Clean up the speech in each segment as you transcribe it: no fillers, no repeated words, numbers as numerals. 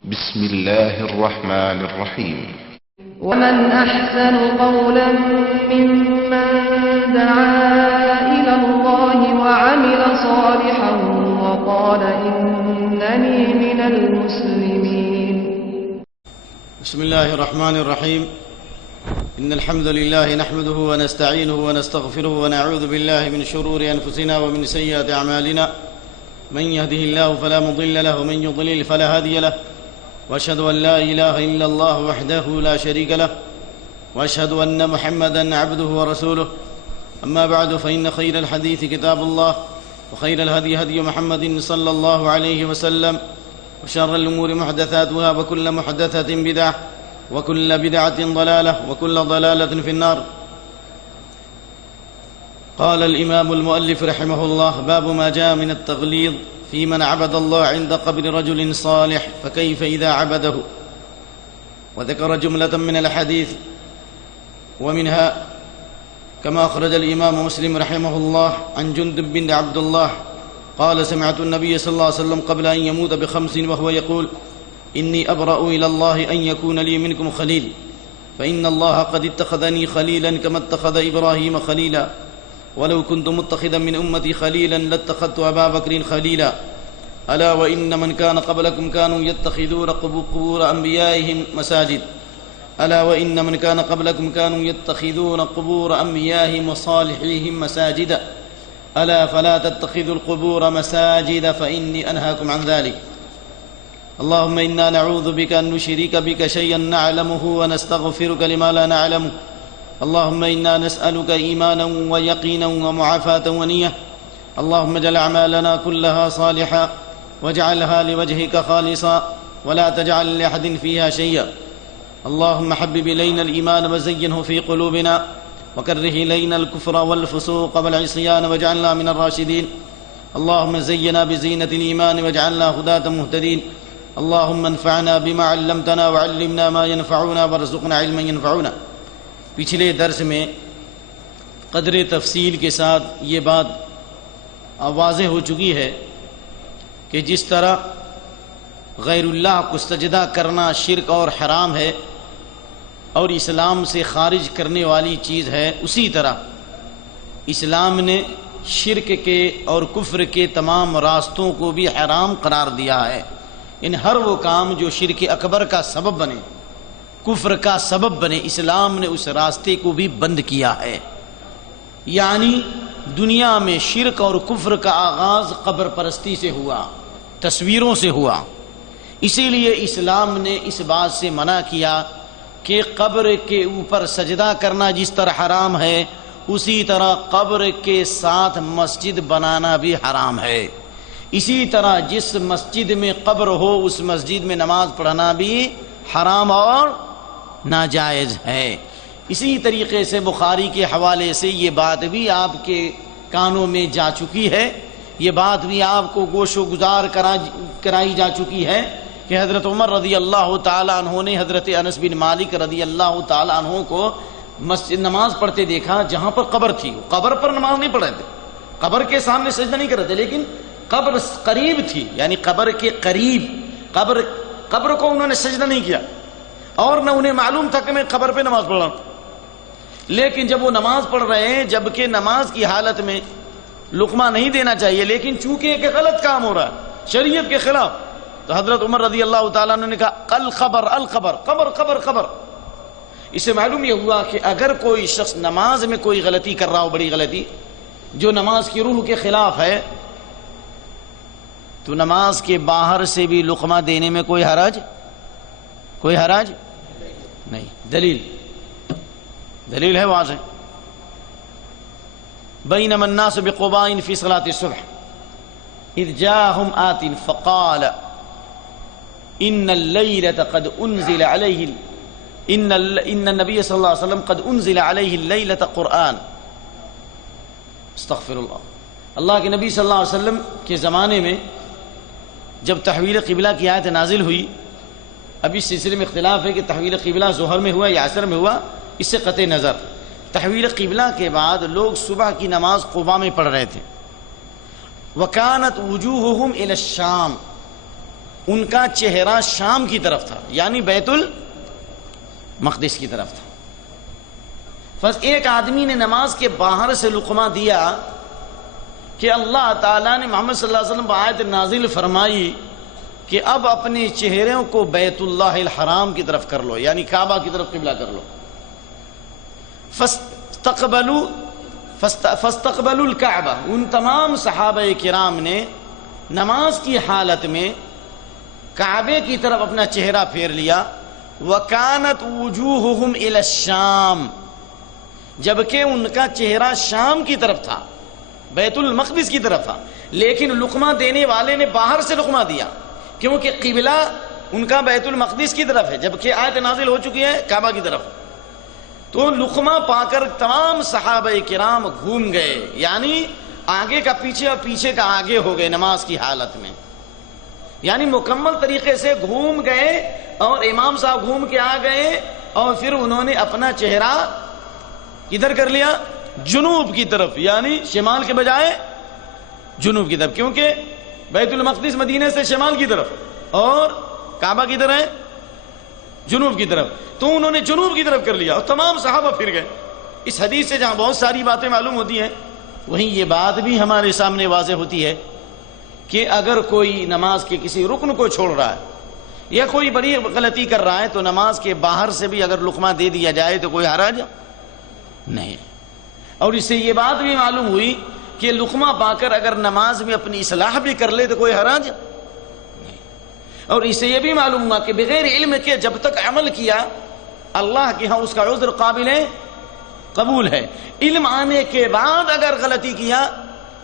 بسم الله الرحمن الرحيم. ومن أحسن قولا ممن دعا إلى الله وعمل صالحا وقال إنني من المسلمين. بسم الله الرحمن الرحيم. إن الحمد لله نحمده ونستعينه ونستغفره ونعوذ بالله من شرور أنفسنا ومن سيئات أعمالنا. من يهده الله فلا مضل له ومن يضلل فلا هادي له، وأشهد أن لا إله إلا الله وحده لا شريك له، وأشهد أن محمدًا عبده ورسوله. أما بعد، فإن خير الحديث كتاب الله، وخير الهدي هدي محمد صلى الله عليه وسلم، وشر الأمور محدثاتها، وكل محدثة بدعة، وكل بدعة ضلالة، وكل ضلالة في النار. قال الإمام المؤلف رحمه الله: باب ما جاء من التغليظ في من عبد الله عند قبر رجل صالح فكيف إذا عبده. وذكر جملة من الحديث، ومنها كما أخرج الإمام مسلم رحمه الله عن جندب بن عبد الله قال: سمعت النبي صلى الله عليه وسلم قبل أن يموت ب5 وهو يقول: إني أبرأ إلى الله أن يكون لي منكم خليل، فإن الله قد اتخذني خليلا كما اتخذ إبراهيم خليلا، ولو كنت متخذا من أمتي خليلا لاتخذت أبا بكر خليلا. ألا وإن من كان قبلكم كانوا يتخذون قبور أنبيائهم مساجد. ألا وإن من كان قبلكم كانوا يتخذون قبور أنبيائهم وصالحيهم مساجد. ألا فلا تتخذوا القبور مساجد فإني أنهاكم عن ذلك. اللهم إنا نعوذ بك أن نشرك بك شيئا نعلمه ونستغفرك لما لا نعلمه. اللهم إنا نسألك إيمانا ويقينا ومعافاة ونية. اللهم اجعل أعمالنا كلها صالحة واجعلها لوجهك خالصا ولا تجعل لأحد فيها شيئا. اللهم حبب إلينا الإيمان وزينه في قلوبنا وكره إلينا الكفر والفسوق والعصيان واجعلنا من الراشدين. اللهم زينا بزينة الإيمان واجعلنا هداة مهتدين. اللهم انفعنا بما علمتنا وعلمنا ما ينفعنا وارزقنا علما ينفعنا. پچھلے درس میں قدر تفصیل کے ساتھ یہ بات واضح ہو چکی ہے کہ جس طرح غیر اللہ کو سجدہ کرنا شرک اور حرام ہے اور اسلام سے خارج کرنے والی چیز ہے، اسی طرح اسلام نے شرک کے اور کفر کے تمام راستوں کو بھی حرام قرار دیا ہے. ان ہر وہ کام جو شرک اکبر کا سبب بنے، کفر کا سبب بنے، اسلام نے اس راستے کو بھی بند کیا ہے. یعنی دنیا میں شرک اور کفر کا آغاز قبر پرستی سے ہوا، تصویروں سے ہوا. اسی لیے اسلام نے اس بات سے منع کیا کہ قبر کے اوپر سجدہ کرنا جس طرح حرام ہے، اسی طرح قبر کے ساتھ مسجد بنانا بھی حرام ہے. اسی طرح جس مسجد میں قبر ہو اس مسجد میں نماز پڑھنا بھی حرام اور ناجائز ہے. اسی طریقے سے بخاری کے حوالے سے یہ بات بھی آپ کے کانوں میں جا چکی ہے، یہ بات بھی آپ کو گوش و گزار کرائی جا چکی ہے کہ حضرت عمر رضی اللہ تعالیٰ عنہ نے حضرت انس بن مالک رضی اللہ تعالیٰ عنہ کو مسجد نماز پڑھتے دیکھا جہاں پر قبر تھی. قبر پر نماز نہیں پڑھ رہے تھے، قبر کے سامنے سجدہ نہیں کر رہے تھے، لیکن قبر قریب تھی، یعنی قبر کے قریب، قبر کو انہوں نے سجدہ نہیں کیا اور نہ انہیں معلوم تھا کہ میں قبر پہ نماز پڑھ رہا ہوں. لیکن جب وہ نماز پڑھ رہے ہیں، جبکہ نماز کی حالت میں لقمہ نہیں دینا چاہیے، لیکن چونکہ ایک غلط کام ہو رہا ہے شریعت کے خلاف، تو حضرت عمر رضی اللہ تعالیٰ عنہ نے کہا الخبر الخبر، قبر قبر قبر. اس سے معلوم یہ ہوا کہ اگر کوئی شخص نماز میں کوئی غلطی کر رہا ہو، بڑی غلطی جو نماز کی روح کے خلاف ہے، تو نماز کے باہر سے بھی لقمہ دینے میں کوئی حرج نہیں. دلیل ہے واضح. بینما الناس بقباء فی صلاة الصبح اذ جاءهم آت فقال ان الليلة قد انزل عليه ان النبي صلی اللہ علیہ وسلم قد انزل عليه الليلة قرآن. استغفر اللہ. اللہ کے نبی صلی اللہ علیہ وسلم کے زمانے میں جب تحویل قبلہ کی آیت نازل ہوئی، اب اس سلسلے میں اختلاف ہے کہ تحویل قبلہ ظہر میں ہوا یا عصر میں ہوا، اس سے قطع نظر. تحویل قبلہ کے بعد لوگ صبح کی نماز قباء میں پڑھ رہے تھے. وَكَانَتْ وُجُوهُهُمْ إِلَى الشَّامِ، ان کا چہرہ شام کی طرف تھا، یعنی بیت المقدس کی طرف تھا۔ بس ایک آدمی نے نماز کے باہر سے لقمہ دیا کہ اللہ تعالیٰ نے محمد صلی اللہ علیہ وسلم پر آیت نازل فرمائی کہ اب اپنے چہروں کو بیت اللہ الحرام کی طرف کر لو، یعنی کعبہ کی طرف قبلہ کر لو۔ فاستقبلوا الکعبہ، ان تمام صحابہ کرام نے نماز کی حالت میں کعبے کی طرف اپنا چہرہ پھیر لیا۔ وَكَانَتْ وُجُوهُهُمْ إِلَى الشام، جبکہ ان کا چہرہ شام کی طرف تھا، بیت المقدس کی طرف تھا، لیکن لقمہ دینے والے نے باہر سے لقمہ دیا کیونکہ قبلہ ان کا بیت المقدس کی طرف ہے، جبکہ آیت نازل ہو چکی ہے کعبہ کی طرف۔ تو لقمہ پا کر تمام صحابہ کرام گھوم گئے، یعنی آگے کا پیچھے اور پیچھے کا آگے ہو گئے نماز کی حالت میں، یعنی مکمل طریقے سے گھوم گئے، اور امام صاحب گھوم کے آ گئے، اور پھر انہوں نے اپنا چہرہ کدھر کر لیا؟ جنوب کی طرف، یعنی شمال کے بجائے جنوب کی طرف، کیونکہ بیت المقدس مدینے سے شمال کی طرف اور کعبہ کی طرف ہے جنوب کی طرف، تو انہوں نے جنوب کی طرف کر لیا اور تمام صحابہ پھر گئے۔ اس حدیث سے جہاں بہت ساری باتیں معلوم ہوتی ہیں، وہیں یہ بات بھی ہمارے سامنے واضح ہوتی ہے کہ اگر کوئی نماز کے کسی رکن کو چھوڑ رہا ہے یا کوئی بڑی غلطی کر رہا ہے تو نماز کے باہر سے بھی اگر لقمہ دے دیا جائے تو کوئی حرج نہیں۔ اور اس سے یہ بات بھی معلوم ہوئی کہ لقمہ پا کر اگر نماز میں اپنی اصلاح بھی کر لے تو کوئی حرج نہیں۔ اور اس سے یہ بھی معلوم ہوا کہ بغیر علم کے جب تک عمل کیا اللہ کے ہاں اس کا عذر قابل قبول ہے، علم آنے کے بعد اگر غلطی کیا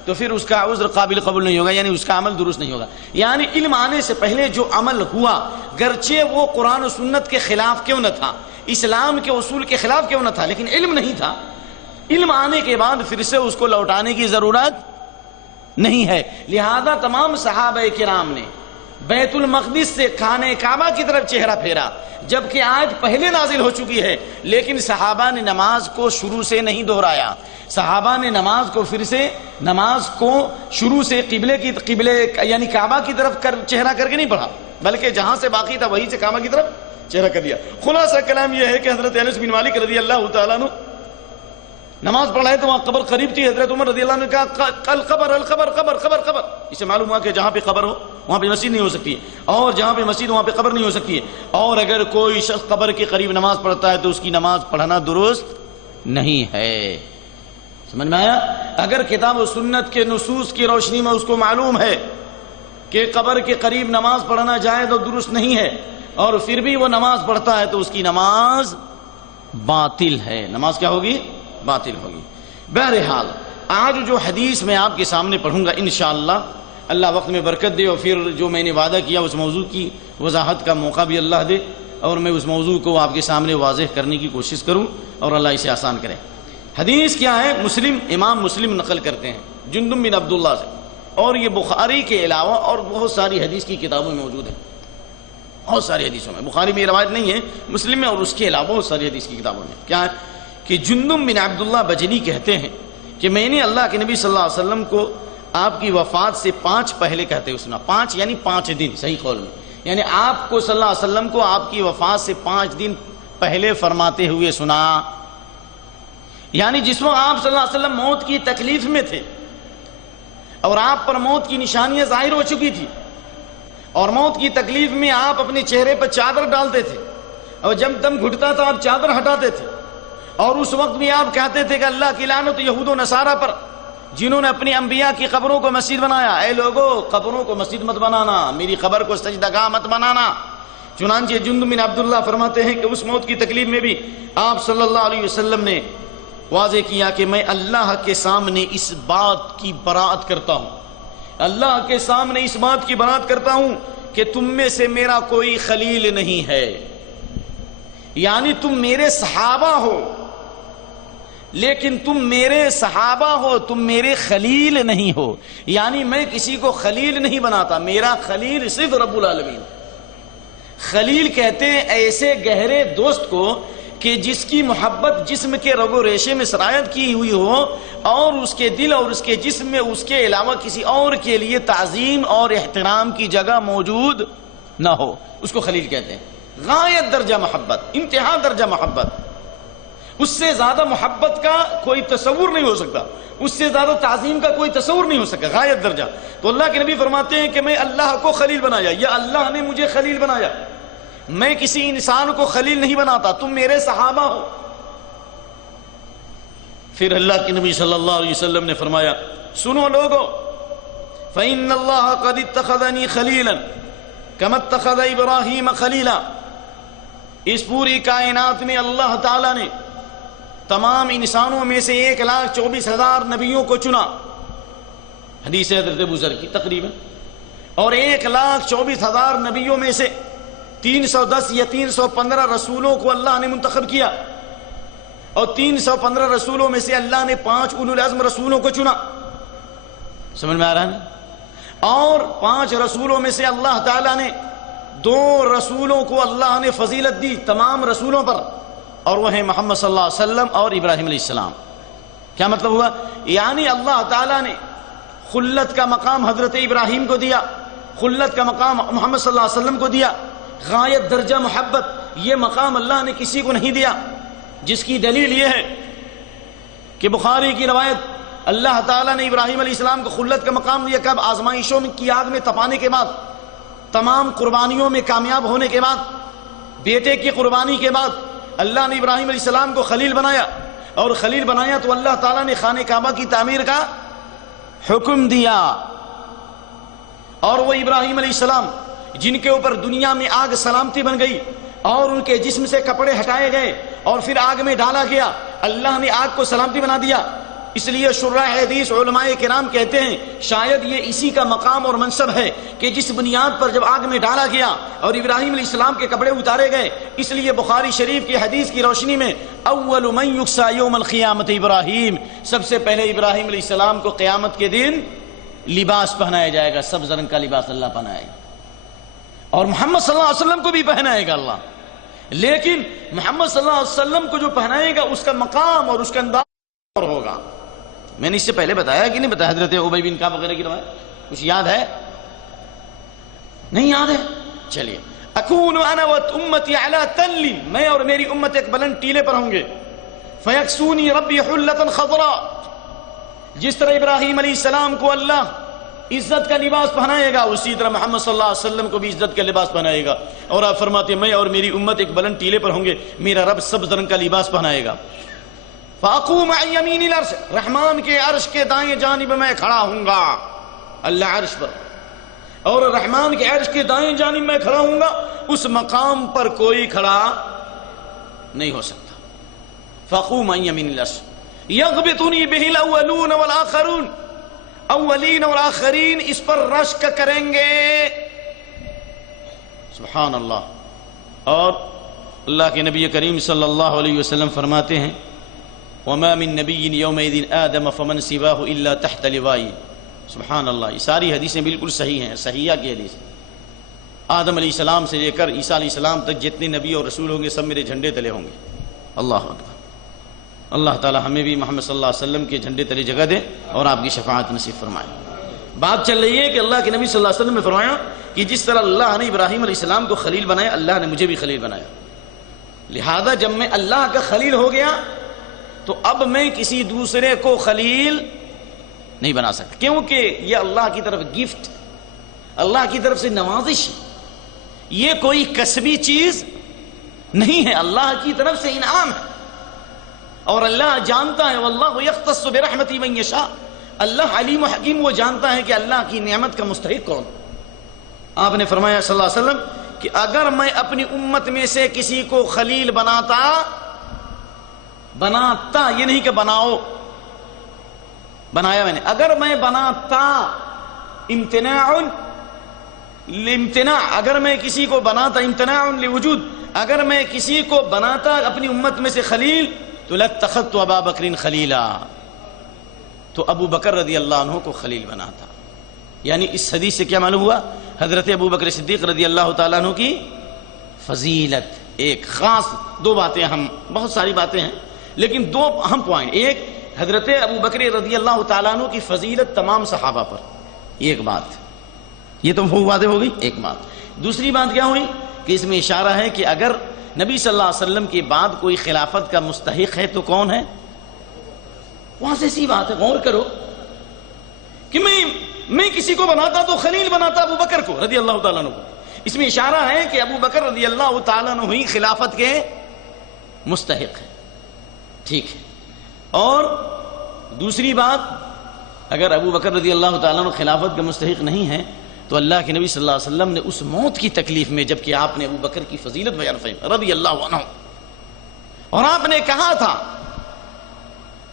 تو پھر اس کا عذر قابل قبول نہیں ہوگا، یعنی اس کا عمل درست نہیں ہوگا۔ یعنی علم آنے سے پہلے جو عمل ہوا گرچہ وہ قرآن و سنت کے خلاف کیوں نہ تھا، اسلام کے اصول کے خلاف کیوں نہ تھا، لیکن علم نہیں تھا، علم آنے کے بعد پھر سے اس کو لوٹانے کی ضرورت نہیں ہے۔ لہذا تمام صحابہ کرام نے بیت المقدس سے خانہ کعبہ کی طرف چہرہ پھیرا، جبکہ آج پہلے نازل ہو چکی ہے، لیکن صحابہ نے نماز کو شروع سے نہیں دہرایا، صحابہ نے نماز کو شروع سے قبلے یعنی کعبہ کی طرف چہرہ کر کے نہیں پڑھا، بلکہ جہاں سے باقی تھا وہیں سے کعبہ کی طرف چہرہ کر دیا۔ خلاصہ کلام یہ ہے کہ حضرت انس بن مالک رضی اللہ تعالیٰ عنہ نماز پڑھائے تو وہاں قبر قریب تھی، حضرت عمر رضی اللہ عنہ نے کہا القبر القبر قبر قبر قبر، اس سے معلوم ہوا کہ جہاں پہ قبر ہو وہاں پہ مسجد نہیں ہو سکتی ہے، اور جہاں پہ مسجد وہاں پہ قبر نہیں ہو سکتی ہے، اور اگر کوئی شخص قبر کے قریب نماز پڑھتا ہے تو اس کی نماز پڑھنا درست نہیں ہے۔ سمجھ میں آیا؟ اگر کتاب و سنت کے نصوص کی روشنی میں اس کو معلوم ہے کہ قبر کے قریب نماز پڑھنا جائز اور درست نہیں ہے، اور پھر بھی وہ نماز پڑھتا ہے تو اس کی نماز باطل ہے، نماز کیا ہوگی؟ باطل ہوگی۔ بہرحال آج جو حدیث میں آپ کے سامنے پڑھوں گا انشاءاللہ، اللہ وقت میں برکت دے، اور پھر جو میں نے وعدہ کیا اس موضوع کی وضاحت کا موقع بھی اللہ دے، اور میں اس موضوع کو آپ کے سامنے واضح کرنے کی کوشش کروں، اور اللہ اسے آسان کرے۔ حدیث کیا ہے؟ امام مسلم نقل کرتے ہیں جندب بن عبداللہ سے، اور یہ بخاری کے علاوہ اور بہت ساری حدیث کی کتابوں میں موجود ہے، بہت ساری حدیثوں میں، بخاری میں یہ روایت نہیں ہے، مسلم میں اور اس کے علاوہ بہت ساری حدیث کی کتابوں میں۔ کیا ہے کہ جندب بن عبداللہ بجلی کہتے ہیں کہ میں نے اللہ کے نبی صلی اللہ علیہ وسلم کو آپ کی وفات سے 5 پہلے کہتے ہوئے سنا، 5 یعنی 5 دن، صحیح قول میں، یعنی آپ کو صلی اللہ علیہ وسلم کو آپ کی وفات سے 5 دن پہلے فرماتے ہوئے سنا، یعنی جس وقت آپ صلی اللہ علیہ وسلم موت کی تکلیف میں تھے اور آپ پر موت کی نشانیاں ظاہر ہو چکی تھی، اور موت کی تکلیف میں آپ اپنے چہرے پر چادر ڈالتے تھے، اور جب دم گھٹتا تھا آپ چادر ہٹاتے تھے، اور اس وقت بھی آپ کہتے تھے کہ اللہ کی لعنت یہود و نصارہ پر جنہوں نے اپنی انبیاء کی قبروں کو مسجد بنایا، اے لوگو قبروں کو مسجد مت بنانا، میری قبر کو سجدہ گاہ مت بنانا۔ چنانچہ جندب بن عبداللہ فرماتے ہیں کہ اس موت کی تکلیف میں بھی آپ صلی اللہ علیہ وسلم نے واضح کیا کہ میں اللہ کے سامنے اس بات کی برات کرتا ہوں، اللہ کے سامنے اس بات کی برات کرتا ہوں کہ تم میں سے میرا کوئی خلیل نہیں ہے، یعنی تم میرے صحابہ ہو لیکن تم میرے صحابہ ہو، تم میرے خلیل نہیں ہو، یعنی میں کسی کو خلیل نہیں بناتا، میرا خلیل صرف رب العالمین۔ خلیل کہتے ہیں ایسے گہرے دوست کو کہ جس کی محبت جسم کے رگ و ریشے میں سرایت کی ہوئی ہو، اور اس کے دل اور اس کے جسم میں اس کے علاوہ کسی اور کے لیے تعظیم اور احترام کی جگہ موجود نہ ہو، اس کو خلیل کہتے ہیں. غایت درجہ محبت، انتہا درجہ محبت. اس سے زیادہ محبت کا کوئی تصور نہیں ہو سکتا، اس سے زیادہ تعظیم کا کوئی تصور نہیں ہو سکتا. غایت درجہ. تو اللہ کے نبی فرماتے ہیں کہ میں اللہ کو خلیل بنایا، یا اللہ نے مجھے خلیل بنایا. میں کسی انسان کو خلیل نہیں بناتا، تم میرے صحابہ ہو. پھر اللہ کے نبی صلی اللہ علیہ وسلم نے فرمایا سنو لوگو، فإن اللہ قد اتخذنی خلیلا کما اتخذ ابراہیم خلیلا. اس پوری کائنات میں اللہ تعالیٰ نے تمام انسانوں میں سے 1,24,000 نبیوں کو چنا، حدیث حضرت ابو ذر کی تقریباً، اور 1,24,000 نبیوں میں سے 310 یا 315 رسولوں کو اللہ نے منتخب کیا، اور 315 رسولوں میں سے اللہ نے 5 اولو العزم رسولوں کو چنا. سمجھ میں آ رہا ہے نا؟ اور 5 رسولوں میں سے اللہ تعالیٰ نے 2 رسولوں کو اللہ نے فضیلت دی تمام رسولوں پر، اور وہ ہیں محمد صلی اللہ علیہ وسلم اور ابراہیم علیہ السلام. کیا مطلب ہوا؟ یعنی اللہ تعالیٰ نے خلت کا مقام حضرت ابراہیم کو دیا، خلت کا مقام محمد صلی اللہ علیہ وسلم کو دیا. غایت درجہ محبت، یہ مقام اللہ نے کسی کو نہیں دیا. جس کی دلیل یہ ہے کہ بخاری کی روایت، اللہ تعالیٰ نے ابراہیم علیہ السلام کو خلت کا مقام دیا کب؟ آزمائشوں کی آگ میں تپانے کے بعد، تمام قربانیوں میں کامیاب ہونے کے بعد، بیٹے کی قربانی کے بعد اللہ نے ابراہیم علیہ السلام کو خلیل بنایا. اور خلیل بنایا تو اللہ تعالیٰ نے خانہ کعبہ کی تعمیر کا حکم دیا. اور وہ ابراہیم علیہ السلام جن کے اوپر دنیا میں آگ سلامتی بن گئی اور ان کے جسم سے کپڑے ہٹائے گئے اور پھر آگ میں ڈالا گیا، اللہ نے آگ کو سلامتی بنا دیا. اس لیے شراح حدیث علماء کرام کہتے ہیں شاید یہ اسی کا مقام اور منصب ہے کہ جس بنیاد پر جب آگ میں ڈالا گیا اور ابراہیم علیہ السلام کے کپڑے اتارے گئے، اس لیے بخاری شریف کی حدیث کی روشنی میں اول من یکسا یوم القیامت ابراہیم، سب سے پہلے ابراہیم علیہ السلام کو قیامت کے دن لباس پہنایا جائے گا، سبز رنگ کا لباس اللہ پہنائے گا. اور محمد صلی اللہ علیہ وسلم کو بھی پہنائے گا اللہ. لیکن محمد صلی اللہ علیہ وسلم کو جو پہنائے گا اس کا مقام اور اس کا انداز اور ہوگا. میں نے اس سے پہلے بتایا کہ نہیں بتایا؟ حضرت ابی بن کعب وغیرہ کی روایت کچھ یاد ہے؟ نہیں یاد ہے؟ چلیے. اکون انا وامتی علی تل، میں اور میری امت ایک بلند ٹیلے پر ہوں گے. فیکسونی ربی حلۃ خضراء، جس طرح ابراہیم علیہ السلام کو اللہ عزت کا لباس پہنائے گا اسی طرح محمد صلی اللہ علیہ وسلم کو بھی عزت کا لباس پہنائے گا. اور آپ فرماتے ہیں میں اور میری امت ایک بلند ٹیلے پر ہوں گے، میرا رب سبز رنگ کا لباس پہنائے گا. فاقوم عن یمین العرش، رحمان کے عرش کے دائیں جانب میں کھڑا ہوں گا، اللہ عرش پر، اور رحمان کے عرش کے دائیں جانب میں کھڑا ہوں گا، اس مقام پر کوئی کھڑا نہیں ہو سکتا. فاقوم عن یمین العرش یغبطنی بہ الاولون والآخرون، اولین اور آخرین اس پر رشک کریں گے. سبحان اللہ. اور اللہ کے نبی کریم صلی اللہ علیہ وسلم فرماتے ہیں وما من نبی یومئذ آدم فمن سواه الا تحت لوائی. سبحان اللہ. یہ ساری حدیثیں بالکل صحیح ہیں، صحیحہ کی حدیث. آدم علیہ السلام سے لے کر عیسیٰ علیہ السلام تک جتنے نبی اور رسول ہوں گے سب میرے جھنڈے تلے ہوں گے. اللہ اکبر. اللہ تعالی ہمیں بھی محمد صلی اللہ علیہ وسلم کے جھنڈے تلے جگہ دے اور آپ کی شفاعت نصیب فرمائے. بات چل رہی ہے کہ اللہ کے نبی صلی اللہ علیہ وسلم نے فرمایا کہ جس طرح اللہ نے ابراہیم علیہ السلام کو خلیل بنایا، اللہ نے مجھے بھی خلیل بنایا. لہذا جب میں اللہ کا خلیل ہو گیا تو اب میں کسی دوسرے کو خلیل نہیں بنا سکتا، کیونکہ یہ اللہ کی طرف گفٹ، اللہ کی طرف سے نوازش، یہ کوئی کسبی چیز نہیں ہے، اللہ کی طرف سے انعام ہے. اور اللہ جانتا ہے واللہ یختص برحمتہ من یشاء، اللہ علیم و حکیم، وہ جانتا ہے کہ اللہ کی نعمت کا مستحق کون. آپ نے فرمایا صلی اللہ علیہ وسلم کہ اگر میں اپنی امت میں سے کسی کو خلیل بناتا، یہ نہیں کہ بناؤ، بنایا میں نے، اگر میں بناتا، امتناع، اگر میں کسی کو بناتا، امتناع لوجود، اگر میں کسی کو بناتا اپنی امت میں سے خلیل تو لاتخذت ابا بکر خلیلا، تو ابو بکر رضی اللہ عنہ کو خلیل بناتا. یعنی اس حدیث سے کیا معلوم ہوا؟ حضرت ابو بکر صدیق رضی اللہ تعالیٰ عنہ کی فضیلت. ایک خاص دو باتیں، ہم بہت ساری باتیں ہیں لیکن دو اہم پوائنٹ. ایک حضرت ابو بکر رضی اللہ تعالیٰ عنہ کی فضیلت تمام صحابہ پر، ایک بات، یہ تو باتیں ہو گئی ایک بات. دوسری بات کیا ہوئی کہ اس میں اشارہ ہے کہ اگر نبی صلی اللہ علیہ وسلم کے بعد کوئی خلافت کا مستحق ہے تو کون ہے؟ وہاں سے سی بات ہے، غور کرو کہ میں کسی کو بناتا تو خلیل بناتا ابو بکر کو رضی اللہ تعالیٰ عنہ کو. اس میں اشارہ ہے کہ ابو بکر رضی اللہ تعالیٰ عنہ ہی خلافت کے مستحق ہے. ٹھیک ہے. اور دوسری بات، اگر ابو بکر رضی اللہ تعالیٰ عنہ خلافت کے مستحق نہیں ہے تو اللہ کے نبی صلی اللہ علیہ وسلم نے اس موت کی تکلیف میں، جبکہ آپ نے ابو بکر کی فضیلت بیان فرمائی رضی اللہ عنہ، اور آپ نے کہا تھا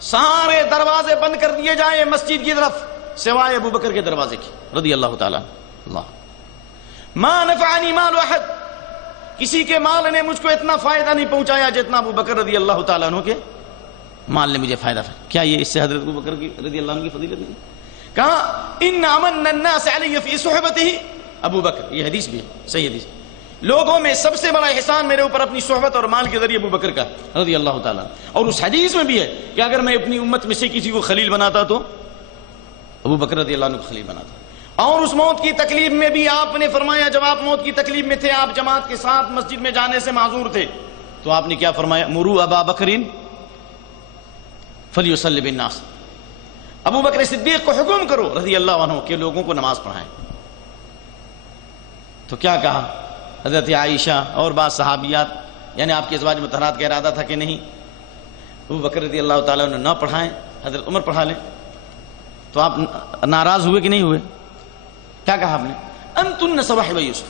سارے دروازے بند کر دیے جائیں مسجد کی طرف سوائے ابو بکر کے دروازے کی رضی اللہ تعالیٰ عنہ. ما نفعنی مال احد، کسی کے مال نے مجھ کو اتنا فائدہ نہیں پہنچایا جتنا ابو بکر رضی اللہ تعالیٰ عنہ کے مال نے مجھے فائدہ. کیا یہ اس سے حضرت ابو بکر کی رضی اللہ عنہ کی فضیلت نہیں؟ کہا ان امن الناس علی فی صحبتہ ابو بکر، یہ حدیث بھی ہے، صحیح حدیث. لوگوں میں سب سے بڑا احسان میرے اوپر اپنی صحبت اور مال کے ذریعے ابو بکر کا رضی اللہ تعالیٰ. اور اس حدیث میں بھی ہے کہ اگر میں اپنی امت میں سے کسی کو خلیل بناتا تو ابو بکر رضی اللہ عنہ کو خلیل بناتا. اور اس موت کی تکلیف میں بھی آپ نے فرمایا، جب آپ موت کی تکلیف میں تھے، آپ جماعت کے ساتھ مسجد میں جانے سے معذور تھے، تو آپ نے کیا فرمایا؟ مروا ابا بکر فلیصلی بالناس، ابو بکر صدیق کو حکم کرو رضی اللہ عنہ کہ لوگوں کو نماز پڑھائیں. تو کیا کہا حضرت عائشہ اور بعض صحابیات، یعنی آپ کے ازواج مطہرات کا ارادہ تھا کہ نہیں ابو بکر رضی اللہ تعالیٰ عنہ نہ پڑھائیں، حضرت عمر پڑھا لیں. تو آپ ناراض ہوئے کہ نہیں ہوئے؟ کیا کہا آپ نے؟ انتن صواحب یوسف،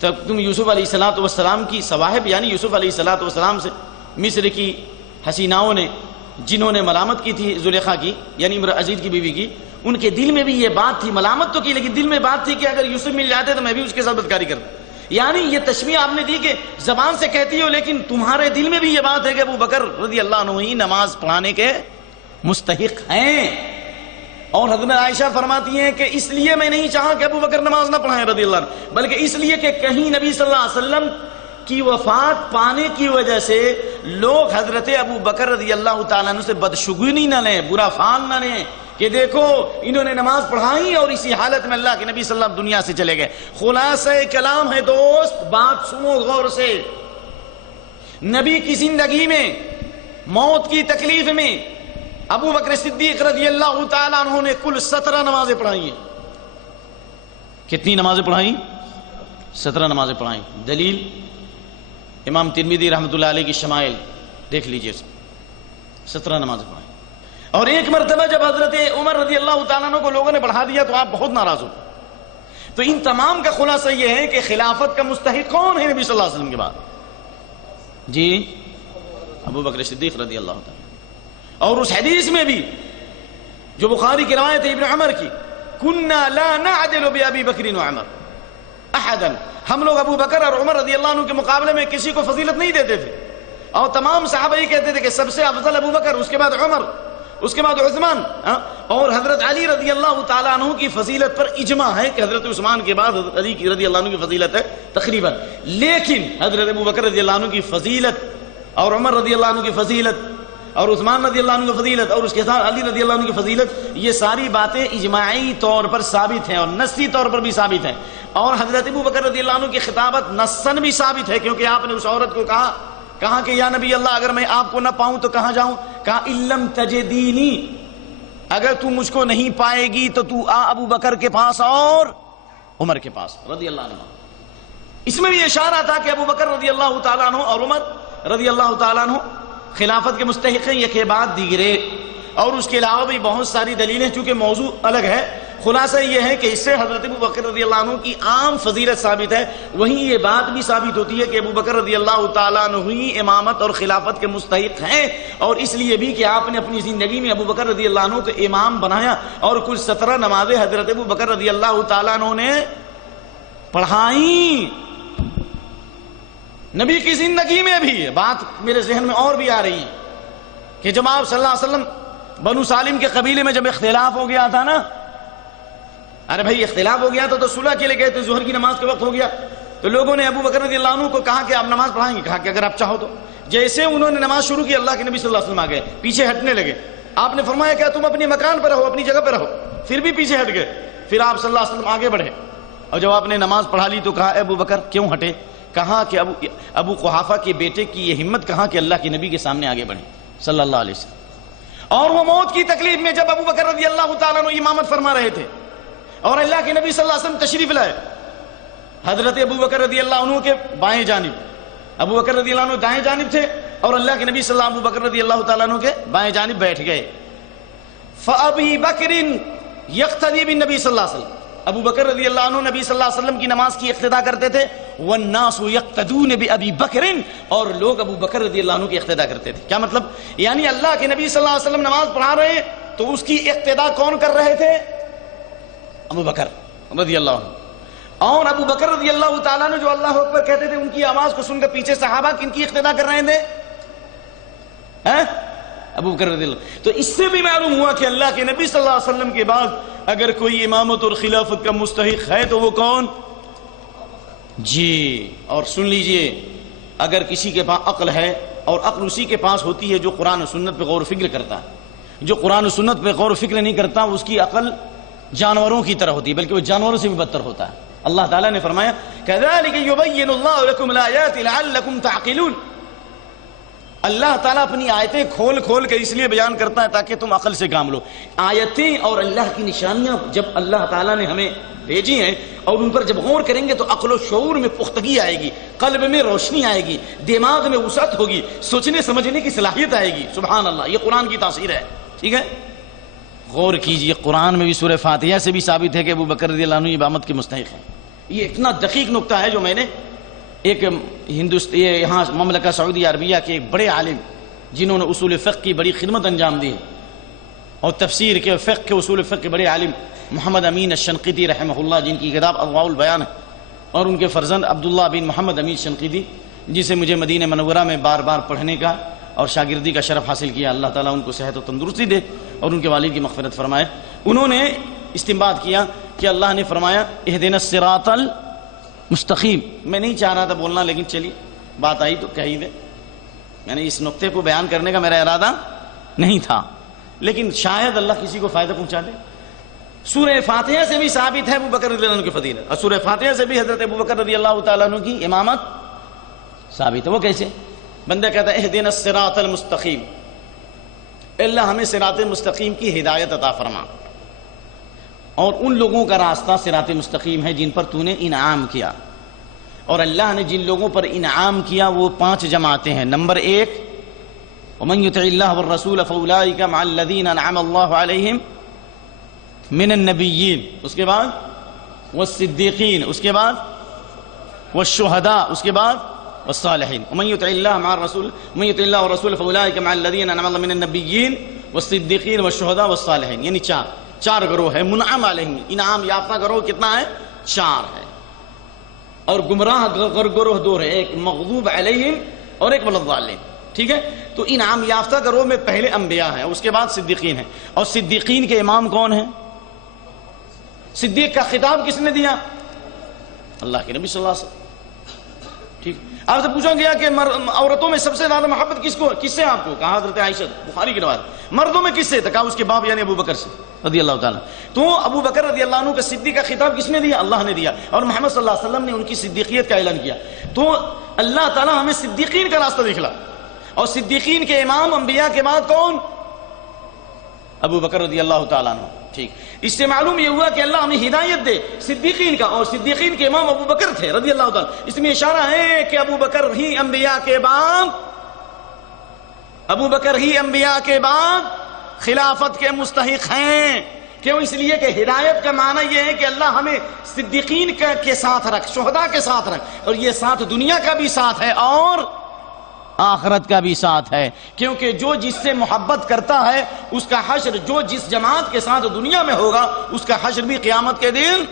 تب تم یوسف علیہ الصلوۃ والسلام کی صواحب، یعنی یوسف علیہ الصلوۃ والسلام سے مصر کی حسیناؤں نے، جنہوں نے ملامت کی تھی زلیخا کی، یعنی امرأ عزیز کی بیوی کی، ان کے دل میں بھی یہ بات تھی، ملامت تو کی لیکن دل میں بات تھی کہ اگر یوسف مل جاتے تو میں بھی اس کے ساتھ بدکاری کرتا. یعنی یہ تشمیہ آپ نے دی کہ زبان سے کہتی ہو لیکن تمہارے دل میں بھی یہ بات ہے کہ ابو بکر رضی اللہ عنہ ہی نماز پڑھانے کے مستحق ہیں. اور حضرت عائشہ فرماتی ہیں کہ اس لیے میں نہیں چاہا کہ ابو بکر نماز نہ پڑھائیں رضی اللہ عنہ، بلکہ اس لیے کہ کہیں نبی صلی اللہ علیہ وسلم کی وفات پانے کی وجہ سے لوگ حضرت ابو بکر رضی اللہ تعالیٰ عنہ سے بدشگونی نہ لیں، برا فال نہ لیں کہ دیکھو انہوں نے نماز پڑھائی اور اسی حالت میں اللہ کے نبی صلی اللہ علیہ وسلم دنیا سے چلے گئے. خلاصہ کلام ہے دوست، بات سنو غور سے. نبی کی زندگی میں موت کی تکلیف میں ابو بکر صدیق رضی اللہ تعالیٰ عنہ نے کل 17 نمازیں پڑھائی ہیں. کتنی نمازیں پڑھائی؟ 17 نمازیں پڑھائی. دلیل امام ترمذی رحمۃ اللہ علیہ کی شمائل دیکھ لیجئے، 17 نمازیں پڑھائی. اور ایک مرتبہ جب حضرت عمر رضی اللہ تعالیٰ عنہ کو لوگوں نے بڑھا دیا تو آپ بہت ناراض ہو. تو ان تمام کا خلاصہ یہ ہے کہ خلافت کا مستحق کون ہے نبی صلی اللہ علیہ وسلم کے بعد؟ جی ابو بکر صدیق رضی اللہ تعالیٰ. اور اس حدیث میں بھی جو بخاری کی روایت ہے ابن عمر کی، کننا لا نعدل بأبی بکر وعمر احدا، ہم لوگ ابو بکر اور عمر رضی اللہ عنہ کے مقابلے میں کسی کو فضیلت نہیں دیتے تھے. اور تمام صحابہ یہ کہتے تھے کہ سب سے افضل ابو بکر، اس کے بعد عمر، اس کے بعد عثمان. اور حضرت علی رضی اللہ تعالیٰ عنہ کی فضیلت پر اجماع ہے کہ حضرت عثمان کے بعد حضرت علی رضی اللہ عنہ کی فضیلت ہے تقریباً. لیکن حضرت ابو بکر رضی اللہ عنہ کی فضیلت اور عمر رضی اللہ عنہ کی فضیلت اور عثمان رضی اللہ عنہ کی فضیلت اور اس کے ساتھ علی رضی اللہ عنہ کی فضیلت، یہ ساری باتیں اجماعی طور پر ثابت ہیں اور نصی طور پر بھی ثابت ہیں. اور حضرت ابو بکر رضی اللہ عنہ کی خطابت نصاً بھی ثابت ہے، کیونکہ آپ نے اس عورت کو کہا کہ یا نبی اللہ اگر میں آپ کو نہ پاؤں تو کہاں جاؤں؟ کہا اِلَّمْ تَجِدِينِي، اگر تو مجھ کو نہیں پائے گی تو تو آ ابو بکر کے پاس اور عمر کے پاس رضی اللہ عنہ. اس میں بھی اشارہ تھا کہ ابو بکر رضی اللہ تعالیٰ عنہ اور عمر رضی اللہ تعالیٰ عنہ خلافت کے مستحق ہیں، یہ کے بعد دیگرے. اور اس کے علاوہ بھی بہت ساری دلیلیں، چونکہ موضوع الگ ہے. خلاصہ یہ ہے کہ اس سے حضرت ابو بکر رضی اللہ عنہ کی عام فضیلت ثابت ہے. وہیں یہ بات بھی ثابت ہوتی ہے کہ ابو بکر رضی اللہ تعالیٰ عنہ ہی امامت اور خلافت کے مستحق ہیں، اور اس لیے بھی کہ آپ نے اپنی زندگی میں ابو بکر رضی اللہ عنہ کو امام بنایا اور کل 17 نمازیں حضرت ابو بکر رضی اللہ تعالیٰ عنہ نے پڑھائیں. نبی کی زندگی میں بھی بات میرے ذہن میں اور بھی آ رہی ہے کہ جب آپ صلی اللہ علیہ وسلم بنو سالم کے قبیلے میں جب اختلاف ہو گیا تھا نا، ارے بھائی اختلاف ہو گیا تو صلح کے لیے گئے تو ظہر کی نماز کے وقت ہو گیا تو لوگوں نے ابو بکر رضی اللہ عنہ کو کہا کہ آپ نماز پڑھائیں گے؟ کہا کہ اگر آپ چاہو تو. جیسے انہوں نے نماز شروع کی اللہ کے نبی صلی اللہ علیہ وسلم آ گئے، پیچھے ہٹنے لگے. آپ نے فرمایا کہ تم اپنی مکان پر رہو، اپنی جگہ پر رہو. پھر بھی پیچھے ہٹ گئے. پھر آپ صلی اللہ علیہ وسلم آگے بڑھے اور جب آپ نے نماز پڑھا لی تو کہا اے ابو بکر کیوں ہٹے؟ کہا کہ ابو قحافہ کے بیٹے کی یہ ہمت کہاں کہ اللہ کے نبی کے سامنے آگے بڑھے صلی اللہ علیہ وسلم. اور وہ موت کی تکلیف میں جب ابو بکر رضی اللہ تعالیٰ عنہ امامت فرما رہے تھے اور اللہ کے نبی صلی اللہ علیہ وسلم تشریف لائے، حضرت ابو بکر رضی اللہ عنہ کے بائیں جانب، ابو بکر رضی اللہ عنہ دائیں جانب تھے اور اللہ کے نبی صلی اللہ ابو بکر رضی اللہ تعالیٰ عنہ کے بائیں جانب بیٹھ گئے. فَأَبِي بَكْرٍ يَقْتَدِي بِالنَّبِي صلی اللہ علیہ وسلم، ابو بکر رضی اللہ عنہ نبی صلی اللہ علیہ وسلم کی نماز کی اقتداء کرتے تھے. وَالنَّاسُ يَقْتَدُونَ بِأَبِي بَكْرٍ، اور لوگ ابو بکر رضی اللہ عنہ کی اقتداء کرتے تھے. کیا مطلب؟ یعنی اللہ کے نبی صلی اللہ علیہ وسلم نماز پڑھا رہے ہیں تو اس کی اقتداء کون کر رہے تھے؟ ابو بکر رضی اللہ عنہ. اور ابو بکر رضی اللہ تعالیٰ نے جو اللہ اکبر کہتے تھے ان کی آواز کو سن کر پیچھے صحابہ کن کی اقتداء کر رہے تھے؟ ابو بکر رضی اللہ. تو اس سے بھی معلوم ہوا کہ اللہ کے نبی صلی اللہ علیہ وسلم کے بعد اگر کوئی امامت اور خلافت کا مستحق ہے تو وہ کون؟ جی. اور سن لیجئے، اگر کسی کے پاس عقل ہے، اور عقل اسی کے پاس ہوتی ہے جو قرآن و سنت پہ غور و فکر کرتا ہے. جو قرآن و سنت پہ غور و فکر نہیں کرتا اس کی عقل جانوروں کی طرح ہوتی ہے، بلکہ وہ جانوروں سے بھی بدتر ہوتا ہے. اللہ تعالیٰ نے فرمایا كَذَلِكَ يُبَيِّنُ اللَّهُ لَكُمُ الْآيَاتِ لَعَلَّكُمْ تَعْقِلُونَ. اللہ تعالیٰ اپنی آیتیں کھول کھول کے اس لیے بیان کرتا ہے تاکہ تم عقل سے کام لو. آیتیں اور اللہ کی نشانیاں جب اللہ تعالیٰ نے ہمیں بھیجی ہیں اور ان پر جب غور کریں گے تو عقل و شعور میں پختگی آئے گی، قلب میں روشنی آئے گی، دماغ میں وسعت ہوگی، سوچنے سمجھنے کی صلاحیت آئے گی. سبحان اللہ، یہ قرآن کی تاثیر ہے. ٹھیک ہے، غور کیجئے. قرآن میں بھی سورہ فاتحہ سے بھی ثابت ہے کہ ابو بکر رضی اللہ عنہ امامت کے مستحق ہیں. یہ اتنا دقیق نقطہ ہے جو میں نے ایک یہاں مملکہ سعودی عربیہ کے ایک بڑے عالم جنہوں نے اصول فقہ کی بڑی خدمت انجام دی اور تفسیر کے فقہ کے اصول فقہ کے بڑے عالم محمد امین الشنقیطی رحمہ اللہ، جن کی کتاب اضواء البیان ہے، اور ان کے فرزند عبداللہ بن محمد امین الشنقیطی جسے مجھے مدینہ منورہ میں بار بار پڑھنے کا اور شاگردی کا شرف حاصل کیا. اللہ تعالیٰ ان کو صحت و تندرستی دے اور ان کے والد کی مغفرت فرمائے. انہوں نے استنباط کیا کہ اللہ نے فرمایا اہدنا الصراط المستقیم. میں نہیں چاہ رہا تھا بولنا، لیکن چلیے بات آئی تو کہہ ہی دے. میں نے اس نقطے کو بیان کرنے کا میرا ارادہ نہیں تھا، لیکن شاید اللہ کسی کو فائدہ پہنچا دے. سورہ فاتحہ سے بھی ثابت ہے ابو بکر رضی اللہ عنہ کی فضیلت، اور سورہ فاتحہ سے بھی حضرت ابو بکر رضی اللہ تعالیٰ عنہ کی امامت ثابت ہے. وہ کیسے؟ بندہ کہتا ہے اہدنا الصراط المستقیم، اللہ ہمیں صراط مستقیم کی ہدایت عطا فرما، اور ان لوگوں کا راستہ صراط مستقیم ہے جن پر تو نے انعام کیا. اور اللہ نے جن لوگوں پر انعام کیا وہ 5 جماعتیں ہیں. نمبر 1 ومن یطع اللہ والرسول فاولئک مع الذین انعم اللہ علیہم من النبیین، اس کے بعد والصدیقین، اس کے بعد والشہداء، اس کے بعد والصالحین. ومن یطع اللہ مع الرسول ومن یطع اللہ والرسول فاولئک مع الذین انعم اللہ من النبیین والصدیقین والشہداء والصالحین. یعنی 4 گروہ ہے. منعم علیہم، انعام یافتہ گروہ کتنا ہے؟ 4 ہے. اور گمراہ گروہ 2 ہے، ایک مغضوب علیہم اور ایک والضالین. ٹھیک ہے، تو انعام یافتہ گروہ میں پہلے انبیاء ہیں، اس کے بعد صدیقین ہیں. اور صدیقین کے امام کون ہیں؟ صدیق کا خطاب کس نے دیا؟ اللہ کے نبی صلی اللہ علیہ وسلم. ٹھیک، آپ سے پوچھا گیا کہ عورتوں میں سب سے زیادہ محبت کس سے آپ کو؟ کہا حضرت عائشہ، بخاری کی روایت. مردوں میں کس سے؟ کہا اس کے باپ یعنی ابو بکر سے رضی اللہ تعالیٰ. تو ابو بکر رضی اللہ عنہ کا صدیق کا خطاب کس نے دیا؟ اللہ نے دیا، اور محمد صلی اللہ علیہ وسلم نے ان کی صدیقیت کا اعلان کیا. تو اللہ تعالیٰ ہمیں صدیقین کا راستہ دکھلا. اور صدیقین کے امام انبیاء کے بعد کون؟ ابو بکر رضی اللہ تعالیٰ عنہ. ٹھیک، اس سے معلوم یہ ہوا کہ اللہ ہمیں ہدایت دے صدیقین کا، اور صدیقین کے امام ابو بکر تھے رضی اللہ تعالیٰ. اس میں اشارہ ہے کہ ابو بکر ہی انبیاء کے بعد، ابو بکر ہی انبیاء کے بعد خلافت کے مستحق ہیں. کیوں؟ اس لیے کہ ہدایت کا معنی یہ ہے کہ اللہ ہمیں صدیقین کے ساتھ رکھ، شہداء کے ساتھ رکھ، اور یہ ساتھ دنیا کا بھی ساتھ ہے اور آخرت کا بھی ساتھ ہے. کیونکہ جو جس سے محبت کرتا ہے اس کا حشر، جو جس جماعت کے ساتھ دنیا میں ہوگا اس کا حشر بھی قیامت کے دن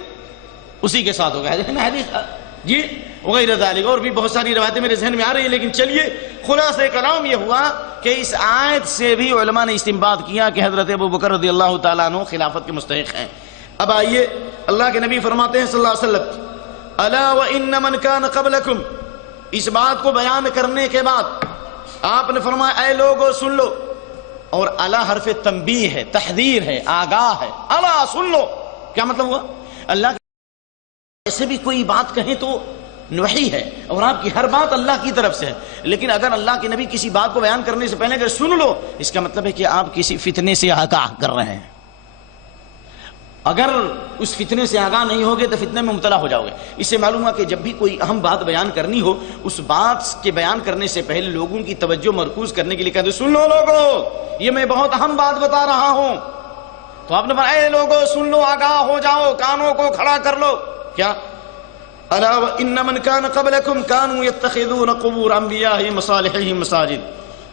اسی کے ساتھ ہوگا. حدیث جی وغیرہ ذالک، اور بھی بہت ساری روایتیں میرے ذہن میں آ رہی ہیں. لیکن چلیے خلاصہ کلام یہ ہوا کہ اس آیت سے بھی علماء نے استنباط کیا کہ حضرت ابو بکر رضی اللہ تعالیٰ عنہ خلافت کے مستحق ہیں. اب آئیے اللہ کے نبی فرماتے ہیں صلی اللہ علیہ وسلم الا وان من کان قبلکم. اس بات کو بیان کرنے کے بعد آپ نے فرمایا اے لوگو سن لو. اور الا حرف تنبیہ ہے، تحذیر ہے، آگاہ ہے. الا سن لو، کیا مطلب ہوا؟ اللہ ایسے بھی کوئی بات کہیں تو وحی ہے اور آپ کی ہر بات اللہ کی طرف سے ہے، لیکن اگر اللہ کے نبی کسی بات کو بیان کرنے سے پہلے اگر سن لو، اس کا مطلب ہے کہ آپ کسی فتنے سے آگاہ کر رہے ہیں۔ اگر اس فتنے سے آگاہ نہیں ہوگے تو فتنے میں مبتلا ہو جاؤ گے۔ اس سے معلوم ہوا کہ جب بھی کوئی اہم بات بیان کرنی ہو، اس بات کے بیان کرنے سے پہلے لوگوں کی توجہ مرکوز کرنے کے لیے کہتے سن لو لوگو، یہ میں بہت اہم بات بتا رہا ہوں۔ تو آپ نے فرمایا اے لوگو سن لو، آگاہ ہو جاؤ، کانوں کو کھڑا کر لو۔ کیا؟ الا ان من كان قبلكم كانوا يتخذون قبور انبيائهم وصالحيهم مساجد،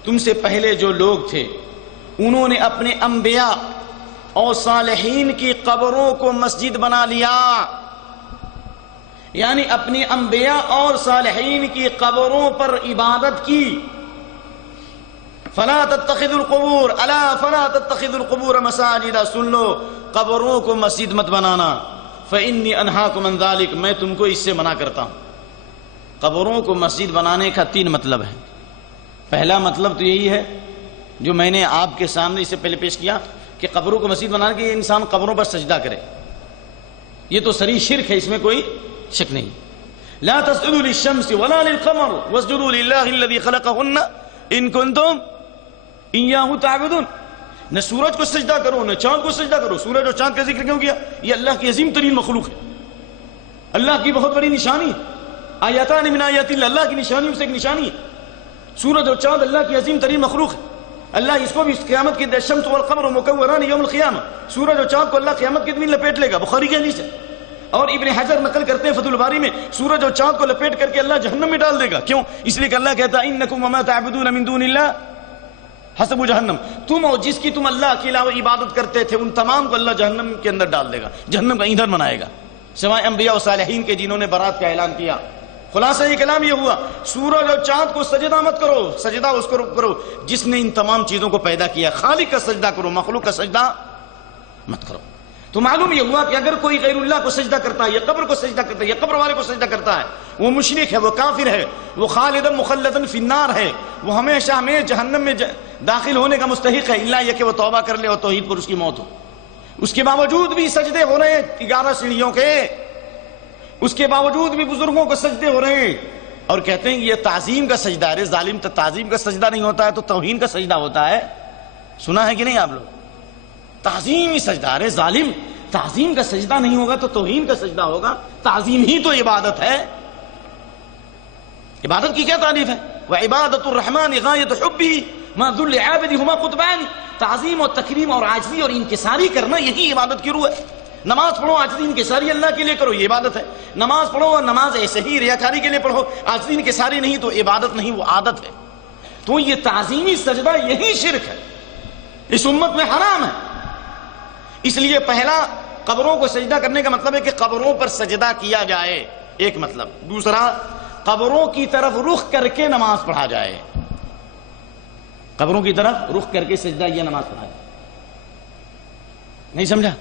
تم سے پہلے جو لوگ تھے انہوں نے اپنے انبیاء اور صالحین کی قبروں کو مسجد بنا لیا، یعنی اپنے انبیاء اور صالحین کی قبروں پر عبادت کی۔ فلا تتخذوا القبور الا فلا تتخذوا القبور مساجد، سن لو قبروں کو مسجد مت بنانا۔ فإني أنهاكم عن ذلك، میں تم کو اس سے منع کرتا ہوں۔ قبروں کو مسجد بنانے کا 3 مطلب ہے۔ پہلا مطلب تو یہی ہے جو میں نے آپ کے سامنے اس سے پہلے پیش کیا کہ قبروں کو مسجد بنانے کے انسان قبروں پر سجدہ کرے، یہ تو صریح شرک ہے، اس میں کوئی شک نہیں۔ لا تسجدوا للشمس ولا للقمر واسجدوا لله الذي خلقهن ان كنتم اياه تعبدون، نہ سورج کو سجدہ کرو نہ چاند کو سجدہ کرو۔ سورج اور چاند کا ذکر کیوں کیا؟ یہ اللہ کی عظیم ترین مخلوق ہے، اللہ کی بہت بڑی نشانی ہے۔ آیاتان من آیات اللہ، اللہ کی نشانیوں سے ایک نشانی ہے۔ سورج اور چاند اللہ کی عظیم ترین مخلوق ہے۔ اللہ اس کو بھی قیامت کے الشمس والقمر مکوران یوم القیامہ، سورج اور چاند کو اللہ قیامت کے دن لپیٹ لے گا، بخاری کی حدیث ہے۔ اور ابن حجر نقل کرتے ہیں فتح الباری میں، سورج اور چاند کو لپیٹ کر کے اللہ جہنم میں ڈال دے گا۔ کیوں؟ اس لیے کہ اللہ کہتا ہے انکم وما تعبدون من دون اللہ حسب جہنم، تم اور جس کی تم اللہ کے علاوہ عبادت کرتے تھے ان تمام کو اللہ جہنم کے اندر ڈال دے گا، جہنم کا ایندھن بنائے گا، سوائے انبیاء و صالحین کے جنہوں نے برات کا اعلان کیا۔ خلاصہ یہ کلام یہ ہوا سورج اور چاند کو سجدہ مت کرو، سجدہ اس کو کرو جس نے ان تمام چیزوں کو پیدا کیا، خالق کا سجدہ کرو، مخلوق کا سجدہ مت کرو۔ تو معلوم یہ ہوا کہ اگر کوئی غیر اللہ کو سجدہ کرتا ہے یا قبر کو سجدہ کرتا ہے یا قبر والے کو سجدہ کرتا ہے، وہ مشرک ہے، وہ کافر ہے، وہ خالدن مخلدن فی النار ہے، وہ ہمیشہ ہمیں جہنم میں داخل ہونے کا مستحق ہے، الا یہ کہ وہ توبہ کر لے اور توحید پر اس کی موت ہو۔ اس کے باوجود بھی سجدے ہو رہے ہیں 11 سیڑھیوں کے، اس کے باوجود بھی بزرگوں کو سجدے ہو رہے ہیں، اور کہتے ہیں یہ تعظیم کا سجدہ ہے۔ ظالم تو تعظیم کا سجدہ نہیں ہوتا ہے تو توہین کا سجدہ ہوتا ہے، سنا ہے کہ نہیں آپ لوگ؟ تعظیم ہی سجدہ ہے، ظالم تعظیم کا سجدہ نہیں ہوگا تو توہین کا سجدہ ہوگا، تعظیم ہی تو عبادت ہے۔ عبادت کی کیا تعریف ہے؟ وعبادت الرحمن غایت حبہ ما ذل عابدہما قطبان، تعظیم اور تکریم اور عاجزی اور انکساری کرنا یہی عبادت کی روح ہے۔ نماز پڑھو عاجزی انکساری اللہ کے لیے کرو، یہ عبادت ہے۔ نماز پڑھو اور نماز ایسے ہی ریاکاری کے لیے پڑھو، عاجزی انکساری نہیں تو عبادت نہیں، وہ عادت ہے۔ تو یہ تعظیمی سجدہ یہی شرک ہے، اس امت میں حرام ہے۔ اس لیے پہلا قبروں کو سجدہ کرنے کا مطلب ہے کہ قبروں پر سجدہ کیا جائے، ایک مطلب۔ دوسرا قبروں کی طرف رخ کر کے نماز پڑھا جائے، قبروں کی طرف رخ کر کے سجدہ یا نماز پڑھا جائے۔ نہیں سمجھا؟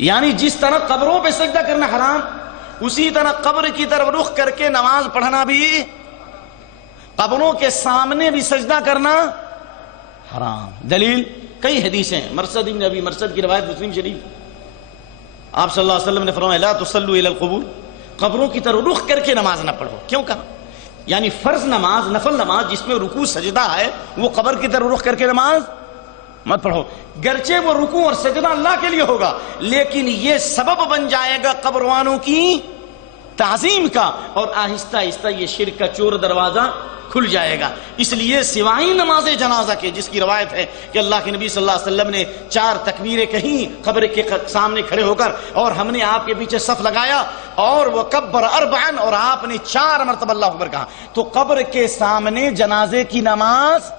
یعنی جس طرح قبروں پہ سجدہ کرنا حرام، اسی طرح قبر کی طرف رخ کر کے نماز پڑھنا بھی، قبروں کے سامنے بھی سجدہ کرنا حرام۔ دلیل کئی حدیثیں ہیں، مرثد بن ابی مرثد کی روایت مسلم شریف، آپ صلی اللہ علیہ وسلم نے فرمایا لا تصلوا الی القبور، قبروں کی طرف رخ کر کے نماز نہ پڑھو۔ کیوں کہا؟ یعنی فرض نماز، نفل نماز جس میں رکوع سجدہ ہے، وہ قبر کی طرف رخ کر کے نماز مت پڑھو۔ گرچہ وہ رکوع اور سجدہ اللہ کے لیے ہوگا، لیکن یہ سبب بن جائے گا قبر والوں کی تعظیم کا، اور آہستہ آہستہ یہ شرک کا چور دروازہ کھل جائے گا۔ اس لیے سوائے نماز جنازہ کے، جس کی روایت ہے کہ اللہ کے نبی صلی اللہ علیہ وسلم نے 4 تکبیریں کہیں قبر کے سامنے کھڑے ہو کر، اور ہم نے آپ کے پیچھے صف لگایا اور وہ کبر 4 اور آپ نے 4 مرتبہ اللہ اکبر کہا، تو قبر کے سامنے جنازے کی نماز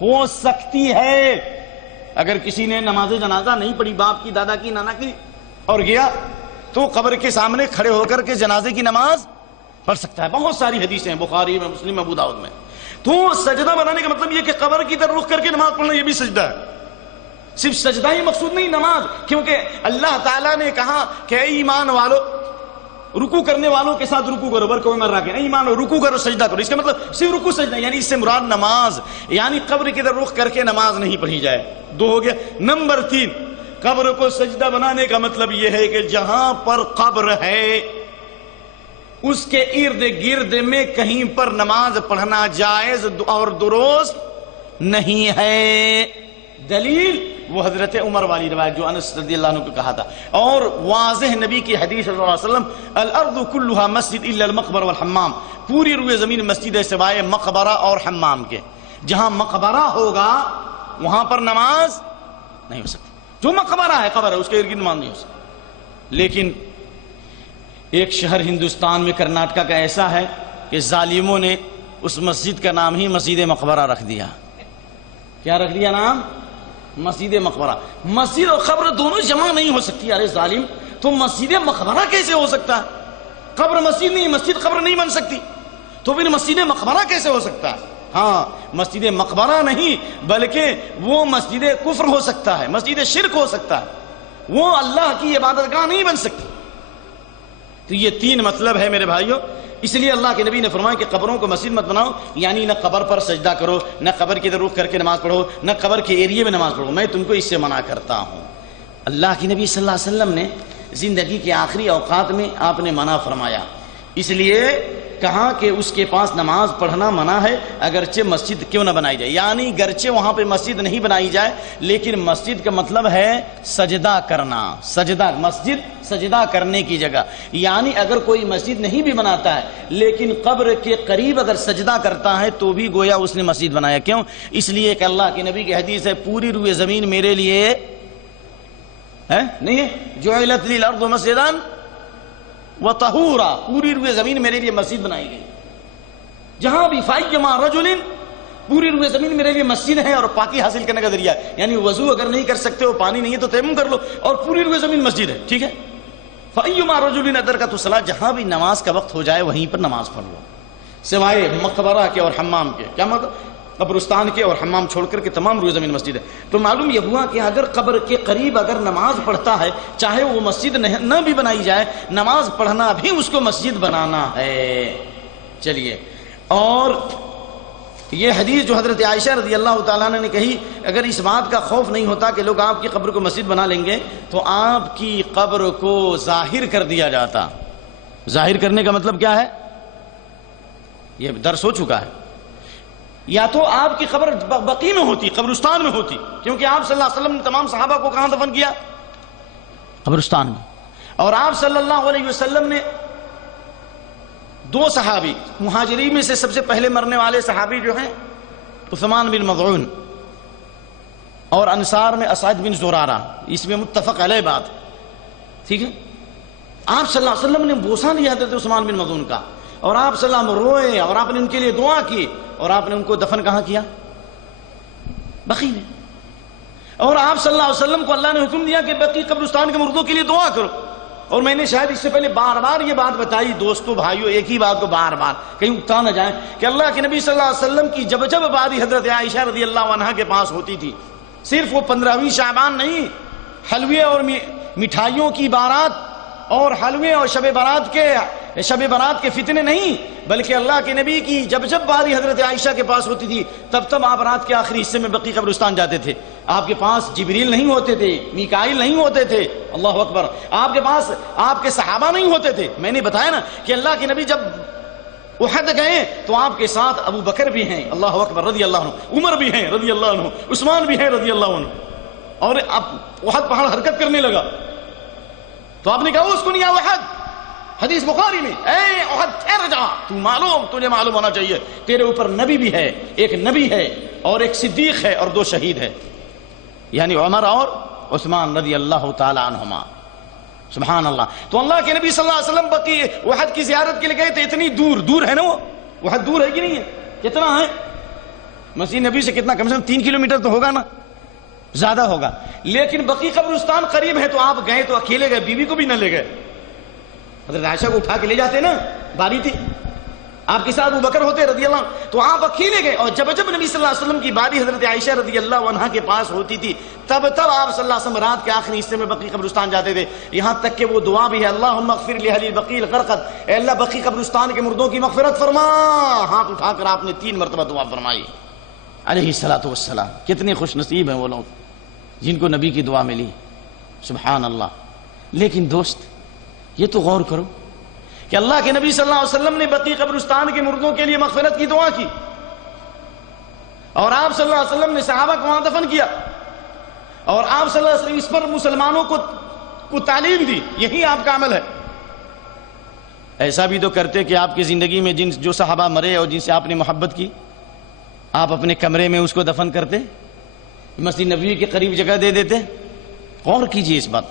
ہو سکتی ہے۔ اگر کسی نے نماز جنازہ نہیں پڑھی، باپ کی، دادا کی، نانا کی، اور گیا، تو قبر کے سامنے کھڑے ہو کر کے جنازے کی نماز پڑھ سکتا ہے۔ بہت ساری حدیثیں ہیں بخاری میں، مسلم میں، ابو داؤد میں۔ تو سجدہ بنانے کا مطلب یہ کہ قبر کی طرف رخ کر کے نماز پڑھنا یہ بھی سجدہ ہے۔ صرف سجدہ ہی مقصود نہیں، نماز، کیونکہ اللہ تعالیٰ نے کہا کہ اے ایمان والو، رکوع کرنے والوں کے ساتھ رکوع کرو، برکو میں رکھے، ایمان و رکوع کرو، سجدہ کرو۔ اس کا مطلب صرف رکوع سجدہ، یعنی اس سے مراد نماز، یعنی قبر کی طرف رخ کر کے نماز نہیں پڑھی جائے۔ 2 ہو گیا۔ نمبر 3، قبر کو سجدہ بنانے کا مطلب یہ ہے کہ جہاں پر قبر ہے اس کے ارد گرد میں کہیں پر نماز پڑھنا جائز اور درست نہیں ہے۔ دلیل وہ حضرت عمر والی روایت جو انس رضی اللہ عنہ کو کہا تھا، اور واضح نبی کی حدیث صلی اللہ علیہ وسلم الارض کلها مسجد الا المقبر والحمام، پوری روئے زمین مسجد ہے سوائے مقبرہ اور حمام کے۔ جہاں مقبرہ ہوگا وہاں پر نماز نہیں ہو سکتی، جو مقبرہ ہے قبر ہے اس کے ارد گرد نماز نہیں ہو سکتی۔ لیکن ایک شہر ہندوستان میں کرناٹکا کا ایسا ہے کہ ظالموں نے اس مسجد کا نام ہی مسجد مقبرہ رکھ دیا۔ کیا رکھ دیا نام؟ مسجد مقبرہ۔ مسجد اور قبر دونوں جمع نہیں ہو سکتی۔ ارے ظالم، تو مسجد مقبرہ کیسے ہو سکتا ہے؟ قبر مسجد نہیں، مسجد قبر نہیں بن سکتی، تو پھر مسجد مقبرہ کیسے ہو سکتا ہے؟ ہاں، مسجد مقبرہ نہیں بلکہ وہ مسجد کفر ہو سکتا ہے، مسجد شرک ہو سکتا ہے، وہ اللہ کی عبادت گاہ نہیں بن سکتی۔ تو یہ تین مطلب ہے میرے بھائیوں۔ اس لیے اللہ کے نبی نے فرمایا کہ قبروں کو مسجد مت بناؤ، یعنی نہ قبر پر سجدہ کرو، نہ قبر کی طرف رخ کر کے نماز پڑھو، نہ قبر کے ایریے میں نماز پڑھو، میں تم کو اس سے منع کرتا ہوں۔ اللہ کے نبی صلی اللہ علیہ وسلم نے زندگی کے آخری اوقات میں آپ نے منع فرمایا، اس لیے کہا کہ اس کے پاس نماز پڑھنا منع ہے، اگرچہ مسجد کیوں نہ بنائی جائے، یعنی گرچہ وہاں پہ مسجد نہیں بنائی جائے لیکن مسجد کا مطلب ہے سجدہ کرنا، سجدہ، مسجد سجدہ کرنے کی جگہ، یعنی اگر کوئی مسجد نہیں بھی بناتا ہے لیکن قبر کے قریب اگر سجدہ کرتا ہے تو بھی گویا اس نے مسجد بنایا۔ کیوں؟ اس لیے کہ اللہ کے نبی کی حدیث ہے پوری روئے زمین میرے لیے ہے نہیں ہے، جعلت لی الارض مسجدا وطہورا، پوری روئے زمین میرے لیے مسجد بنائی گئی۔ جہاں بھی فایما رجل، پوری روئے زمین میرے لیے مسجد ہے اور پاکی حاصل کرنے کا ذریعہ ہے، یعنی وضو اگر نہیں کر سکتے ہو، پانی نہیں ہے تو تیمم کر لو، اور پوری روئے زمین مسجد ہے، ٹھیک ہے۔ فایما رجل ادرکت الصلاۃ، جہاں بھی نماز کا وقت ہو جائے وہیں پر نماز پڑھ لو، سوائے مقبرہ کے اور حمام کے۔ کیا مطلب؟ قبرستان کے اور حمام چھوڑ کر کے تمام روئے زمین مسجد ہے۔ تو معلوم یہ ہوا کہ اگر قبر کے قریب اگر نماز پڑھتا ہے، چاہے وہ مسجد نہ بھی بنائی جائے، نماز پڑھنا بھی اس کو مسجد بنانا ہے۔ چلیے، اور یہ حدیث جو حضرت عائشہ رضی اللہ تعالیٰ عنہ نے کہی، اگر اس بات کا خوف نہیں ہوتا کہ لوگ آپ کی قبر کو مسجد بنا لیں گے تو آپ کی قبر کو ظاہر کر دیا جاتا۔ ظاہر کرنے کا مطلب کیا ہے؟ یہ درس ہو چکا ہے۔ یا تو آپ کی قبر بقیع میں ہوتی، قبرستان میں ہوتی، کیونکہ آپ صلی اللہ علیہ وسلم نے تمام صحابہ کو کہاں دفن کیا؟ قبرستان میں۔ اور آپ صلی اللہ علیہ وسلم نے دو صحابی، مہاجرین میں سے سب سے پہلے مرنے والے صحابی جو ہیں عثمان بن مظعون، اور انصار میں اسعد بن زرارہ، اس میں متفق علیہ بات، ٹھیک ہے۔ آپ صلی اللہ علیہ وسلم نے بوسہ لیا حضرت عثمان بن مظعون کا، اور آپ صلی اللہ علیہ وسلم روئے اور آپ نے ان کے لیے دعا کی، اور آپ نے ان کو دفن کہاں کیا؟ بقیع میں۔ اور آپ صلی اللہ علیہ وسلم کو اللہ نے حکم دیا کہ بقیع قبرستان کے مردوں کے لیے دعا کرو۔ اور میں نے شاید اس سے پہلے بار بار یہ بات بتائی دوستو بھائیو، ایک ہی بات کو بار بار کہیں اکتا نہ جائیں، کہ اللہ کے نبی صلی اللہ علیہ وسلم کی جب جب باری حضرت عائشہ رضی اللہ عنہا کے پاس ہوتی تھی، صرف وہ 15ویں شعبان نہیں، حلوے اور مٹھائیوں کی بارات اور حلوے اور شب برات کے فتنے نہیں، بلکہ اللہ کے نبی کی جب جب باری حضرت عائشہ کے پاس ہوتی تھی تب تب آپ رات کے آخری حصے میں بقیع قبرستان جاتے تھے۔ آپ کے پاس جبریل نہیں ہوتے تھے، میکائیل نہیں ہوتے تھے، اللہ اکبر، آپ کے پاس آپ کے صحابہ نہیں ہوتے تھے۔ میں نے بتایا نا کہ اللہ کے نبی جب احد گئے تو آپ کے ساتھ ابو بکر بھی ہیں، اللہ اکبر، رضی اللہ عنہ، عمر بھی ہیں رضی اللہ عنہ، عثمان بھی ہیں رضی اللہ عنہ، اور اب احد پہاڑ حرکت کرنے لگا تو آپ نے کہا اس کو نہیں آؤ احد، حدیث بخاری میں، اے احد ٹھہر جا، تجھے معلوم ہونا چاہیے تیرے اوپر نبی بھی ہے، ایک نبی ہے اور ایک صدیق ہے اور دو شہید ہے، یعنی عمر اور عثمان رضی اللہ تعالی عنہما، سبحان اللہ۔ تو اللہ کے نبی صلی اللہ علیہ وسلم بقیع احد کی زیارت کے لیے گئے تھے، اتنی دور ہے نا، وہ احد دور ہے کہ نہیں ہے؟ کتنا ہے؟ مسجد نبی سے کتنا، کم سے کم 3 کلومیٹر تو ہوگا نا، زیادہ ہوگا، لیکن بقیع قبرستان قریب ہے تو آپ گئے تو اکیلے گئے، بیوی کو بھی نہ لے گئے، حضرت عائشہ کو اٹھا کے لے جاتے نا، باری تھی، آپ کے ساتھ ابو بکر ہوتے رضی اللہ عنہ، تو آپ اکیلے گئے، اور جب جب نبی صلی اللہ علیہ وسلم کی باری حضرت عائشہ رضی اللہ عنہا کے پاس ہوتی تھی تب تب آپ صلی اللہ علیہ وسلم رات کے آخری حصے میں بقیع قبرستان جاتے تھے، یہاں تک کہ وہ دعا بھی ہے، اللہم اغفر لاہل البقیع الغرقد، اے اللہ بقیع قبرستان کے مردوں کی مغفرت فرما، ہاتھ اٹھا کر آپ نے 3 مرتبہ دعا فرمائی علیہ الصلوۃ والسلام۔ کتنے خوش نصیب ہیں وہ لوگ جن کو نبی کی دعا ملی، سبحان اللہ۔ لیکن دوست یہ تو غور کرو کہ اللہ کے نبی صلی اللہ علیہ وسلم نے بقیع قبرستان کے مردوں کے لیے مغفرت کی دعا کی، اور آپ صلی اللہ علیہ وسلم نے صحابہ کو وہاں دفن کیا، اور آپ صلی اللہ علیہ وسلم اس پر مسلمانوں کو تعلیم دی، یہی آپ کا عمل ہے۔ ایسا بھی تو کرتے کہ آپ کی زندگی میں جو صحابہ مرے اور جن سے آپ نے محبت کی، آپ اپنے کمرے میں اس کو دفن کرتے، مسجد نبوی کے قریب جگہ دے دیتے۔ غور کیجئے اس بات۔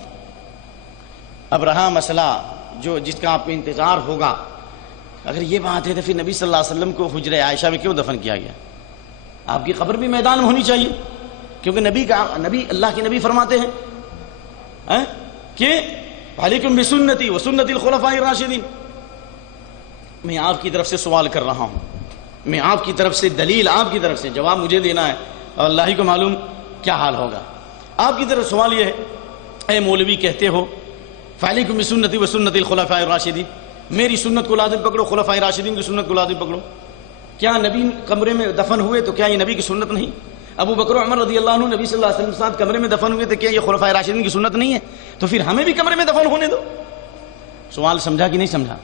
اب رہا مسئلہ جس کا آپ کو انتظار ہوگا، اگر یہ بات ہے تو پھر نبی صلی اللہ علیہ وسلم کو حجرہ عائشہ میں کیوں دفن کیا گیا؟ آپ کی قبر بھی میدان میں ہونی چاہیے، کیونکہ اللہ کے نبی فرماتے ہیں کہ علیکم بسنتی و سنت الخلفاء الراشدین۔ میں آپ کی طرف سے سوال کر رہا ہوں، میں آپ کی طرف سے دلیل، آپ کی طرف سے جواب مجھے دینا ہے، اور اللہ ہی کو معلوم کیا حال ہوگا۔ آپ کی طرف سوال یہ ہے، اے مولوی کہتے ہو فعلیکم بسنتی و سنت الخلفاء الراشدین، میری سنت کو لازم پکڑو، خلفاء راشدین کی سنت کو لازم پکڑو۔ کیا نبی کمرے میں دفن ہوئے تو کیا یہ نبی کی سنت نہیں؟ ابو بکر و عمر رضی اللہ عنہ نبی صلی اللہ علیہ وسلم کے ساتھ کمرے میں دفن ہوئے تو کیا یہ خلفاء راشدین کی سنت نہیں ہے؟ تو پھر ہمیں بھی کمرے میں دفن ہونے دو۔ سوال سمجھا کہ نہیں سمجھا؟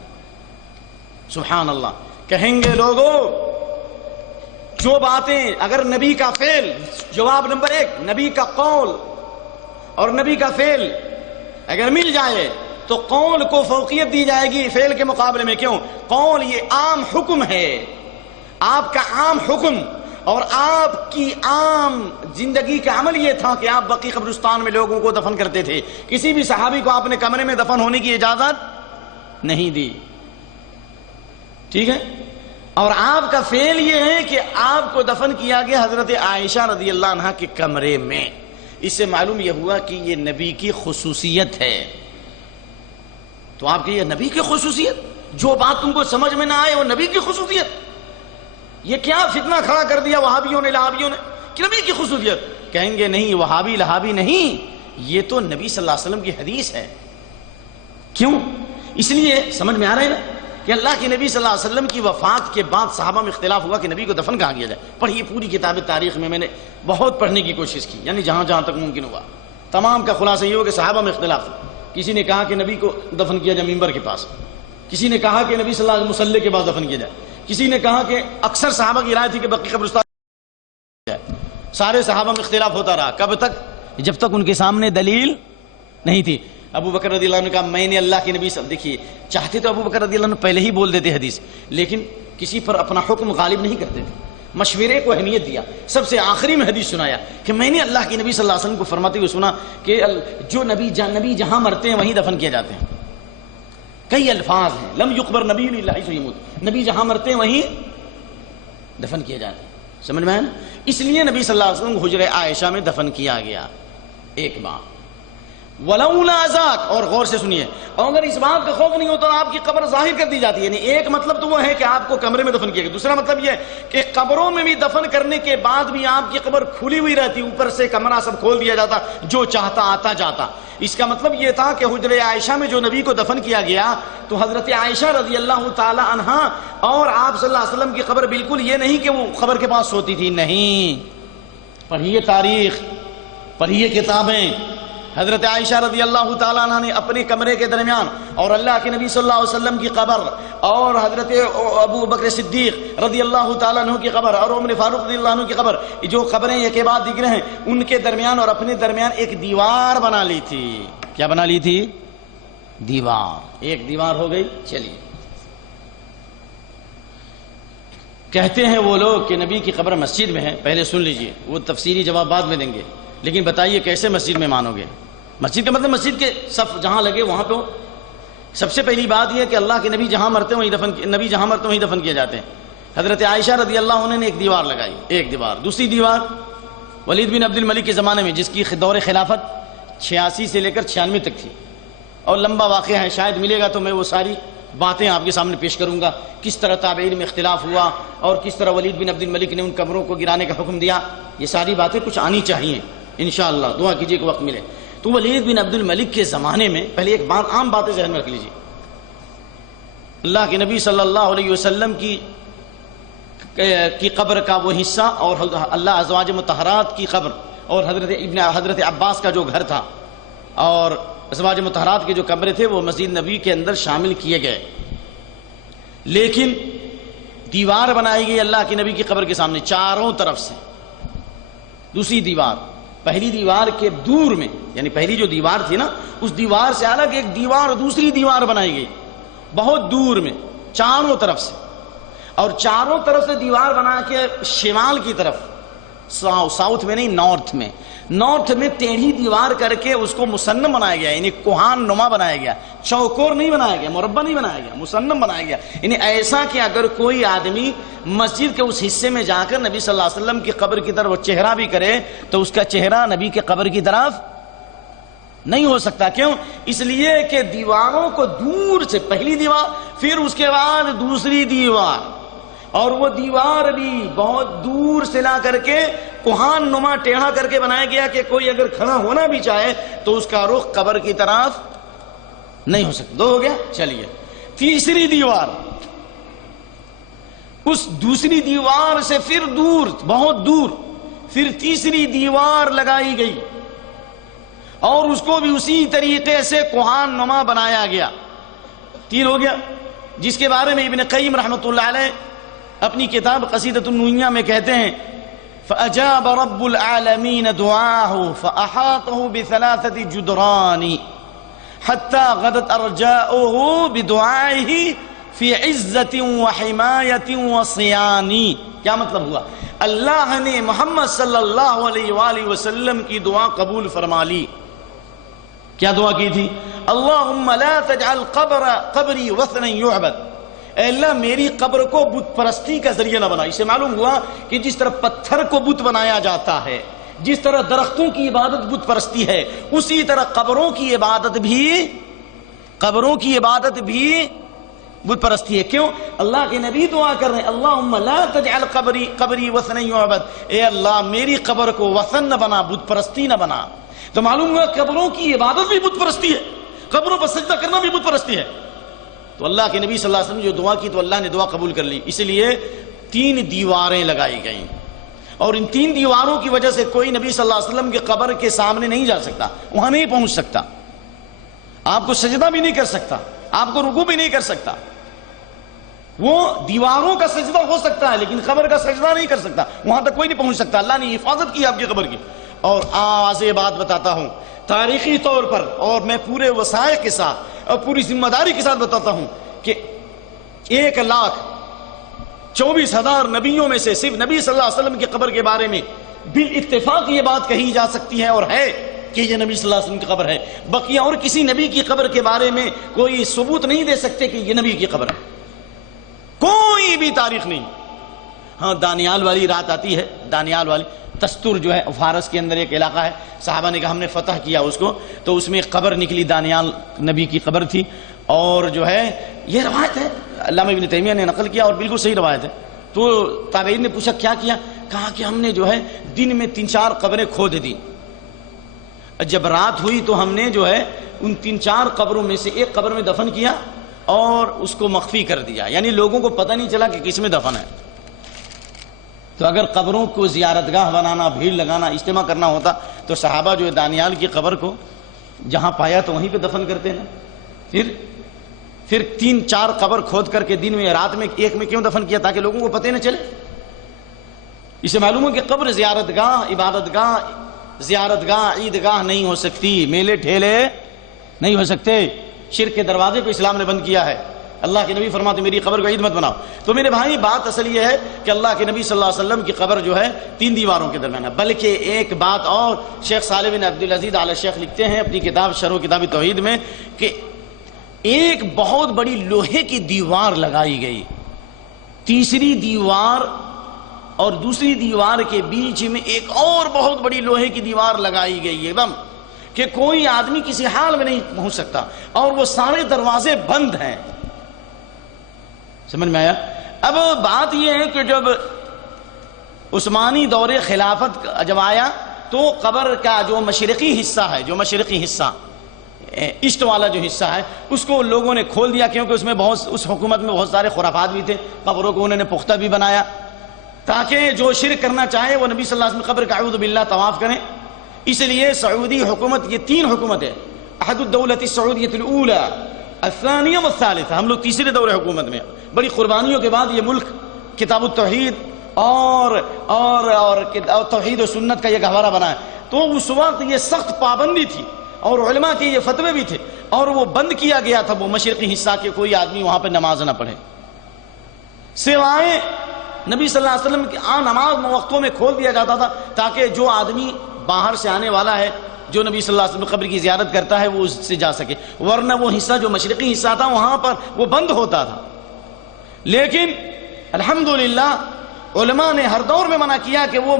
سبحان اللہ۔ کہیں گے لوگوں جو باتیں اگر نبی کا فعل، جواب نمبر 1، نبی کا قول اور نبی کا فعل اگر مل جائے تو قول کو فوقیت دی جائے گی فعل کے مقابلے میں۔ کیوں؟ قول یہ عام حکم ہے، آپ کا عام حکم، اور آپ کی عام زندگی کا عمل یہ تھا کہ آپ بقیع قبرستان میں لوگوں کو دفن کرتے تھے، کسی بھی صحابی کو آپ نے کمرے میں دفن ہونے کی اجازت نہیں دی، ٹھیک ہے؟ اور آپ کا فعل یہ ہے کہ آپ کو دفن کیا گیا حضرت عائشہ رضی اللہ عنہا کے کمرے میں۔ اس سے معلوم یہ ہوا کہ یہ نبی کی خصوصیت ہے۔ تو آپ کی یہ نبی کی خصوصیت، جو بات تم کو سمجھ میں نہ آئے وہ نبی کی خصوصیت، یہ کیا فتنہ کھڑا کر دیا وہابیوں نے لہابیوں نے کہ نبی کی خصوصیت؟ کہیں گے نہیں، وہابی لہابی نہیں، یہ تو نبی صلی اللہ علیہ وسلم کی حدیث ہے۔ کیوں؟ اس لیے سمجھ میں آ رہا ہے نا کہ اللہ کے نبی صلی اللہ علیہ وسلم کی وفات کے بعد صحابہ میں اختلاف ہوا کہ نبی کو دفن کہاں کیا جائے۔ پڑھیے پوری کتاب تاریخ میں نے بہت پڑھنے کی کوشش کی، یعنی جہاں جہاں تک ممکن ہوا۔ تمام کا خلاصہ یہ ہو کہ صحابہ میں اختلاف تھا۔ کسی نے کہا کہ نبی کو دفن کیا جائے ممبر کے پاس، کسی نے کہا کہ نبی صلی اللہ علیہ وسلم مصلی کے پاس دفن کیا جائے، کسی نے کہا کہ اکثر صحابہ کی رائے تھی کہ بقیع قبرستان جائے۔ سارے صحابہ میں اختلاف ہوتا رہا، کب تک؟ جب تک ان کے سامنے دلیل نہیں تھی۔ ابو بکر رضی اللہ عنہ نے کہا میں نے اللہ کے نبی سے، دیکھیے چاہتے تو ابو بکر رضی اللہ عنہ پہلے ہی بول دیتے حدیث، لیکن کسی پر اپنا حکم غالب نہیں کرتے تھے، مشورے کو اہمیت دیا۔ سب سے آخری میں حدیث سنایا کہ میں نے اللہ کے نبی صلی اللہ علیہ وسلم کو فرماتے ہوئے سنا کہ جو نبی جہاں مرتے ہیں وہیں دفن کیے جاتے ہیں۔ کئی الفاظ ہیں، لم یقبر نبی الا حیث یموت، نبی جہاں مرتے ہیں وہیں دفن کیے جاتے ہیں۔ سمجھ میں آیا نا؟ اس لیے نبی صلی اللہ علیہ وسلم کو حجرہ عائشہ میں دفن کیا گیا۔ ایک بات ولولا ذاک، اور غور سے سنیے، اور اگر اس بات کا خوف نہیں ہوتا آپ کی قبر ظاہر کر دی جاتی ہے۔ یعنی ایک مطلب تو وہ ہے کہ آپ کو کمرے میں دفن کیا گیا، دوسرا مطلب یہ کہ قبروں میں بھی دفن کرنے کے بعد بھی آپ کی قبر کھلی ہوئی رہتی، اوپر سے کمرہ سب کھول دیا جاتا، جو چاہتا آتا جاتا۔ اس کا مطلب یہ تھا کہ حجرہ عائشہ میں جو نبی کو دفن کیا گیا تو حضرت عائشہ رضی اللہ تعالی عنہا اور آپ صلی اللہ علیہ وسلم کی قبر بالکل یہ نہیں کہ وہ قبر کے پاس سوتی تھی، نہیں۔ پڑھیے تاریخ، پڑھیے کتابیں۔ حضرت عائشہ رضی اللہ تعالیٰ عنہ نے اپنے کمرے کے درمیان اور اللہ کے نبی صلی اللہ علیہ وسلم کی قبر اور حضرت ابو بکر صدیق رضی اللہ تعالیٰ عنہ کی قبر اور عمر فاروق رضی اللہ عنہ کی قبر، جو قبریں ایک کے بعد دیگر ہیں، ان کے درمیان اور اپنے درمیان ایک دیوار بنا لی تھی۔ کیا بنا لی تھی؟ دیوار۔ ایک دیوار ہو گئی۔ چلیے، کہتے ہیں وہ لوگ کہ نبی کی قبر مسجد میں ہے۔ پہلے سن لیجئے، وہ تفصیلی جواب بعد میں دیں گے، لیکن بتائیے کیسے مسجد میں مانو گے؟ مسجد کا مطلب مسجد کے صف جہاں لگے وہاں پہ۔ سب سے پہلی بات یہ کہ اللہ کے نبی جہاں مرتے ہیں وہیں دفن کیے جاتے ہیں۔ حضرت عائشہ رضی اللہ عنہ نے ایک دیوار لگائی، ایک دیوار۔ دوسری دیوار ولید بن عبد الملک کے زمانے میں، جس کی دور خلافت 86 سے لے کر 96 تک تھی، اور لمبا واقعہ ہے، شاید ملے گا تو میں وہ ساری باتیں آپ کے سامنے پیش کروں گا، کس طرح تابعین میں اختلاف ہوا اور کس طرح ولید بن عبد الملک نے ان قبروں کو گرانے کا حکم دیا۔ یہ ساری باتیں کچھ آنی چاہیے انشاءاللہ، دعا کیجیے کہ وقت ملے۔ تو ولید بن عبد الملک کے زمانے میں، پہلے ایک بات، عام باتیں ذہن میں رکھ لیجیے، اللہ کے نبی صلی اللہ علیہ وسلم کی قبر کا وہ حصہ اور اللہ ازواج مطہرات کی قبر اور حضرت عباس کا جو گھر تھا اور ازواج مطہرات کے جو قبریں تھے وہ مسجد نبی کے اندر شامل کیے گئے۔ لیکن دیوار بنائی گئی اللہ کے نبی کی قبر کے سامنے چاروں طرف سے. دوسری دیوار پہلی دیوار کے دور میں، یعنی پہلی جو دیوار تھی نا اس دیوار سے الگ ایک دیوار دوسری دیوار بنائی گئی بہت دور میں چاروں طرف سے. اور چاروں طرف سے دیوار بنا کے شمال کی طرف، ساؤتھ میں نہیں نارتھ میں ٹیڑھی دیوار کر کے اس کو مسنم بنایا گیا، یعنی کوہان نما بنایا گیا، چوکور نہیں بنایا گیا، مربع نہیں بنایا گیا، مسنم بنایا گیا. یعنی ایسا کہ اگر کوئی آدمی مسجد کے اس حصے میں جا کر نبی صلی اللہ علیہ وسلم کی قبر کی طرف چہرہ بھی کرے تو اس کا چہرہ نبی کے قبر کی طرف نہیں ہو سکتا. کیوں؟ اس لیے کہ دیواروں کو دور سے پہلی دیوار، پھر اس کے بعد دوسری دیوار، اور وہ دیوار بھی بہت دور سے لا کر کے کوہان نما ٹیڑھا کر کے بنایا گیا کہ کوئی اگر کھڑا ہونا بھی چاہے تو اس کا رخ قبر کی طرف نہیں ہو سکتا. 2 ہو گیا. چلیے تیسری دیوار، اس دوسری دیوار سے پھر دور، بہت دور، پھر تیسری دیوار لگائی گئی اور اس کو بھی اسی طریقے سے کوہان نما بنایا گیا. 3 ہو گیا. جس کے بارے میں ابن قیم رحمۃ اللہ علیہ اپنی کتاب قصیدۃ النونیہ میں کہتے ہیں فَأَجَابَ رَبُّ الْعَالَمِينَ دُعَاهُ فَأَحَاطَهُ بِثَلَاثَةِ جُدْرَانِ حَتَّى غَدَتْ أَرْجَاؤُهُ بِدُعَائِهِ فِي عِزَّةٍ وَحِمَايَةٍ وَصِيَانِ. کیا مطلب ہوا؟ اللہ نے محمد صلی اللہ علیہ وآلہ وسلم کی دعا قبول فرما لی. کیا دعا کی تھی؟ اللہم لا تجعل قبری وثنا يعبد. اے اللہ میری قبر کو بت پرستی کا ذریعہ نہ بنا. اسے معلوم ہوا کہ جس طرح پتھر کو بت بنایا جاتا ہے، جس طرح درختوں کی عبادت بت پرستی ہے، اسی طرح قبروں کی عبادت بھی بت پرستی ہے. کیوں؟ اللہ کے نبی دعا کر رہے ہیں اللہم لا تجعل قبری وثنا يعبد. اے اللہ میری قبر کو وثن نہ بنا، بت پرستی نہ بنا. تو معلوم ہوا قبروں کی عبادت بھی بت پرستی ہے، قبروں پر سجدہ کرنا بھی بت پرستی ہے. تو اللہ کے نبی صلی اللہ علیہ وسلم جو دعا کی تو اللہ نے دعا قبول کر لی. اس لیے 3 دیواریں لگائی گئیں، اور ان 3 دیواروں کی وجہ سے کوئی نبی صلی اللہ علیہ وسلم کی قبر کے سامنے نہیں جا سکتا، وہاں نہیں پہنچ سکتا، آپ کو سجدہ بھی نہیں کر سکتا، آپ کو رکوع بھی نہیں کر سکتا. وہ دیواروں کا سجدہ ہو سکتا ہے لیکن قبر کا سجدہ نہیں کر سکتا، وہاں تک کوئی نہیں پہنچ سکتا. اللہ نے حفاظت کی آپ کی قبر کی. اور آج یہ بات بتاتا ہوں تاریخی طور پر، اور میں پورے وسائل کے ساتھ اور پوری ذمہ داری کے ساتھ بتاتا ہوں کہ 1,24,000 نبیوں میں سے صرف نبی صلی اللہ علیہ وسلم کی قبر کے بارے میں بالاتفاق یہ بات کہی جا سکتی ہے اور ہے کہ یہ نبی صلی اللہ علیہ وسلم کی قبر ہے. بقیہ اور کسی نبی کی قبر کے بارے میں کوئی ثبوت نہیں دے سکتے کہ یہ نبی کی قبر ہے، کوئی بھی تاریخ نہیں. ہاں دانیال والی رات آتی ہے، دانیال والی تستر جو ہے فارس کے اندر ایک علاقہ ہے، صحابہ نے کہا ہم نے فتح کیا اس کو، تو اس میں ایک قبر نکلی، دانیال نبی کی قبر تھی. اور جو ہے یہ روایت ہے، علامہ ابن تیمیہ نے نقل کیا اور بالکل صحیح روایت ہے. تو تابعین نے پوچھا کیا کیا؟ کہا کہ ہم نے جو ہے دن میں 3-4 قبریں کھود دی، جب رات ہوئی تو ہم نے جو ہے ان 3-4 قبروں میں سے ایک قبر میں دفن کیا اور اس کو مخفی کر دیا، یعنی لوگوں کو پتہ نہیں چلا کہ کس میں دفن ہے. تو اگر قبروں کو زیارت گاہ بنانا، بھیڑ لگانا، اجتماع کرنا ہوتا تو صحابہ جو ہے دانیال کی قبر کو جہاں پایا تو وہیں پہ دفن کرتے نا. پھر 3-4 قبر کھود کر کے دن میں رات میں ایک میں کیوں دفن کیا؟ تاکہ لوگوں کو پتہ نہ چلے. اسے معلوم ہے کہ قبر زیارت گاہ، عبادت گاہ، عید گاہ نہیں ہو سکتی، میلے ٹھیلے نہیں ہو سکتے. شرک کے دروازے کو اسلام نے بند کیا ہے. اللہ کے نبی فرماتے میری قبر کو عید مت بناؤ. تو میرے بھائی بات اصل یہ ہے کہ اللہ کے نبی صلی اللہ علیہ وسلم کی قبر جو ہے 3 دیواروں کے درمیان ہے. بلکہ ایک بات اور شیخ صالح بن عبدالعزیز آل شیخ لکھتے ہیں اپنی کتاب شرح کتاب توحید میں کہ ایک بہت بڑی لوہے کی دیوار لگائی گئی، تیسری دیوار اور دوسری دیوار کے بیچ میں ایک اور بہت بڑی لوہے کی دیوار لگائی گئی ایک دم کہ کوئی آدمی کسی حال میں نہیں پہنچ سکتا، اور وہ سارے دروازے بند ہیں. سمجھ میں آیا؟ اب بات یہ ہے کہ جب عثمانی دور خلافت جب آیا تو قبر کا جو مشرقی حصہ ایسٹ والا جو حصہ ہے اس کو لوگوں نے کھول دیا، کیونکہ اس حکومت میں بہت سارے خرافات بھی تھے. قبروں کو انہوں نے پختہ بھی بنایا تاکہ جو شرک کرنا چاہے وہ نبی صلی اللہ علیہ وسلم قبر کا اعوذ باللہ طواف کریں. اس لیے سعودی حکومت، یہ 3 حکومت ہے، احد الدولت السعودیۃ الاولى الثانیہ والثالثہ، ہم لوگ تیسرے دور حکومت میں. بڑی قربانیوں کے بعد یہ ملک کتاب التوحید اور توحید و سنت کا یہ گہوارہ بنا ہے. تو اس وقت یہ سخت پابندی تھی اور علماء کے یہ فتوے بھی تھے, اور وہ بند کیا گیا تھا وہ مشرقی حصہ کہ کوئی آدمی وہاں پہ نماز نہ پڑھے, سوائے نبی صلی اللہ علیہ وسلم کی نماز وقتوں میں کھول دیا جاتا تھا تاکہ جو آدمی باہر سے آنے والا ہے, جو نبی صلی اللہ علیہ وسلم قبر کی زیارت کرتا ہے, وہ اس سے جا سکے, ورنہ وہ حصہ جو مشرقی حصہ تھا وہاں پر وہ بند ہوتا تھا. لیکن الحمدللہ علماء نے ہر دور میں منع کیا کہ وہ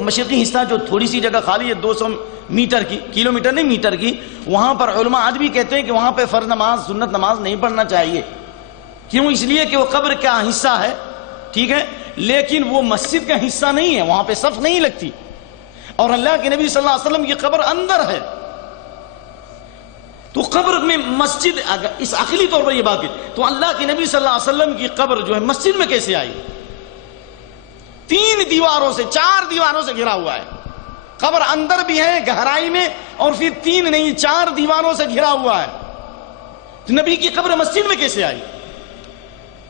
مشرقی حصہ جو تھوڑی سی جگہ خالی ہے 200 میٹر کی, کلومیٹر نہیں میٹر کی, وہاں پر علماء آج بھی کہتے ہیں کہ وہاں پہ فرض نماز سنت نماز نہیں پڑھنا چاہیے. کیوں؟ اس لیے کہ وہ قبر کا حصہ ہے, ٹھیک ہے, لیکن وہ مسجد کا حصہ نہیں ہے, وہاں پہ صف نہیں لگتی, اور اللہ کے نبی صلی اللہ علیہ وسلم کی قبر اندر ہے. تو قبر میں مسجد, اگر اس عقلی طور پر یہ بات ہے تو اللہ کے نبی صلی اللہ علیہ وسلم کی قبر جو ہے مسجد میں کیسے آئی؟ 3 دیواروں سے 4 دیواروں سے گھرا ہوا ہے, قبر اندر بھی ہے گہرائی میں, اور پھر 3 نہیں 4 دیواروں سے گھرا ہوا ہے. تو نبی کی قبر مسجد میں کیسے آئی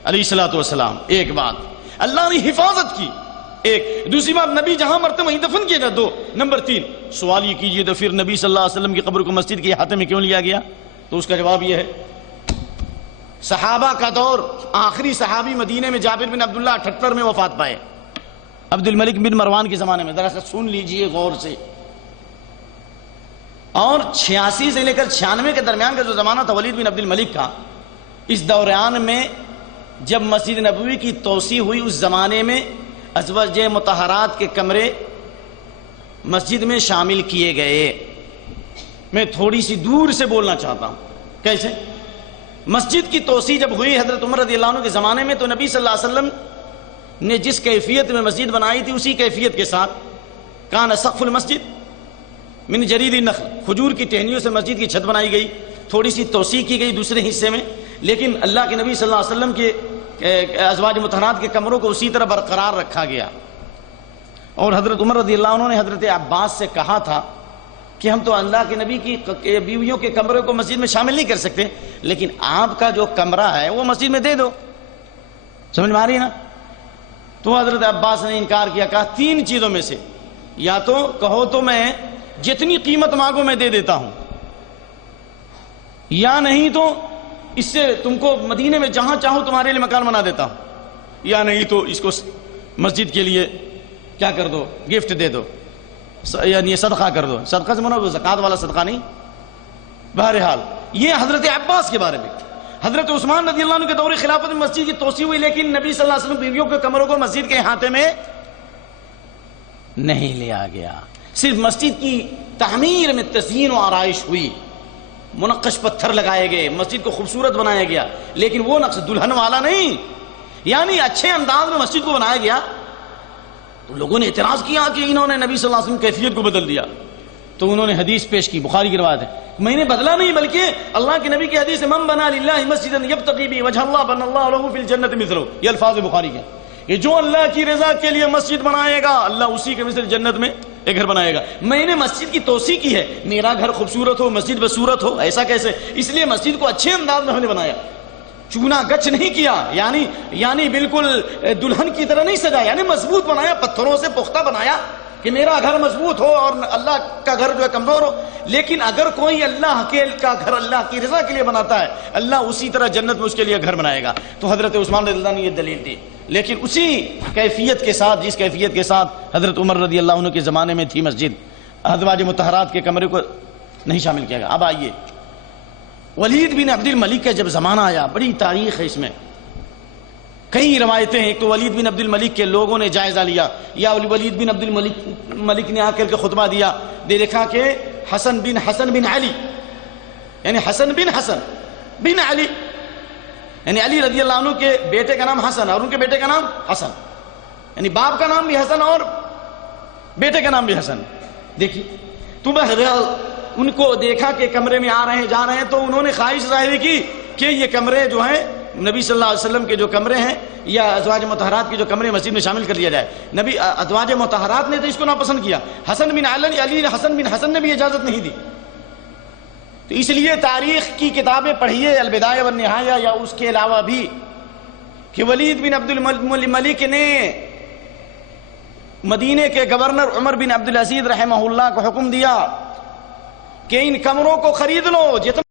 علیہ الصلوۃ والسلام؟ ایک بات اللہ نے حفاظت کی, ایک دوسری بات نبی جہاں مرتے وہیں دفن کیے گئے. 2 نمبر 3 سوال یہ کیجئے تو پھر نبی صلی اللہ علیہ وسلم کی قبر کو مسجد کے احاطے میں کیوں لیا گیا؟ تو اس کا جواب یہ ہے, صحابہ کا دور, آخری صحابی مدینے میں جابر بن عبداللہ 78 میں وفات پائے, عبد الملک بن مروان کے زمانے میں. ذرا سا سن لیجئے غور سے. اور 86 سے لے کر 96 کے درمیان کا جو زمانہ تھا ولید بن عبد الملک کا, اس دوران میں جب مسجد نبوی کی توسیع ہوئی, اس زمانے میں ازواج مطہرات کے کمرے مسجد میں شامل کیے گئے. میں تھوڑی سی دور سے بولنا چاہتا ہوں. کیسے؟ مسجد کی توسیع جب ہوئی حضرت عمر رضی اللہ عنہ کے زمانے میں, تو نبی صلی اللہ علیہ وسلم نے جس کیفیت میں مسجد بنائی تھی اسی کیفیت کے ساتھ کان سقف المسجد من جرید النخل, کھجور کی ٹہنیوں سے مسجد کی چھت بنائی گئی, تھوڑی سی توسیع کی گئی دوسرے حصے میں, لیکن اللہ کے نبی صلی اللہ علیہ وسلم کے ازواج مطہرات کے کمروں کو اسی طرح برقرار رکھا گیا. اور حضرت عمر رضی اللہ عنہ نے حضرت عباس سے کہا تھا کہ ہم تو اللہ کے نبی کی بیویوں کے کمرے کو مسجد میں شامل نہیں کر سکتے, لیکن آپ کا جو کمرہ ہے وہ مسجد میں دے دو. سمجھ میں آ رہی ہے نا؟ تو حضرت عباس نے انکار کیا, کہا 3 چیزوں میں سے, یا تو کہو تو میں جتنی قیمت مانگو میں دے دیتا ہوں, یا نہیں تو اس سے تم کو مدینے میں جہاں چاہو تمہارے لیے مکان بنا دیتا ہوں, یا نہیں تو اس کو مسجد کے لیے کیا کر دو, گفٹ دے دو, یعنی صدقہ کر دو. صدقہ سے منو زکات والا صدقہ نہیں. بہرحال یہ حضرت عباس کے بارے میں. حضرت عثمان رضی اللہ عنہ کے دور خلافت میں مسجد کی توسیع ہوئی, لیکن نبی صلی اللہ علیہ وسلم بیویوں کے کمروں کو مسجد کے احاطے میں نہیں لیا گیا. صرف مسجد کی تعمیر میں تزئین و آرائش ہوئی, منقش پتھر لگائے گئے, مسجد کو خوبصورت بنایا گیا, لیکن وہ نقش دلہن والا نہیں, یعنی اچھے انداز میں مسجد کو بنایا گیا. تو لوگوں نے اعتراض کیا کہ انہوں نے نبی صلی اللہ علیہ وسلم کیفیت کو بدل دیا. تو انہوں نے حدیث پیش کی, بخاری کی روایت ہے, میں نے بدلا نہیں بلکہ اللہ کے نبی کی حدیث من بنا للہ مسجدا یبتغی بہ وجہ اللہ بنى اللہ لہ فی الجنۃ مثلہ, یہ الفاظ بخاری کے. کہ جو اللہ کی رضا کے لیے مسجد بنائے گا اللہ اسی کے مثل جنت میں ایک گھر بنائے گا. میں نے مسجد کی توسیع کی ہے, میرا گھر خوبصورت ہو مسجد بصورت ہو, ایسا کیسے؟ اس لیے مسجد کو اچھے انداز میں ہم نے بنایا, چونا گچ نہیں کیا, یعنی بالکل دلہن کی طرح نہیں سجایا, یعنی مضبوط بنایا, پتھروں سے پختہ بنایا کہ میرا گھر مضبوط ہو اور اللہ کا گھر جو ہے کمزور ہو. لیکن اگر کوئی اللہ کا گھر اللہ کی رضا کے لیے بناتا ہے, اللہ اسی طرح جنت میں اس کے لیے گھر بنائے گا. تو حضرت عثمان رضی اللہ عنہ نے یہ دلیل دی, لیکن اسی کیفیت کے ساتھ, جس کیفیت کے ساتھ حضرت عمر رضی اللہ عنہ کے زمانے میں تھی مسجد, ازواج مطہرات کے کمرے کو نہیں شامل کیا گیا. اب آئیے ولید بن عبد الملک کا جب زمانہ آیا, بڑی تاریخ ہے اس میں, کئی روایتیں ہیں. ایک تو ولید بن عبد الملک کے لوگوں نے جائزہ لیا, یا ولید بن عبد الملک نے آ کر کے خطبہ دیا, دیکھا کہ حسن بن علی, یعنی حسن بن علی, یعنی علی رضی اللہ عنہ کے بیٹے کا نام حسن اور ان کے بیٹے کا نام حسن, یعنی باپ کا نام بھی حسن اور بیٹے کا نام بھی حسن. دیکھیے تو بہرحال ان کو دیکھا کہ کمرے میں آ رہے ہیں جا رہے ہیں, تو انہوں نے خواہش ظاہر کی کہ یہ کمرے جو ہیں نبی صلی اللہ علیہ وسلم کے جو کمرے ہیں یا ازواج مطہرات کے جو کمرے مسجد میں شامل کر لیا جائے. نبی ازواج مطہرات نے تو اس کو ناپسند کیا, حسن بن حسن نے بھی اجازت نہیں دی. تو اس لیے تاریخ کی کتابیں پڑھیے, البدایہ والنہایہ, یا اس کے علاوہ بھی کہ ولید بن عبد الملک نے مدینے کے گورنر عمر بن عبد العزیز رحمہ اللہ کو حکم دیا کہ ان کمروں کو خرید لو، جتنا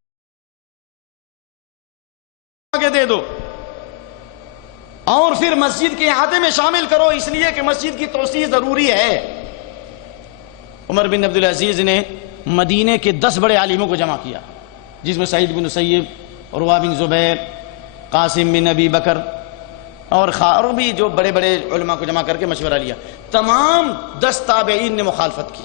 آگے دے دو، اور پھر مسجد کے احاطے میں شامل کرو، اس لیے کہ مسجد کی توسیع ضروری ہے۔ عمر بن عبد العزیز نے مدینے کے 10 بڑے عالموں کو جمع کیا، جس میں سعید بن مسیب، عروہ بن زبیر، قاسم بن ابی بکر اور بھی جو بڑے بڑے علماء کو جمع کر کے مشورہ لیا۔ تمام 10 تابعین نے مخالفت کی،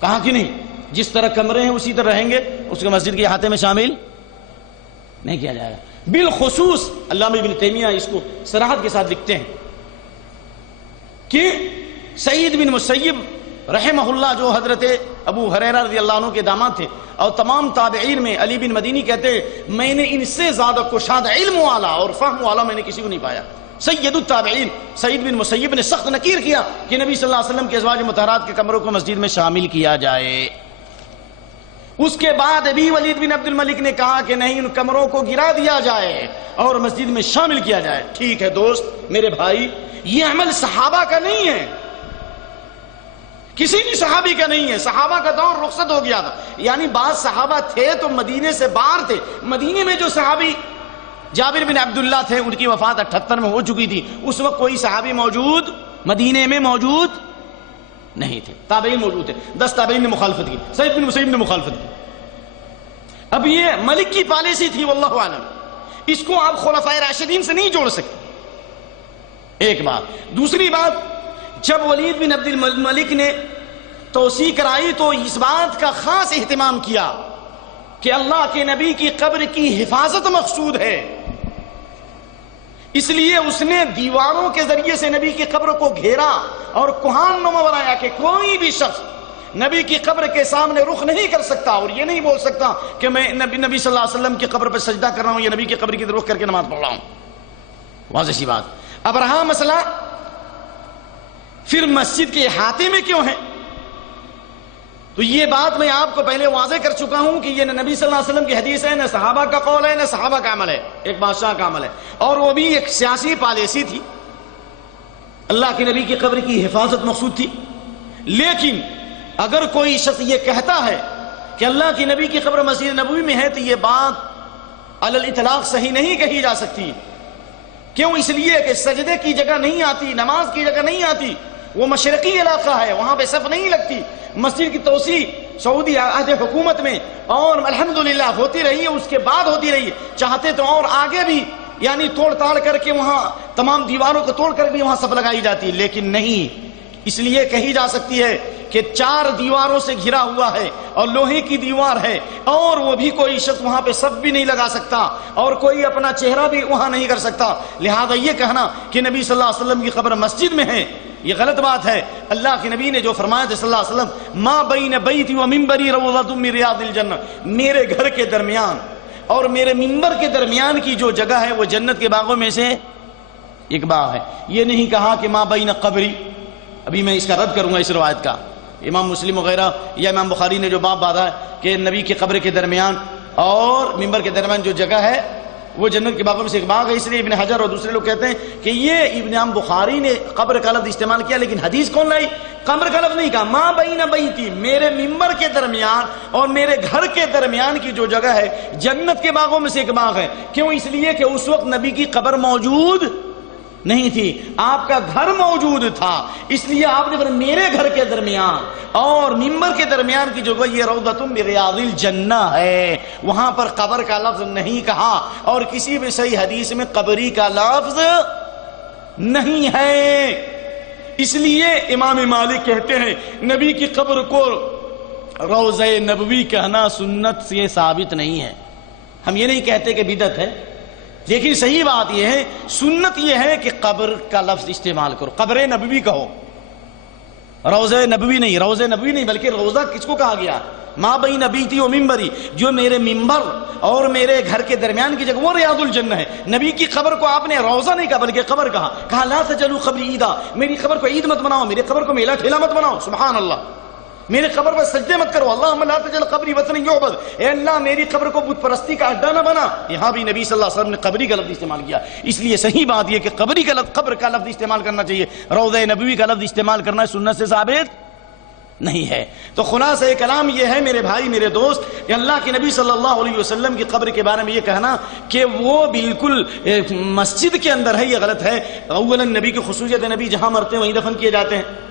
کہا کہ نہیں، جس طرح کمرے ہیں اسی طرح رہیں گے، اس کو مسجد کے احاطے میں شامل نہیں کیا جائے گا۔ بالخصوص علامہ ابن تیمیہ اس کو صراحت کے ساتھ لکھتے ہیں کہ سعید بن مسیب رحمہ اللہ جو حضرت ابو ہریرہ رضی اللہ عنہ کے داماد تھے، اور تمام تابعین میں علی بن مدینی کہتے ہیں میں نے ان سے زیادہ کشاد علم والا اور فہم والا میں نے کسی کو نہیں پایا۔ سید التابعین سعید بن مسیب نے سخت نکیر کیا کہ نبی صلی اللہ علیہ وسلم کے ازواج مطہرات کے کمروں کو مسجد میں شامل کیا جائے۔ اس کے بعد ابھی ولید بن عبد الملک نے کہا کہ نہیں، ان کمروں کو گرا دیا جائے اور مسجد میں شامل کیا جائے۔ ٹھیک ہے دوست، میرے بھائی، یہ عمل صحابہ کا نہیں ہے، کسی بھی صحابی کا نہیں ہے۔ صحابہ کا دور رخصت ہو گیا تھا، یعنی بعض صحابہ تھے تو مدینے سے باہر تھے۔ مدینے میں جو صحابی جابر بن عبداللہ تھے، ان کی وفات 78 میں ہو چکی تھی، اس وقت کوئی صحابی موجود مدینے میں موجود نہیں تھے، تابعین موجود تھے۔ 10 تابعین نے مخالفت کی، سعید بن مسیب نے مخالفت کی۔ اب یہ ملک کی پالیسی تھی، واللہ اعلم، اس کو آپ خلفائے راشدین سے نہیں جوڑ سکتے، ایک بات۔ دوسری بات، جب ولید بن عبد الملک نے توسیع کرائی تو اس بات کا خاص اہتمام کیا کہ اللہ کے نبی کی قبر کی حفاظت مقصود ہے، اس لیے اس نے دیواروں کے ذریعے سے نبی کی قبر کو گھیرا اور کوہان نما بنایا کہ کوئی بھی شخص نبی کی قبر کے سامنے رخ نہیں کر سکتا اور یہ نہیں بول سکتا کہ میں نبی صلی اللہ علیہ وسلم کی قبر پر سجدہ کر رہا ہوں یا نبی کی قبر کی طرف رخ کر کے نماز پڑھ رہا ہوں۔ واضح سی بات۔ اب رہا مسئلہ پھر مسجد کے احاطے میں کیوں ہے، تو یہ بات میں آپ کو پہلے واضح کر چکا ہوں کہ یہ نہ نبی صلی اللہ علیہ وسلم کی حدیث ہے، نہ صحابہ کا قول ہے، نہ صحابہ کا عمل ہے، ایک بادشاہ کا عمل ہے، اور وہ بھی ایک سیاسی پالیسی تھی۔ اللہ کے نبی کی قبر کی حفاظت مقصود تھی، لیکن اگر کوئی شخص یہ کہتا ہے کہ اللہ کے نبی کی قبر مسجد نبوی میں ہے تو یہ بات علی الاطلاق صحیح نہیں کہی جا سکتی۔ کیوں؟ اس لیے کہ سجدے کی جگہ نہیں آتی، نماز کی جگہ نہیں آتی، وہ مشرقی علاقہ ہے، وہاں پہ صف نہیں لگتی۔ مسجد کی توسیع سعودی عہد حکومت میں اور الحمدللہ ہوتی رہی ہے، اس کے بعد ہوتی رہی ہے، چاہتے تو اور آگے بھی یعنی توڑ تاڑ کر کے وہاں تمام دیواروں کو توڑ کر بھی وہاں صف لگائی جاتی، لیکن نہیں، اس لیے کہی جا سکتی ہے کہ 4 دیواروں سے گھرا ہوا ہے اور لوہے کی دیوار ہے، اور وہ بھی کوئی شخص وہاں پہ صف بھی نہیں لگا سکتا اور کوئی اپنا چہرہ بھی وہاں نہیں کر سکتا۔ لہذا یہ کہنا کہ نبی صلی اللہ علیہ وسلم کی قبر مسجد میں ہے، یہ غلط بات ہے۔ اللہ کے نبی نے جو فرمایا تھا صلی اللہ علیہ وسلم، ما بین بیتی و منبری روضۃ من ریاض الجنہ، میرے گھر کے درمیان اور میرے منبر کے درمیان کی جو جگہ ہے وہ جنت کے باغوں میں سے ایک باغ ہے۔ یہ نہیں کہا کہ ما بین قبری، ابھی میں اس کا رد کروں گا اس روایت کا، امام مسلم وغیرہ یا امام بخاری نے جو باب باندھا ہے کہ نبی کی قبر کے درمیان اور منبر کے درمیان جو جگہ ہے وہ جنت کے باغوں میں سے ایک باغ ہے، اس لیے ابن حجر اور دوسرے لوگ کہتے ہیں کہ یہ امام بخاری نے قبر کا لفظ استعمال کیا، لیکن حدیث کون لائی؟ قبر کا لفظ نہیں کہا، ما بین بیتی، میرے منبر کے درمیان اور میرے گھر کے درمیان کی جو جگہ ہے جنت کے باغوں میں سے ایک باغ ہے۔ کیوں؟ اس لیے کہ اس وقت نبی کی قبر موجود نہیں تھی، آپ کا گھر موجود تھا، اس لیے آپ نے فرمایا میرے گھر کے درمیان اور منبر کے درمیان کی جگہ یہ روضۃ من ریاض الجنہ ہے، وہاں پر قبر کا لفظ نہیں کہا، اور کسی بھی صحیح حدیث میں قبری کا لفظ نہیں ہے۔ اس لیے امام مالک کہتے ہیں نبی کی قبر کو روضہ نبوی کہنا سنت سے ثابت نہیں ہے۔ ہم یہ نہیں کہتے کہ بدعت ہے، لیکن صحیح بات یہ ہے، سنت یہ ہے کہ قبر کا لفظ استعمال کرو، قبر نبوی کہو، روضہ نبوی نہیں، روضہ نبوی نہیں بلکہ روضہ کس کو کہا گیا؟ ما بین بیتی و منبری، جو میرے منبر اور میرے گھر کے درمیان کی جگہ وہ ریاض الجنہ ہے۔ نبی کی قبر کو آپ نے روضہ نہیں کہا بلکہ قبر کہا لا تجعلوا قبری عیدا، میری قبر کو عید مت بناؤ، میری قبر کو میلہ ٹھیلا مت بناؤ، سبحان اللہ۔ میرے قبر پر سجدے مت کرو، اللہم لا تجعل قبری وطن یعبد، اے اللہ میری قبر کو بت پرستی کا اڈا نہ بنا۔ یہاں بھی نبی صلی اللہ علیہ وسلم نے قبری کا لفظ استعمال کیا، اس لیے صحیح بات یہ کہ قبر کا لفظ استعمال کرنا چاہیے، روضہ نبوی کا لفظ استعمال کرنا سنت سے ثابت نہیں ہے۔ تو خلاصہ کلام یہ ہے میرے بھائی میرے دوست کہ اللہ کے نبی صلی اللہ علیہ وسلم کی قبر کے بارے میں یہ کہنا کہ وہ بالکل مسجد کے اندر ہے، یہ غلط ہے۔ اولا نبی کی خصوصیت ہے، نبی جہاں مرتے ہیں وہیں دفن کیے جاتے ہیں۔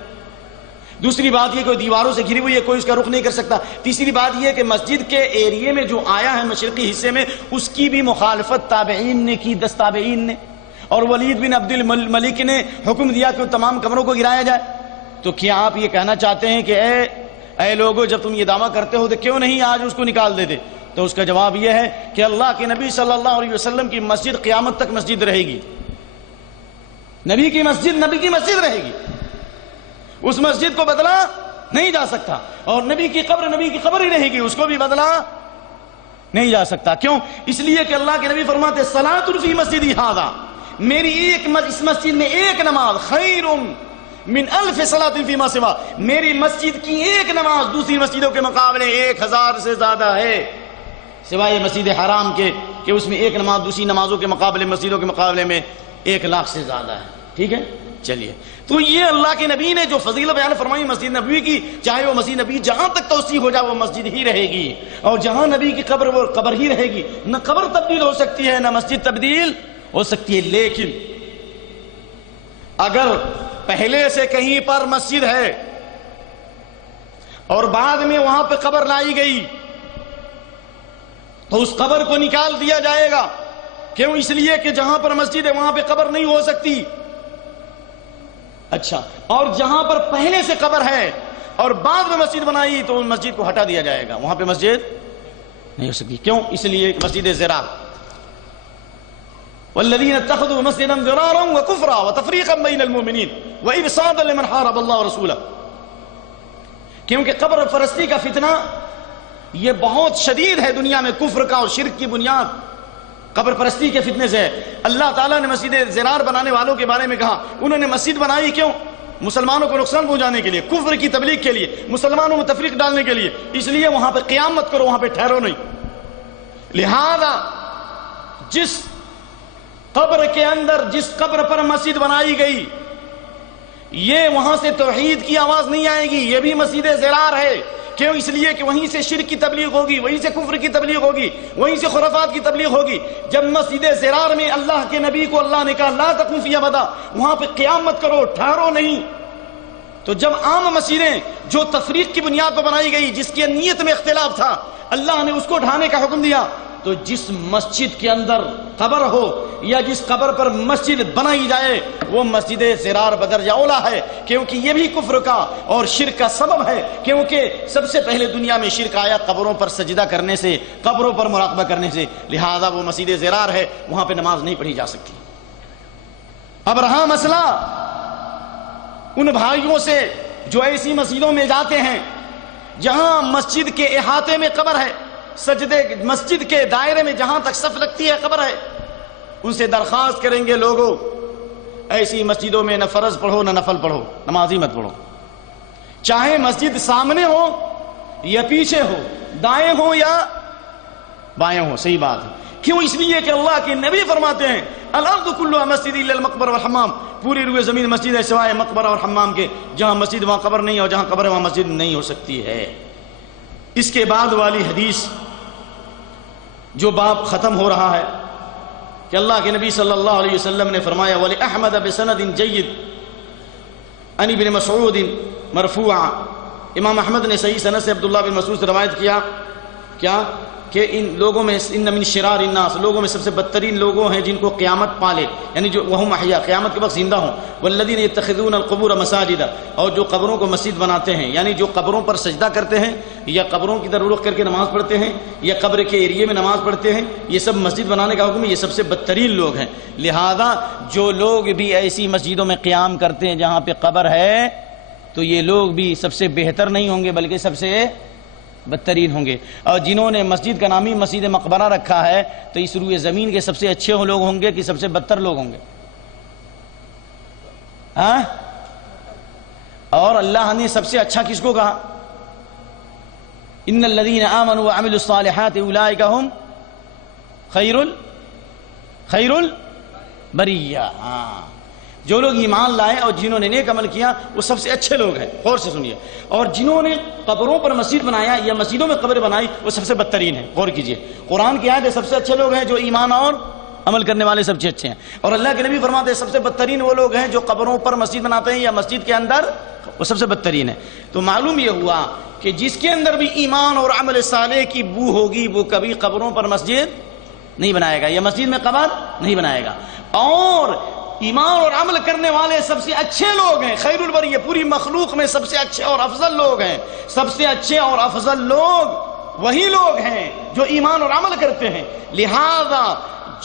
دوسری بات یہ کہ دیواروں سے گھری ہوئی ہے، کوئی اس کا رخ نہیں کر سکتا۔ تیسری بات یہ کہ مسجد کے ایریے میں جو آیا ہے مشرقی حصے میں، اس کی بھی مخالفت تابعین نے کی، 10 تابعین نے، اور ولید بن عبد الملک نے حکم دیا کہ تمام قبروں کو گرایا جائے۔ تو کیا آپ یہ کہنا چاہتے ہیں کہ اے لوگوں جب تم یہ دعویٰ کرتے ہو تو کیوں نہیں آج اس کو نکال دیتے؟ تو اس کا جواب یہ ہے کہ اللہ کے نبی صلی اللہ علیہ وسلم کی مسجد قیامت تک مسجد رہے گی، نبی کی مسجد رہے گی، اس مسجد کو بدلا نہیں جا سکتا، اور نبی کی قبر ہی رہے گی، اس کو بھی بدلا نہیں جا سکتا۔ کیوں؟ اس لیے کہ اللہ کے نبی فرماتے صلاۃ فی مسجدی ھذا، میری اس مسجد میں ایک نماز خیر من 1000 صلاۃ فیما سوا، میری مسجد کی ایک نماز دوسری مسجدوں کے مقابلے 1000 سے زیادہ ہے، سوائے مسجد حرام کے کہ اس میں ایک نماز دوسری نمازوں کے مقابلے مسجدوں کے مقابلے میں 1,00,000 سے زیادہ ہے۔ ٹھیک ہے، چلیے، تو یہ اللہ کے نبی نے جو فضیلت بیان فرمائی مسجد نبوی کی، چاہے وہ مسجد نبی جہاں تک توسیع ہو جائے وہ مسجد ہی رہے گی، اور جہاں نبی کی قبر وہ قبر ہی رہے گی، نہ قبر تبدیل ہو سکتی ہے نہ مسجد تبدیل ہو سکتی ہے۔ لیکن اگر پہلے سے کہیں پر مسجد ہے اور بعد میں وہاں پہ قبر لائی گئی تو اس قبر کو نکال دیا جائے گا۔ کیوں؟ اس لیے کہ جہاں پر مسجد ہے وہاں پہ قبر نہیں ہو سکتی۔ اچھا، اور جہاں پر پہلے سے قبر ہے اور بعد میں مسجد بنائی تو ان مسجد کو ہٹا دیا جائے گا، وہاں پہ مسجد نہیں ہو سکتی۔ کیوں؟ اس لیے مسجد زرار، والذین اتخذوا مسجدا ضرارا وکفرا وتفریقا بین المؤمنین وارصادا لمن حارب اللہ ورسولہ، کیونکہ قبر پرستی کا فتنہ یہ بہت شدید ہے دنیا میں، کفر کا اور شرک کی بنیاد قبر پرستی کے فتنے سے ہے۔ اللہ تعالیٰ نے مسجد زرار بنانے والوں کے بارے میں کہا، انہوں نے مسجد بنائی کیوں؟ مسلمانوں کو نقصان پہنچانے کے لیے، کفر کی تبلیغ کے لیے، مسلمانوں میں تفریق ڈالنے کے لیے، اس لیے وہاں پہ قیام مت کرو، وہاں پہ ٹھہرو نہیں۔ لہذا جس قبر کے اندر جس قبر پر مسجد بنائی گئی، یہ وہاں سے توحید کی آواز نہیں آئے گی، یہ بھی مسجد زرار ہے۔ کیوں؟ اس لیے کہ وہیں سے شرک کی تبلیغ ہوگی، وہیں سے کفر کی تبلیغ ہوگی، وہیں سے خرافات کی تبلیغ ہوگی۔ جب مسجد زرار میں اللہ کے نبی کو اللہ نے کہا لا تقم فی ابدا، وہاں پہ قیام مت کرو، ٹھہرو نہیں، تو جب عام مسجدیں جو تفریق کی بنیاد پر بنائی گئی، جس کی نیت میں اختلاف تھا، اللہ نے اس کو ڈھانے کا حکم دیا۔ تو جس مسجد کے اندر قبر ہو یا جس قبر پر مسجد بنائی جائے وہ مسجد زرار بدرجہ اولا ہے، کیونکہ یہ بھی کفر کا اور شرک کا سبب ہے، کیونکہ سب سے پہلے دنیا میں شرک آیا قبروں پر سجدہ کرنے سے، قبروں پر مراقبہ کرنے سے، لہذا وہ مسجد زرار ہے، وہاں پہ نماز نہیں پڑھی جا سکتی۔ اب رہا مسئلہ ان بھائیوں سے جو ایسی مسجدوں میں جاتے ہیں جہاں مسجد کے احاطے میں قبر ہے، سجدے مسجد کے دائرے میں جہاں تک صف لگتی ہے قبر ہے، ان سے درخواست کریں گے لوگوں ایسی مسجدوں میں نہ فرض پڑھو نہ نفل پڑھو، نماز ہی مت پڑھو، چاہے مسجد سامنے ہو یا پیچھے ہو، دائیں ہو یا بائیں ہو، صحیح بات ہے۔ کیوں؟ اس لیے کہ اللہ کے نبی فرماتے ہیں الارض کلها مسجد الا المقبر والحمام، پوری روئے زمین مسجد ہے سوائے مقبرہ اور حمام کے، جہاں مسجد وہاں قبر نہیں ہے اور جہاں قبر ہے وہاں مسجد نہیں ہو سکتی ہے۔ اس کے بعد والی حدیث جو باب ختم ہو رہا ہے کہ اللہ کے نبی صلی اللہ علیہ وسلم نے فرمایا وَلِأَحْمَدَ بِسَنَدٍ جَيِّدٍ عن ابن مسعود مرفوعا، امام احمد نے صحیح سند سے عبداللہ بن مسعود سے روایت کیا کہ ان لوگوں میں ان من شرار الناس، لوگوں میں سب سے بدترین لوگوں ہیں جن کو قیامت پالے، یعنی جو وہم احیا، قیامت کے وقت زندہ ہوں، والذین یتخذون القبور مساجد، اور جو قبروں کو مسجد بناتے ہیں، یعنی جو قبروں پر سجدہ کرتے ہیں یا قبروں کی طرف رخ کر کے نماز پڑھتے ہیں یا قبر کے ایریے میں نماز پڑھتے ہیں، یہ سب مسجد بنانے کا حکم ہے، یہ سب سے بدترین لوگ ہیں۔ لہذا جو لوگ بھی ایسی مسجدوں میں قیام کرتے ہیں جہاں پہ قبر ہے تو یہ لوگ بھی سب سے بہتر نہیں ہوں گے بلکہ سب سے بدترین ہوں گے، اور جنہوں نے مسجد کا نام ہی مسجد مقبرہ رکھا ہے تو اس روئے زمین کے سب سے اچھے لوگ ہوں گے کہ سب سے بدتر لوگ ہوں گے؟ ہاں؟ اور اللہ نے سب سے اچھا کس کو کہا؟ ان الذین آمنوا وعملوا الصالحات اولئک هم خیر البریہ. ہاں، جو لوگ ایمان لائے اور جنہوں نے نیک عمل کیا وہ سب سے اچھے لوگ ہیں. غور سے سنیے. اور جنہوں نے قبروں پر مسجد بنایا یا مسجدوں میں قبر بنائی وہ سب سے بدترین ہیں. غور کیجئے. قرآن کی آیت ہے سب سے اچھے لوگ ہیں جو ایمان اور عمل کرنے والے سب سے اچھے ہیں. اور اللہ کے نبی فرماتے ہیں سب سے بدترین وہ لوگ ہیں جو قبروں پر مسجد بناتے ہیں یا مسجد کے اندر، وہ سب سے بدترین ہے. تو معلوم یہ ہوا کہ جس کے اندر بھی ایمان اور عمل صالح کی بو ہوگی وہ کبھی قبروں پر مسجد نہیں بنائے گا یا مسجد میں قبر نہیں بنائے گا. اور ایمان اور عمل کرنے والے سب سے اچھے لوگ ہیں، خیر البریہ، پوری مخلوق میں سب سے اچھے اور افضل لوگ ہیں. سب سے اچھے اور افضل لوگ وہی لوگ ہیں جو ایمان اور عمل کرتے ہیں. لہذا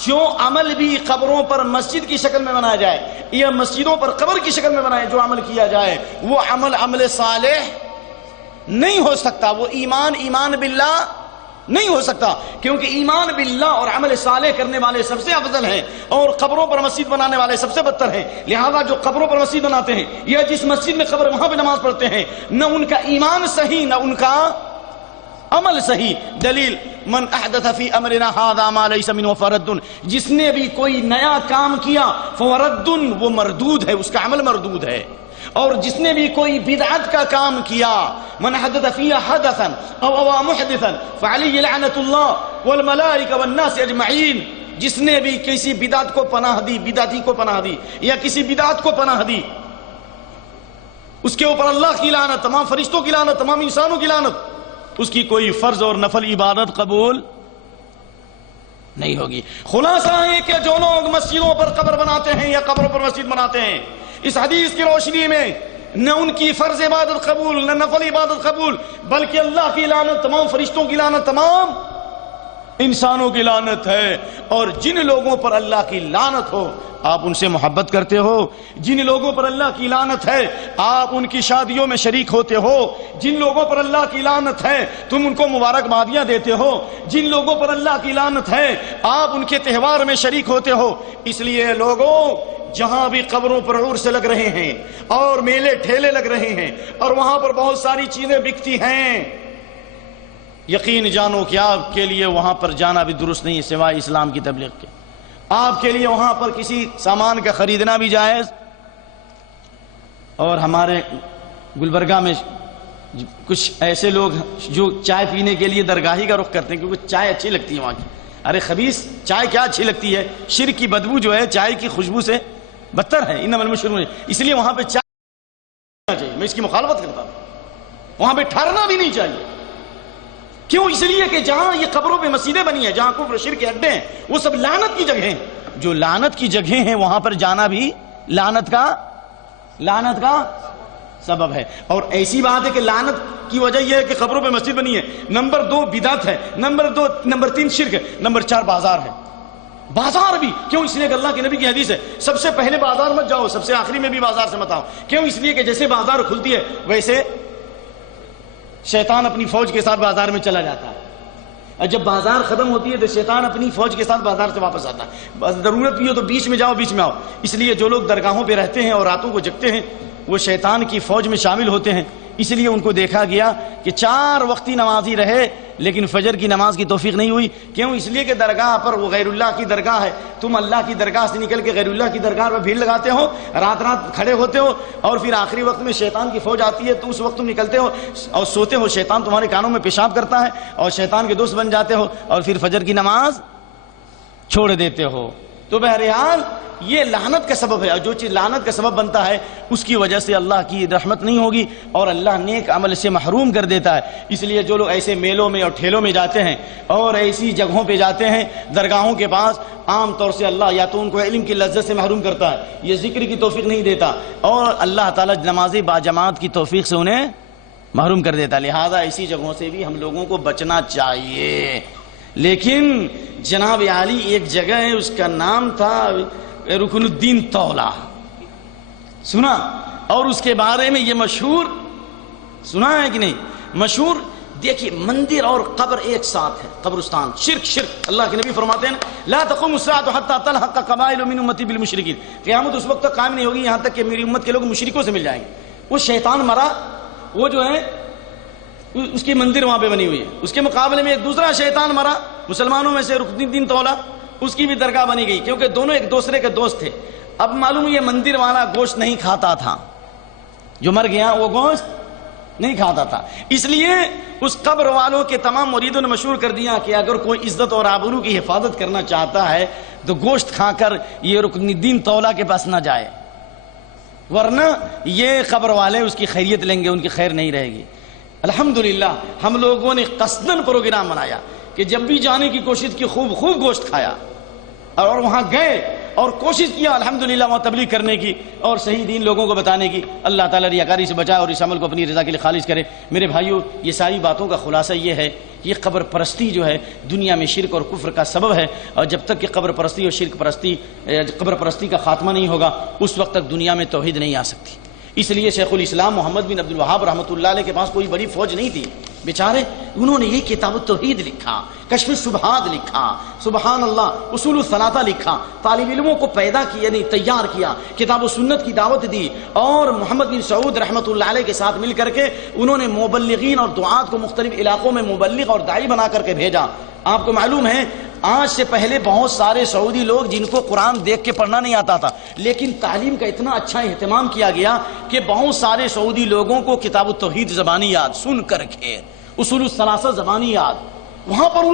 جو عمل بھی قبروں پر مسجد کی شکل میں بنایا جائے یا مسجدوں پر قبر کی شکل میں بنائے جو عمل کیا جائے وہ عمل صالح نہیں ہو سکتا. وہ ایمان باللہ نہیں ہو سکتا، کیونکہ ایمان باللہ اور عمل صالح کرنے والے سب سے افضل ہیں اور قبروں پر مسجد بنانے والے سب سے بدتر ہیں. لہذا جو قبروں پر مسجد بناتے ہیں یا جس مسجد میں قبر وہاں پہ نماز پڑھتے ہیں نہ ان کا ایمان صحیح نہ ان کا عمل صحیح. دلیل من احدث فی امرنا ھذا ما لیس منہ فرد، جس نے بھی کوئی نیا کام کیا فرد، وہ مردود ہے، اس کا عمل مردود ہے. اور جس نے بھی کوئی بدعت کا کام کیا من حدث فیہ حدثا او اوى محدثا فعلیہ لعنۃ اللہ والملائکہ والناس اجمعین، جس نے بھی کسی بدعت کو پناہ دی، بدعتی کو پناہ دی یا کسی بدعت کو پناہ دی اس کے اوپر اللہ کی لعنت، تمام فرشتوں کی لعنت، تمام انسانوں کی لعنت. اس کی کوئی فرض اور نفل عبادت قبول نہیں ہوگی. خلاصہ ہے کہ جو لوگ مسجدوں پر قبر بناتے ہیں یا قبروں پر مسجد بناتے ہیں اس حدیث کی روشنی میں نہ ان کی فرض عبادت قبول نہ نفل عبادت قبول، بلکہ اللہ کی لعنت، تمام فرشتوں کی لعنت، تمام انسانوں کی لعنت ہے. اور جن لوگوں پر اللہ کی لعنت ہو آپ ان سے محبت کرتے ہو، جن لوگوں پر اللہ کی لعنت ہے آپ ان کی شادیوں میں شریک ہوتے ہو، جن لوگوں پر اللہ کی لعنت ہے تم ان کو مبارکبادیاں دیتے ہو، جن لوگوں پر اللہ کی لعنت ہے آپ ان کے تہوار میں شریک ہوتے ہو. اس لیے لوگوں جہاں بھی قبروں پر عرس لگ رہے ہیں اور میلے ٹھیلے لگ رہے ہیں اور وہاں پر بہت ساری چیزیں بکتی ہیں، یقین جانو کہ آپ کے لیے وہاں پر جانا بھی درست نہیں ہے سوائے اسلام کی تبلیغ کے. آپ کے لیے وہاں پر کسی سامان کا خریدنا بھی جائز. اور ہمارے گلبرگہ میں کچھ ایسے لوگ جو چائے پینے کے لیے درگاہی کا رخ کرتے ہیں کیونکہ چائے اچھی لگتی ہے وہاں کی. ارے خبیث، چائے کیا اچھی لگتی ہے؟ شرک کی بدبو جو ہے چائے کی خوشبو سے بدتر ہے. انما المشرکون، اس لیے وہاں پہ چائے چاہیے، میں اس کی مخالفت کرتا ہوں. وہاں پہ ٹھہرنا بھی نہیں چاہیے. کیوں؟ اس لیے کہ جہاں یہ قبروں پہ مسجدیں بنی ہیں، جہاں کفر شرک کے اڈے ہیں، وہ سب لعنت کی جگہیں ہیں. جو لعنت کی جگہیں ہیں وہاں پر جانا بھی لعنت کا سبب ہے. اور ایسی بات ہے کہ لعنت کی وجہ یہ ہے کہ قبروں پہ مسجد بنی ہے. نمبر 2 بدعت ہے، نمبر 3 شرک ہے، نمبر 4 بازار ہے. بازار بھی کیوں؟ اس لیے کہ اللہ کے نبی کی حدیث ہے سب سے پہلے بازار مت جاؤ، سب سے آخری میں بھی بازار سے مت آؤ. کیوں؟ اس لیے کہ جیسے بازار کھلتی ہے ویسے شیطان اپنی فوج کے ساتھ بازار میں چلا جاتا ہے، اور جب بازار ختم ہوتی ہے تو شیطان اپنی فوج کے ساتھ بازار سے واپس آتا ہے. ضرورت بھی ہو تو بیچ میں جاؤ، بیچ میں آؤ. اس لیے جو لوگ درگاہوں پہ رہتے ہیں اور راتوں کو جگتے ہیں وہ شیطان کی فوج میں شامل ہوتے ہیں. اس لیے ان کو دیکھا گیا کہ 4 وقتی نمازی رہے لیکن فجر کی نماز کی توفیق نہیں ہوئی. کیوں؟ اس لیے کہ درگاہ پر وہ غیر اللہ کی درگاہ ہے. تم اللہ کی درگاہ سے نکل کے غیر اللہ کی درگاہ پر بھیڑ لگاتے ہو، رات کھڑے ہوتے ہو، اور پھر آخری وقت میں شیطان کی فوج آتی ہے تو اس وقت تم نکلتے ہو اور سوتے ہو، شیطان تمہارے کانوں میں پیشاب کرتا ہے اور شیطان کے دوست بن جاتے ہو اور پھر فجر کی نماز چھوڑ دیتے ہو. تو بہرحال یہ لعنت کا سبب ہے، اور جو چیز لعنت کا سبب بنتا ہے اس کی وجہ سے اللہ کی رحمت نہیں ہوگی اور اللہ نیک عمل سے محروم کر دیتا ہے. اس لیے جو لوگ ایسے میلوں میں اور ٹھیلوں میں جاتے ہیں اور ایسی جگہوں پہ جاتے ہیں درگاہوں کے پاس، عام طور سے اللہ یا تو ان کو علم کی لذت سے محروم کرتا ہے، یہ ذکر کی توفیق نہیں دیتا، اور اللہ تعالیٰ نماز باجماعت کی توفیق سے انہیں محروم کر دیتا. لہذا ایسی جگہوں سے بھی ہم لوگوں کو بچنا چاہیے. لیکن جناب عالی ایک جگہ ہے، اس کا نام تھا رکن الدین طولہ، سنا؟ اور اس کے بارے میں یہ مشہور سنا ہے کہ نہیں؟ مشہور. دیکھیے مندر اور قبر ایک ساتھ ہے، قبرستان. شرک. اللہ کے نبی فرماتے ہیں لا تقوم الساعة حتى تلحق قبائل من امتی بالمشرکین. قیامت اس وقت تک قائم نہیں ہوگی یہاں تک کہ میری امت کے لوگ مشرکوں سے مل جائیں گے. وہ شیطان مرا، وہ جو ہے اس کی مندر وہاں پہ بنی ہوئی ہے. اس کے مقابلے میں ایک دوسرا شیطان مرا مسلمانوں میں سے رکن الدین تولا، اس کی بھی درگاہ بنی گئی کیونکہ دونوں ایک دوسرے کے دوست تھے. اب معلوم یہ مندر والا گوشت نہیں کھاتا تھا، جو مر گیا وہ گوشت نہیں کھاتا تھا، اس لیے اس قبر والوں کے تمام مریدوں نے مشہور کر دیا کہ اگر کوئی عزت اور آبرو کی حفاظت کرنا چاہتا ہے تو گوشت کھا کر یہ رکن الدین تولا کے پاس نہ جائے، ورنہ یہ قبر والے اس کی خیریت لیں گے، ان کی خیر نہیں رہے گی. الحمدللہ ہم لوگوں نے قصدن پروگرام بنایا کہ جب بھی جانے کی کوشش کی خوب گوشت کھایا اور وہاں گئے اور کوشش کیا الحمدللہ وہاں تبلیغ کرنے کی اور صحیح دین لوگوں کو بتانے کی. اللہ تعالیٰ ریاکاری سے بچائے اور اس عمل کو اپنی رضا کے لیے خالص کرے. میرے بھائیو، یہ ساری باتوں کا خلاصہ یہ ہے، یہ قبر پرستی جو ہے دنیا میں شرک اور کفر کا سبب ہے، اور جب تک کہ قبر پرستی اور شرک پرستی قبر پرستی کا خاتمہ نہیں ہوگا اس وقت تک دنیا میں توحید نہیں آ سکتی. اس لیے شیخ الاسلام محمد بن عبد الوہاب رحمۃ اللہ علیہ کے پاس کوئی بڑی فوج نہیں تھی بیچارے، انہوں نے یہ کتاب التوحید لکھا، کشف الشبہات لکھا، سبحان اللہ، اصول الثلاثہ لکھا، طالب علموں کو پیدا کیا، یعنی تیار کیا، کتاب و سنت کی دعوت دی، اور محمد بن سعود رحمۃ اللہ علیہ کے ساتھ مل کر کے انہوں نے مبلغین اور دعات کو مختلف علاقوں میں مبلغ اور داعی بنا کر کے بھیجا. آپ کو معلوم ہے آج سے پہلے بہت سارے سعودی لوگ جن کو قرآن دیکھ کے پڑھنا نہیں آتا تھا، لیکن تعلیم کا اتنا اچھا اہتمام کیا گیا کہ بہت سارے سعودی لوگوں کو کتاب التوحید زبانی یاد، سن کر کے اصول الثلاثہ زبانی یاد. وہاں پر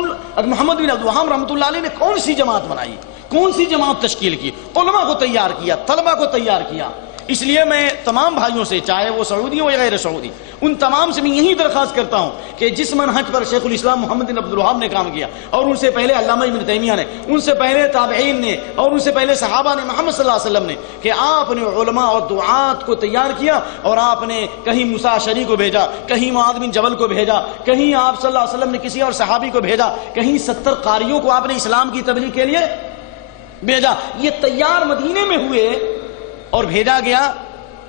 محمد بن عبد الوہاب رحمۃ اللہ علیہ نے کون سی جماعت بنائی، کون سی جماعت تشکیل کی، علماء کو تیار کیا، طلبہ کو تیار کیا. اس لیے میں تمام بھائیوں سے، چاہے وہ سعودی ہو یا غیر سعودی، ان تمام سے میں یہی درخواست کرتا ہوں کہ جس منہج پر شیخ الاسلام محمد بن عبد الوہاب نے کام کیا، اور ان سے پہلے علامہ ابن تیمیہ نے، ان سے پہلے تابعین نے، اور ان سے پہلے صحابہ نے، محمد صلی اللہ علیہ وسلم نے، کہ آپ نے علماء اور دعات کو تیار کیا، اور آپ نے کہیں موسیٰ اشعری کو بھیجا، کہیں معاذ بن جبل کو بھیجا، کہیں آپ صلی اللہ علیہ وسلم نے کسی اور صحابی کو بھیجا، کہیں 70 قاریوں کو آپ نے اسلام کی تبلیغ کے لیے بھیجا. یہ تیار مدینے میں ہوئے اور بھیجا گیا.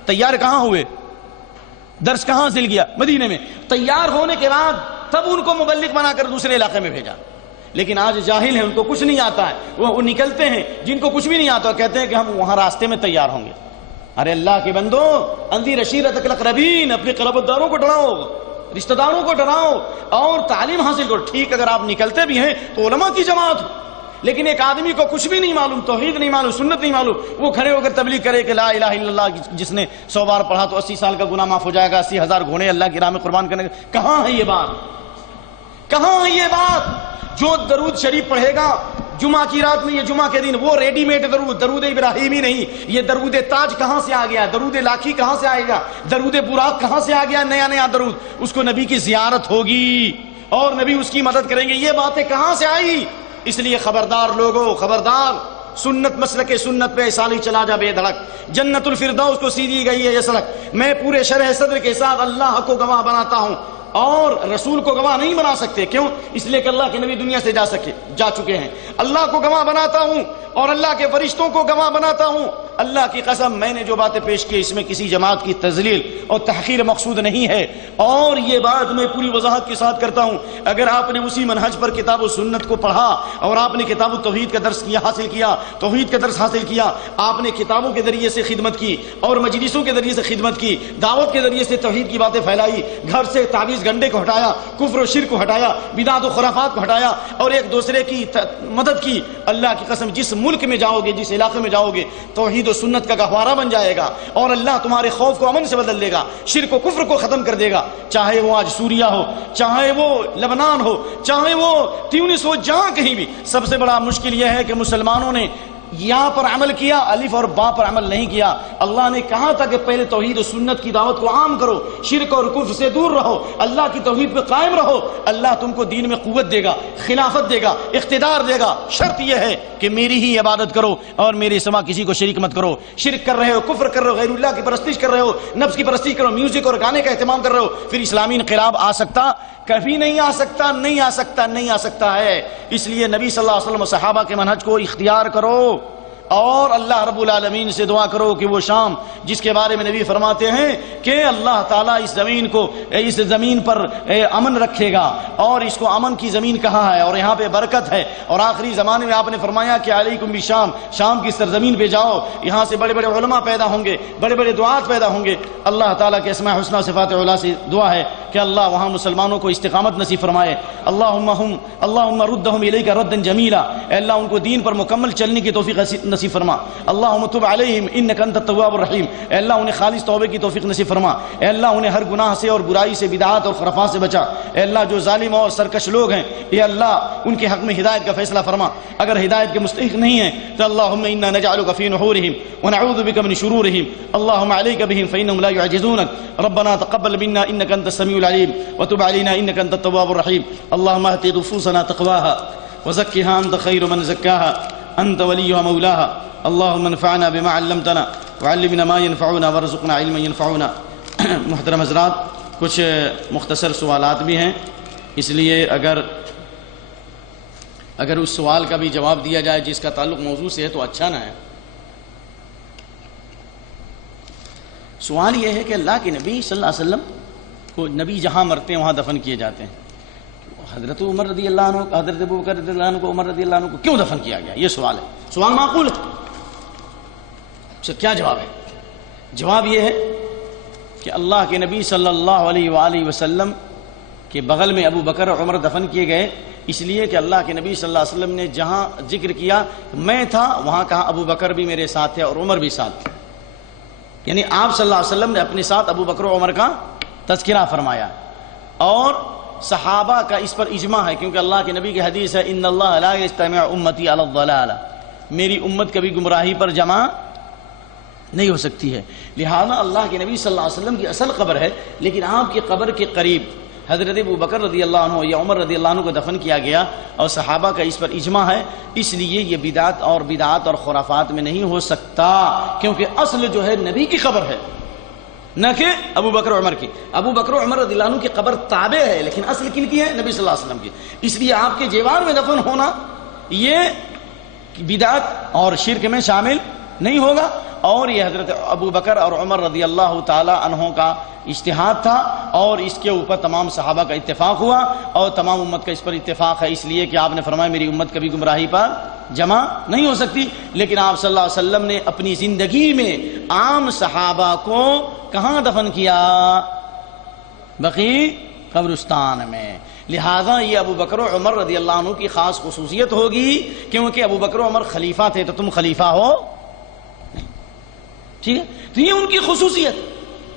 تیار کہاں ہوئے؟ درس کہاں حاصل کیا؟ مدینے میں. تیار ہونے کے بعد تب ان کو مبلغ بنا کر دوسرے علاقے میں بھیجا. لیکن آج جاہل ہیں، ان کو کچھ نہیں آتا ہے، وہ نکلتے ہیں جن کو کچھ بھی نہیں آتا، کہتے ہیں کہ ہم وہاں راستے میں تیار ہوں گے. ارے اللہ کے بندو، انذر عشیرتک الاقربین، اپنے قرابت داروں کو ڈراؤ، رشتہ داروں کو ڈراؤ اور تعلیم حاصل کرو. ٹھیک، اگر آپ نکلتے بھی ہیں تو علماء کی جماعت ہو. لیکن ایک آدمی کو کچھ بھی نہیں معلوم، توحید نہیں معلوم، سنت نہیں معلوم، وہ کھڑے ہو کر تبلیغ کرے کہ لا الہ الا اللہ جس نے 100 بار پڑھا تو 80 سال کا گناہ معاف ہو جائے گا، 80,000 گھوڑے اللہ کی راہ میں قربان کرنے کا. کہاں ہے یہ بات؟ کہاں ہے یہ بات؟ جو درود شریف پڑھے گا جمعہ کی رات میں، یہ جمعہ کے دن، وہ ریڈی میڈ درود ابراہیمی نہیں، یہ درود تاج کہاں سے آ گیا، درود لاکھی کہاں سے آئے گا، درود براق کہاں سے آ گیا، نیا درود. اس کو نبی کی زیارت ہوگی اور نبی اس کی مدد کریں گے. یہ باتیں کہاں سے آئی؟ اس لیے خبردار لوگوں، خبردار، سنت مسلک سنت پہ سالی چلا جا بے دھڑک. جنت الفردوس کو سیدھی گئی ہے یہ سڑک. میں پورے شرح صدر کے ساتھ اللہ کو گواہ بناتا ہوں اور رسول کو گواہ نہیں بنا سکتے. کیوں؟ اس لیے کہ اللہ کے نبی دنیا سے جا چکے ہیں. اللہ کو گواہ بناتا ہوں اور اللہ کے فرشتوں کو گواہ بناتا ہوں. اللہ کی قسم، میں نے جو باتیں پیش کی اس میں کسی جماعت کی تذلیل اور تحقیر مقصود نہیں ہے، اور یہ بات میں پوری وضاحت کے ساتھ کرتا ہوں. اگر آپ نے اسی منہج پر کتاب و سنت کو پڑھا اور آپ نے کتاب التوحید کا درس حاصل کیا، توحید کا درس حاصل کیا، آپ نے کتابوں کے ذریعے سے خدمت کی اور مجلسوں کے ذریعے سے خدمت کی، دعوت کے ذریعے سے توحید کی باتیں پھیلائی، گھر سے تعویذ گنڈے کو ہٹایا، کفر و شرک کو ہٹایا، بدعت و خرافات کو ہٹایا اور ایک دوسرے کی مدد کی، اللہ کی قسم جس ملک میں جاؤ گے، جس علاقے میں جاؤ گے، توحید و سنت کا گہوارہ بن جائے گا اور اللہ تمہارے خوف کو امن سے بدل دے گا، شرک و کفر کو ختم کر دے گا. چاہے وہ آج سوریا ہو، چاہے وہ لبنان ہو، چاہے وہ تیونس ہو، جہاں کہیں بھی. سب سے بڑا مشکل یہ ہے کہ مسلمانوں نے یا پر عمل کیا، الف اور با پر عمل نہیں کیا. اللہ نے کہا تھا کہ پہلے توحید و سنت کی دعوت کو عام کرو، شرک اور کفر سے دور رہو، اللہ کی توحید پہ قائم رہو. اللہ تم کو دین میں قوت دے گا، خلافت دے گا، اقتدار دے گا. شرط یہ ہے کہ میری ہی عبادت کرو اور میرے سوا کسی کو شریک مت کرو. شرک کر رہے ہو، کفر کر رہے ہو، غیر اللہ کی پرستش کر رہے ہو، نفس کی پرستش کر رہے ہو، میوزک اور گانے کا اہتمام کر رہے ہو، پھر اسلامی انقلاب آ سکتا؟ کبھی نہیں آ سکتا، نہیں آ سکتا، نہیں آ سکتا ہے. اس لیے نبی صلی اللہ علیہ وسلم صحابہ کے منہج کو اختیار کرو. اور اللہ رب العالمین سے دعا کرو کہ وہ شام جس کے بارے میں نبی فرماتے ہیں کہ اللہ تعالیٰ اس زمین پر امن رکھے گا، اور اس کو امن کی زمین کہا ہے اور یہاں پہ برکت ہے، اور آخری زمانے میں آپ نے فرمایا کہ علیکم بالشام، شام کی سرزمین پہ جاؤ، یہاں سے بڑے بڑے علماء پیدا ہوں گے، بڑے بڑے دعات پیدا ہوں گے۔ اللہ تعالیٰ کے اسماء حسنی صفات علی سے دعا ہے کہ اللہ وہاں مسلمانوں کو استقامت نصیب فرمائے۔ اللہم ردہم الیک ردا جمیلا، اے اللہ ان کو دین پر مکمل چلنے کی توفیق نصیب فرما۔ اللہم تب علیہم انک انت التواب الرحیم، اے اللہ انہیں خالص توبے کی توفیق نصیب فرما۔ اے اللہ انہیں ہر گناہ سے اور برائی سے، بدعات اور خرافات سے بچا۔ اے اللہ جو ظالم اور سرکش لوگ ہیں، اے اللہ ان کے حق میں ہدایت کا فیصلہ فرما، اگر ہدایت کے مستحق نہیں ہیں تو اللہم انا نجعلک فی نحورہم ونعوذ بک من شرورہم، اللہم علیک بہم فانہم لا يعجزونک، ربنا تقبل منا انک انت السمیع العلیم وتب علینا انک انت التواب الرحیم، اللہم اہد نفوسنا تقواها وزکها انت خیر من زکاها انت ولیها مولاها، اللہم انفعنا بما علمتنا وعلمنا ما ينفعنا وارزقنا علما ينفعنا۔ محترم حضرات، کچھ مختصر سوالات بھی ہیں، اس لیے اگر اس سوال کا بھی جواب دیا جائے جس کا تعلق موضوع سے ہے تو اچھا نہ ہے۔ سوال یہ ہے کہ اللہ کے نبی صلی اللہ علیہ وسلم کو نبی جہاں مرتے ہیں وہاں دفن کیے جاتے ہیں، حضرت عمر رضی اللہ عنہ، حضرت ابوبکر رضی اللہ عنہ کو، عمر رضی اللہ عنہ کو کیوں دفن کیا گیا؟ یہ سوال ہے، سوال معقول ہے، اس کا کیا جواب ہے؟ جواب یہ ہے کہ اللہ کے نبی صلی اللہ علیہ وآلہ وسلم کے بغل میں ابو بکر اور عمر دفن کیے گئے، اس لیے کہ اللہ کے نبی صلی اللہ علیہ وسلم نے جہاں ذکر کیا میں تھا وہاں کہا ابو بکر بھی میرے ساتھ تھے اور عمر بھی ساتھ تھے، یعنی آپ صلی اللہ علیہ وسلم نے اپنے ساتھ ابو بکر و عمر کا تذکرہ فرمایا، اور صحابہ کا اس پر اجماع ہے، کیونکہ اللہ کے نبی کی حدیث ہے ان اللہ لا یجتمع امتی علی الضلالہ، میری امت کبھی گمراہی پر جمع نہیں ہو سکتی ہے، لہذا اللہ کے نبی صلی اللہ علیہ وسلم کی اصل قبر ہے، لیکن آپ کی قبر کے قریب حضرت ابو بکر رضی اللہ عنہ یا عمر رضی اللہ عنہ کو دفن کیا گیا، اور صحابہ کا اس پر اجماع ہے، اس لیے یہ بدعت اور خرافات میں نہیں ہو سکتا، کیونکہ اصل جو ہے نبی کی قبر ہے، نہ کہ ابو بکر عمر کی۔ ابو بکر عمر رضی اللہ عنہ کی قبر تابع ہے، لیکن اصل کن کی ہے؟ نبی صلی اللہ علیہ وسلم کی، اس لیے آپ کے جیوار میں دفن ہونا یہ بدعت اور شرک میں شامل نہیں ہوگا، اور یہ حضرت ابو بکر اور عمر رضی اللہ تعالی عنہ کا اجتہاد تھا، اور اس کے اوپر تمام صحابہ کا اتفاق ہوا اور تمام امت کا اس پر اتفاق ہے، اس لیے کہ آپ نے فرمایا میری امت کبھی گمراہی پر جمع نہیں ہو سکتی، لیکن آپ صلی اللہ علیہ وسلم نے اپنی زندگی میں عام صحابہ کو کہاں دفن کیا؟ بقیع قبرستان میں، لہذا یہ ابو بکر و عمر رضی اللہ عنہ کی خاص خصوصیت ہوگی، کیونکہ ابو بکر و عمر خلیفہ تھے تو تم خلیفہ ہو، ٹھیک ہے؟ تو یہ ان کی خصوصیت،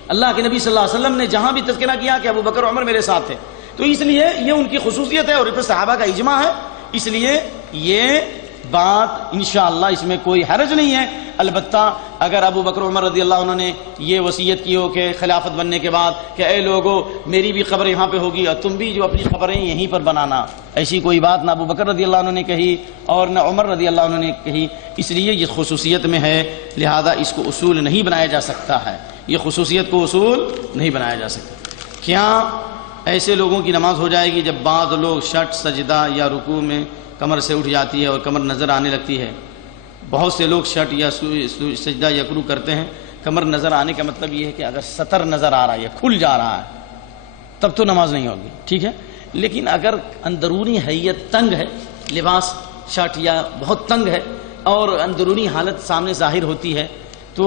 اللہ کے نبی صلی اللہ علیہ وسلم نے جہاں بھی تذکرہ کیا کہ ابو بکر عمر میرے ساتھ تھے، تو اس لیے یہ ان کی خصوصیت ہے اور اس پر صحابہ کا اجماع ہے، اس لیے یہ بات انشاءاللہ اس میں کوئی حرج نہیں ہے۔ البتہ اگر ابو بکر عمر رضی اللہ عنہ نے یہ وصیت کی ہو کہ خلافت بننے کے بعد کہ اے لوگو میری بھی قبر یہاں پہ ہوگی اور تم بھی جو اپنی قبریں یہیں پر بنانا، ایسی کوئی بات نہ ابو بکر رضی اللہ عنہ نے کہی اور نہ عمر رضی اللہ عنہ نے کہی، اس لیے یہ خصوصیت میں ہے، لہذا اس کو اصول نہیں بنایا جا سکتا ہے، یہ خصوصیت کو اصول نہیں بنایا جا سکتا۔ کیا ایسے لوگوں کی نماز ہو جائے گی جب بعض لوگ شٹ سجدہ یا رکوع میں کمر سے اٹھ جاتی ہے اور کمر نظر آنے لگتی ہے؟ بہت سے لوگ شٹ یا سجدہ یا رکوع کرتے ہیں، کمر نظر آنے کا مطلب یہ ہے کہ اگر سطر نظر آ رہا ہے یا کھل جا رہا ہے تب تو نماز نہیں ہوگی، ٹھیک ہے، لیکن اگر اندرونی حیت تنگ ہے، لباس شٹ یا بہت تنگ ہے اور اندرونی حالت سامنے ظاہر ہوتی ہے تو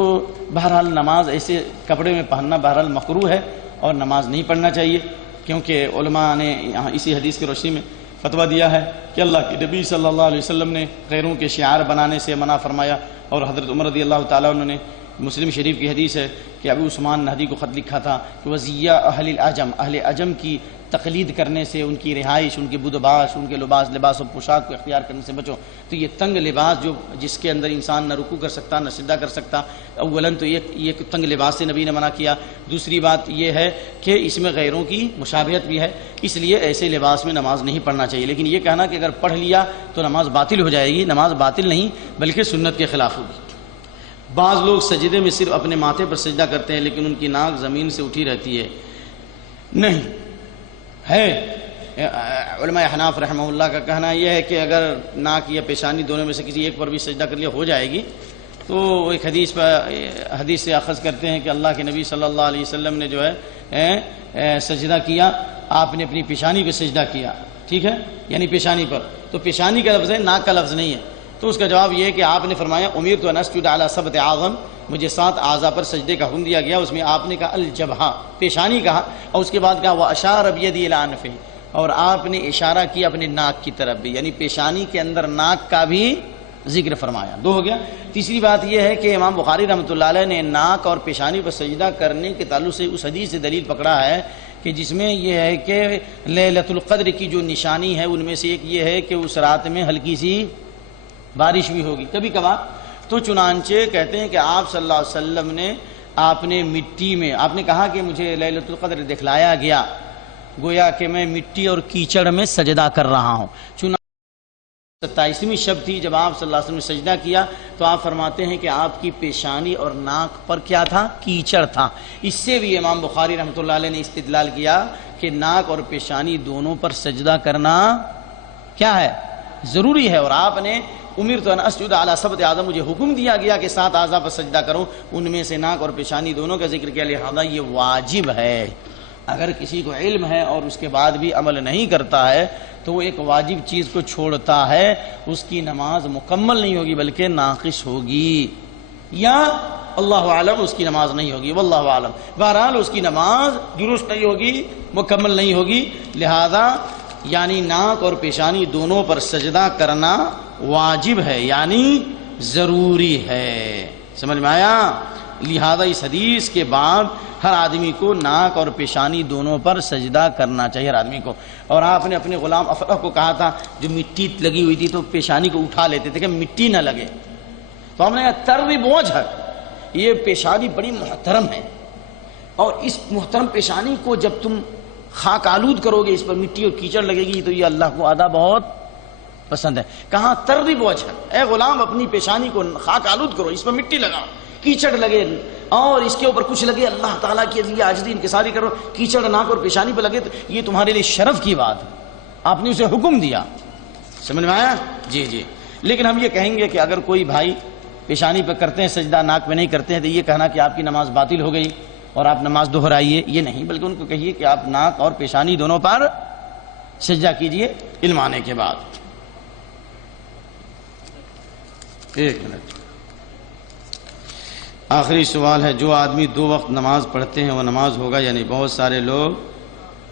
بہرحال نماز ایسے کپڑے میں پہننا بہرحال مکروہ ہے اور نماز نہیں پڑھنا چاہیے، کیونکہ علماء نے یہاں اسی حدیث کی روشنی میں فتویٰ دیا ہے کہ اللہ کے نبی صلی اللہ علیہ وسلم نے غیروں کے شعار بنانے سے منع فرمایا، اور حضرت عمر رضی اللہ تعالیٰ عنہ نے، مسلم شریف کی حدیث ہے کہ ابو عثمان نہدی کو خط لکھا تھا کہ وزیہ اہل العجم، اہل عجم کی تقلید کرنے سے، ان کی رہائش، ان کے بدباش، ان کے لباس و پوشاک کو اختیار کرنے سے بچو۔ تو یہ تنگ لباس جو جس کے اندر انسان نہ رکوع کر سکتا نہ سجدہ کر سکتا، اولاً تو یہ تنگ لباس سے نبی نے منع کیا، دوسری بات یہ ہے کہ اس میں غیروں کی مشابہت بھی ہے، اس لیے ایسے لباس میں نماز نہیں پڑھنا چاہیے، لیکن یہ کہنا کہ اگر پڑھ لیا تو نماز باطل ہو جائے گی، نماز باطل نہیں بلکہ سنت کے خلاف ہوگی۔ بعض لوگ سجدے میں صرف اپنے ماتھے پر سجدہ کرتے ہیں لیکن ان کی ناک زمین سے اٹھی رہتی ہے، نہیں ہے، علماء حناف رحمہ اللہ کا کہنا یہ ہے کہ اگر ناک یا پیشانی دونوں میں سے کسی ایک پر بھی سجدہ کر لیا ہو جائے گی، تو ایک حدیث سے اخذ کرتے ہیں کہ اللہ کے نبی صلی اللہ علیہ وسلم نے جو ہے سجدہ کیا، آپ نے اپنی پیشانی پہ سجدہ کیا، ٹھیک ہے، یعنی پیشانی پر، تو پیشانی کا لفظ ہے، ناک کا لفظ نہیں ہے۔ تو اس کا جواب یہ ہے کہ آپ نے فرمایا امرت ان اسجد علی 7 اعظم، مجھے 7 اعضاء پر سجدے کا حکم دیا گیا، اس میں آپ نے کہا الجبہہ، پیشانی کہا، اور اس کے بعد کہا واشار بیدی الی انفہ، اور آپ نے اشارہ کیا اپنے ناک کی طرف بھی، یعنی پیشانی کے اندر ناک کا بھی ذکر فرمایا۔ 2 ہو گیا۔ تیسری بات یہ ہے کہ امام بخاری رحمۃ اللہ علیہ نے ناک اور پیشانی پر سجدہ کرنے کے تعلق سے اس حدیث سے دلیل پکڑا ہے کہ جس میں یہ ہے کہ لیلۃ القدر کی جو نشانی ہے ان میں سے ایک یہ ہے کہ اس رات میں ہلکی سی بارش بھی ہوگی کبھی کبھار۔ تو چنانچہ کہتے ہیں کہ آپ صلی اللہ علیہ وسلم نے آپ نے مٹی میں، آپ نے کہا کہ مجھے لیلۃ القدر دکھلایا گیا، گویا کہ میں مٹی اور کیچڑ میں سجدہ کر رہا ہوں۔ 27ویں شب تھی جب آپ صلی اللہ علیہ وسلم نے سجدہ کیا، تو آپ فرماتے ہیں کہ آپ کی پیشانی اور ناک پر کیا تھا؟ کیچڑ تھا۔ اس سے بھی امام بخاری رحمۃ اللہ علیہ نے استدلال کیا کہ ناک اور پیشانی دونوں پر سجدہ کرنا کیا ہے؟ ضروری ہے، اور آپ نے امرت ان اسجد علی 7 اعظم، مجھے حکم دیا گیا کہ 7 اعضاء پر سجدہ کروں، ان میں سے ناک اور پیشانی دونوں کا ذکر کیا، لہذا یہ واجب ہے۔ اگر کسی کو علم ہے اور اس کے بعد بھی عمل نہیں کرتا ہے تو وہ ایک واجب چیز کو چھوڑتا ہے، اس کی نماز مکمل نہیں ہوگی بلکہ ناقص ہوگی، یا اللہ عالم اس کی نماز نہیں ہوگی، واللہ عالم، بہرحال اس کی نماز درست نہیں ہوگی، مکمل نہیں ہوگی۔ لہذا یعنی ناک اور پیشانی دونوں پر سجدہ کرنا واجب ہے، یعنی ضروری ہے، سمجھ میں آیا؟ لہذا اس حدیث کے بعد ہر آدمی کو ناک اور پیشانی دونوں پر سجدہ کرنا چاہیے، ہر آدمی کو۔ اور آپ نے اپنے غلام افرح کو کہا تھا، جو مٹی لگی ہوئی تھی تو پیشانی کو اٹھا لیتے تھے کہ مٹی نہ لگے، تو ہم نے کہا ترغب وجہک، یہ پیشانی بڑی محترم ہے، اور اس محترم پیشانی کو جب تم خاک آلود کرو گے، اس پر مٹی اور کیچڑ لگے گی، تو یہ اللہ کو آدھا بہت پسند ہے۔ کہاں ترغب وجہک، اے غلام اپنی پیشانی کو خاک آلود کرو، اس پر مٹی لگاؤ، کیچڑ لگے اور اس کے اوپر کچھ لگے، اللہ تعالیٰ کے لیے عاجزی انکساری کرو، کیچڑ ناک اور پیشانی پہ لگے تو یہ تمہارے لیے شرف کی بات ہے، آپ نے اسے حکم دیا، سمجھ میں آیا؟ جی جی۔ لیکن ہم یہ کہیں گے کہ اگر کوئی بھائی پیشانی پہ کرتے ہیں سجدہ، ناک پہ نہیں کرتے ہیں، تو یہ کہنا کہ آپ کی نماز باطل ہو گئی اور آپ نماز دہرائیے، یہ نہیں، بلکہ ان کو کہیے کہ آپ ناک اور پیشانی دونوں پر سجدہ کیجئے علم آنے کے بعد۔ ایک منٹ، آخری سوال ہے، جو آدمی 2 وقت نماز پڑھتے ہیں وہ نماز ہوگا؟ یعنی بہت سارے لوگ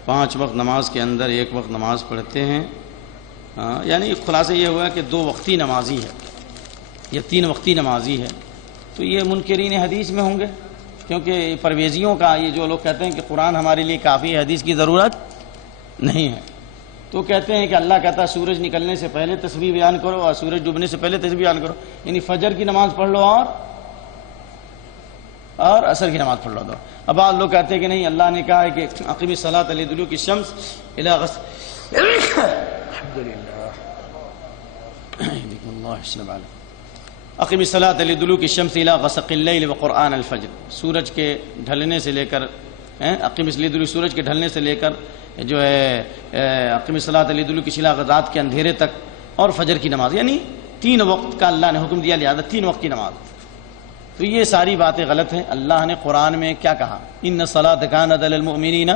5 وقت نماز کے اندر 1 وقت نماز پڑھتے ہیں، یعنی خلاصہ یہ ہوا کہ 2 وقتی نمازی ہے یا 3 وقتی نمازی ہے، تو یہ منکرین حدیث میں ہوں گے، کیونکہ پرویزیوں کا یہ جو لوگ کہتے ہیں کہ قرآن ہمارے لیے کافی ہے، حدیث کی ضرورت نہیں ہے، تو کہتے ہیں کہ اللہ کہتا ہے سورج نکلنے سے پہلے تسبیح بیان کرو اور سورج ڈوبنے سے پہلے تسبیح بیان کرو، یعنی فجر کی نماز پڑھ لو اور عصر کی نماز پڑھ لو۔ دو اب بعض لوگ کہتے ہیں کہ نہیں، اللہ نے کہا ہے کہ اقیم الصلاۃ لدلوک الشمس الی غسق اقیم الصلاۃ لدلوک الشمس الی غسق اللیل وقرآن الفجر، سورج کے ڈھلنے سے لے کر اقیم لدلوک، سورج کے ڈھلنے سے لے کر جو ہے اقیم الصلاۃ لدلوک رات کے اندھیرے تک، اور فجر کی نماز، یعنی 3 وقت کا اللہ نے حکم دیا، لہذا 3 وقت کی نماز۔ تو یہ ساری باتیں غلط ہیں۔ اللہ نے قرآن میں کیا کہا؟ ان الصلاۃ کانت علی المؤمنین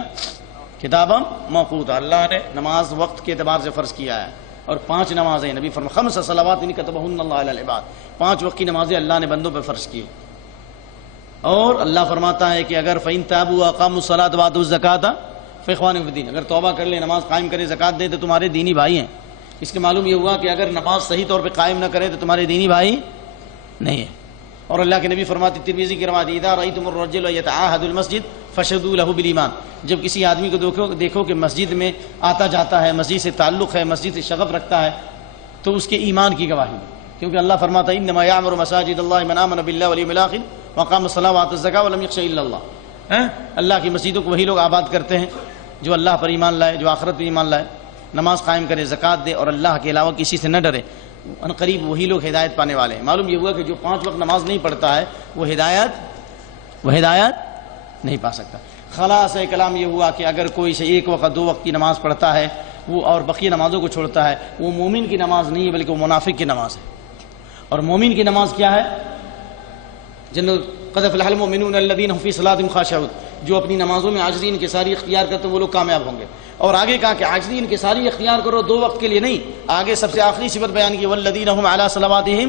کتابا موقوتا، اللہ نے نماز وقت کے اعتبار سے فرض کیا ہے، اور 5 نمازیں نبی فرمایا 5 صلوات کتبہن اللہ علی العباد، 5 وقت کی نمازیں اللہ نے بندوں پہ فرض کی، اور اللہ فرماتا ہے کہ اگر فإن تابوا واقاموا الصلاۃ وآتوا الزکاۃ فإخوانکم فی الدین، اگر توبہ کر لیں، نماز قائم کریں، زکات دیں، تو تمہارے دینی بھائی ہیں۔ اس کے معلوم یہ ہوا کہ اگر نماز صحیح طور پہ قائم نہ کریں تو تمہارے دینی بھائی نہیں ہیں۔ اور اللہ کے نبی فرماتے، ترمذی کی روایت، اذا رأیتم الرجل یتعاہد المسجد فشدوا له بالایمان، جب کسی آدمی کو دیکھو کہ مسجد میں آتا جاتا ہے، مسجد سے تعلق ہے، مسجد سے شغف رکھتا ہے، تو اس کے ایمان کی گواہی دو، کیونکہ اللہ فرماتا ہے انما یعمر مساجد اللہ من آمن باللہ والیوم الاخر وقام الصلاۃ وآتى الزکاۃ ولم یخش الا اللہ۔ اللہ کی مسجدوں کو وہی لوگ آباد کرتے ہیں جو اللہ پر ایمان لائے، جو آخرت پر ایمان لائے، نماز قائم کرے، زکات دے، اور اللہ کے علاوہ کسی سے نہ ڈرے، ان قریب وہی لوگ ہدایت پانے والے ہیں۔ معلوم یہ ہوا کہ جو 5 وقت نماز نہیں پڑھتا ہے وہ ہدایت نہیں پا سکتا۔ خلاصہ کلام یہ ہوا کہ اگر کوئی سے 1 وقت 2 وقت کی نماز پڑھتا ہے وہ اور بقیہ نمازوں کو چھوڑتا ہے، وہ مومن کی نماز نہیں ہے بلکہ وہ منافق کی نماز ہے۔ اور مومن کی نماز کیا ہے؟ جن قد افلح المؤمنون الذین هم فی صلاتهم خاشعون، جو اپنی نمازوں میں عاجزی انکساری اختیار کرتے ہیں وہ لوگ کامیاب ہوں گے۔ اور آگے کہا کہ عاجزی انکساری اختیار کرو 2 وقت کے لیے نہیں، آگے سب سے آخری صفت بیان کی والذین هم علی صلواتهم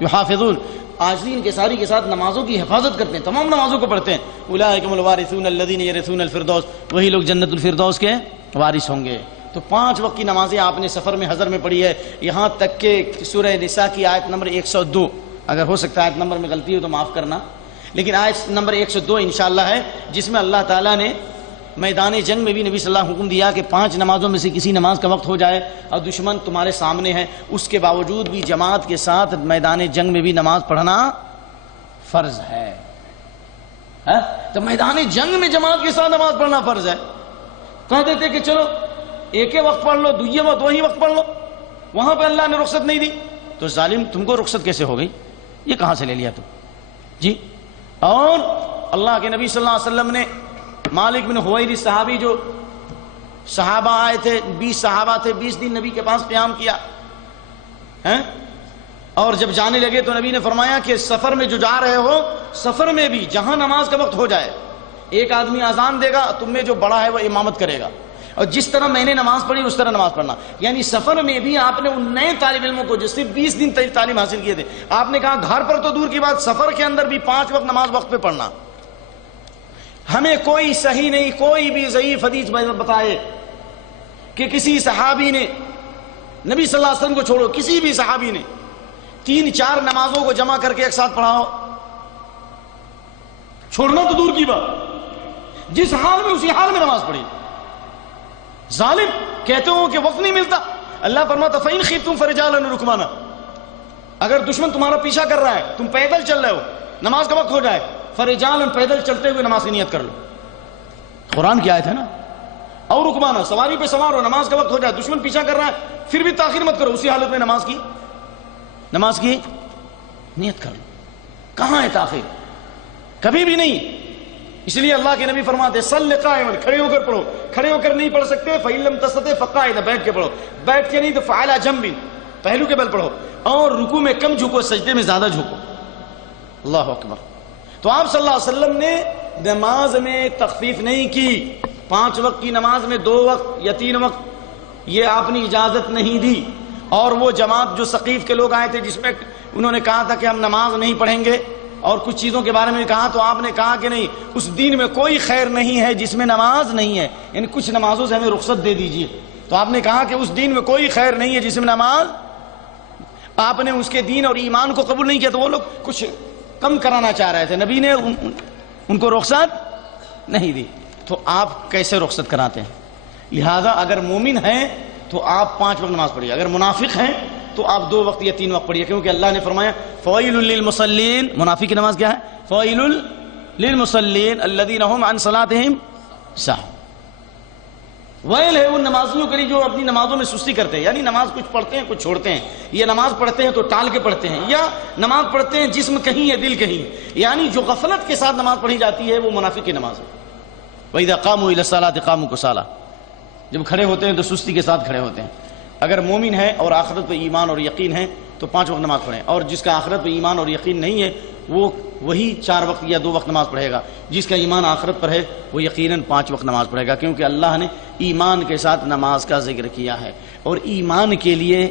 یحافظون، عاجزی انکساری کے ساتھ نمازوں کی حفاظت کرتے ہیں، تمام نمازوں کو پڑھتے ہیں۔ اولئک هم الوارثون الذین یرثون الفردوس، وہی لوگ جنت الفردوس کے وارث ہوں گے۔ تو 5 وقت کی نمازیں آپ نے سفر میں حضر میں پڑھی ہے، یہاں تک کہ سورہ نساء کی آیت نمبر 102، اگر ہو سکتا ہے آیت نمبر میں غلطی ہو تو معاف کرنا، لیکن آیت نمبر 102 انشاءاللہ ہے، جس میں اللہ تعالیٰ نے میدان جنگ میں بھی نبی صلی اللہ علیہ وسلم حکم دیا کہ 5 نمازوں میں سے کسی نماز کا وقت ہو جائے اور دشمن تمہارے سامنے ہے، اس کے باوجود بھی جماعت کے ساتھ میدان جنگ میں بھی نماز پڑھنا فرض ہے۔ تو میدان جنگ میں جماعت کے ساتھ نماز پڑھنا فرض ہے، کہہ دیتے کہ چلو ایک ہی وقت پڑھ لو، دوسرے وقت وہی وقت پڑھ لو، وہاں پہ اللہ نے رخصت نہیں دی، تو ظالم تم کو رخصت کیسے ہو گئی؟ یہ کہاں سے لے لیا تم؟ جی۔ اور اللہ کے نبی صلی اللہ علیہ وسلم نے مالک بن حویرث صحابی، جو صحابہ آئے تھے، 20 صحابہ تھے، 20 دن نبی کے پاس قیام کیا، اور جب جانے لگے تو نبی نے فرمایا کہ سفر میں جو جا رہے ہو، سفر میں بھی جہاں نماز کا وقت ہو جائے، ایک آدمی اذان دے گا، تم میں جو بڑا ہے وہ امامت کرے گا، اور جس طرح میں نے نماز پڑھی اس طرح نماز پڑھنا۔ یعنی سفر میں بھی آپ نے ان نئے طالب علموں کو جو صرف 20 دن تعلیم حاصل کیے تھے، آپ نے کہا گھر پر تو دور کی بات، سفر کے اندر بھی 5 وقت نماز وقت پہ پڑھنا۔ ہمیں کوئی صحیح نہیں، کوئی بھی ضعیف حدیث بتائے کہ کسی صحابی نے، نبی صلی اللہ علیہ وسلم کو چھوڑو، کسی بھی صحابی نے 3-4 نمازوں کو جمع کر کے ایک ساتھ پڑھاؤ، چھوڑنا تو دور کی بات، جس حال میں اسی حال میں نماز پڑھی۔ ظالم کہتے ہو کہ وقت نہیں ملتا، اللہ فرماتا فَإِنْ خِفْتُمْ فَرِجَالًا وَرُكْبَانًا، اگر دشمن تمہارا پیچھا کر رہا ہے، تم پیدل چل رہے ہو، نماز کا وقت ہو جائے، فرجالن پیدل چلتے ہوئے نماز کی نیت کر لو، قرآن کی آیت ہے نا۔ اور رکبانا، سواری پہ سوار ہو، نماز کا وقت ہو جائے، دشمن پیچھا کر رہا ہے، پھر بھی تاخیر مت کرو، اسی حالت میں نماز کی نیت کر لو۔ کہاں ہے تاخیر؟ کبھی بھی نہیں۔ اس لیے اللہ کے نبی فرماتے صلی قائما، کھڑے ہو کر پڑھو، کھڑے ہو کر نہیں پڑھ سکتے فَإِن لَمْ تَسْتَطِعْ فَقَاعِدًا، بیٹھ کے پڑھو، بیٹھ کے نہیں تو فَعَلَى جَنبٍ، پہلو کے بل پڑھو، اور رکوع میں کم جھکو، سجدے میں زیادہ جھکو۔ اللہ اکبر۔ تو آپ صلی اللہ علیہ وسلم نے نماز میں تخفیف نہیں کی، 5 وقت کی نماز میں 2 وقت یا 3 وقت یہ آپ نے اجازت نہیں دی۔ اور وہ جماعت جو ثقیف کے لوگ آئے تھے، جس میں انہوں نے کہا تھا کہ ہم نماز نہیں پڑھیں گے اور کچھ چیزوں کے بارے میں کہا، تو آپ نے کہا کہ نہیں، اس دین میں کوئی خیر نہیں ہے جس میں نماز نہیں ہے، یعنی کچھ نمازوں سے ہمیں رخصت دے دیجیے۔ تو آپ نے کہا کہ اس دین میں کوئی خیر نہیں ہے جس میں نماز، آپ نے اس کے دین اور ایمان کو قبول نہیں کیا، تو وہ لوگ کچھ کم کرانا چاہ رہے تھے، نبی نے ان کو رخصت نہیں دی، تو آپ کیسے رخصت کراتے ہیں؟ لہذا اگر مومن ہیں تو آپ 5 وقت نماز پڑھیے، اگر منافق ہیں تو آپ 2 وقت یا 3 وقت پڑھیے، کیونکہ اللہ نے فرمایا فویل للمصلین، منافق کی نماز کیا ہے؟ فویل للمصلین الذین هم عن صلاتهم ساہون، ویل ہے ان نمازیوں کے لیے جو اپنی نمازوں میں سستی کرتے ہیں، یعنی نماز کچھ پڑھتے ہیں کچھ چھوڑتے ہیں، یہ نماز پڑھتے ہیں تو ٹال کے پڑھتے ہیں، یا نماز پڑھتے ہیں جسم کہیں ہے دل کہیں، یعنی جو غفلت کے ساتھ نماز پڑھی جاتی ہے وہ منافق کی نماز ہے۔ وَإِذَا قَامُوا إِلَى الصَّلَاةِ قَامُوا كُسَالَىٰ، جب کھڑے ہوتے ہیں تو سستی کے ساتھ کھڑے ہوتے ہیں۔ اگر مومن ہے اور آخرت پہ ایمان اور یقین ہے تو 5 وقت نماز پڑھیں، اور جس کا آخرت پہ ایمان اور یقین نہیں ہے وہ وہی 4 وقت یا 2 وقت نماز پڑھے گا، جس کا ایمان آخرت پر ہے وہ یقیناً 5 وقت نماز پڑھے گا، کیونکہ اللہ نے ایمان کے ساتھ نماز کا ذکر کیا ہے، اور ایمان کے لیے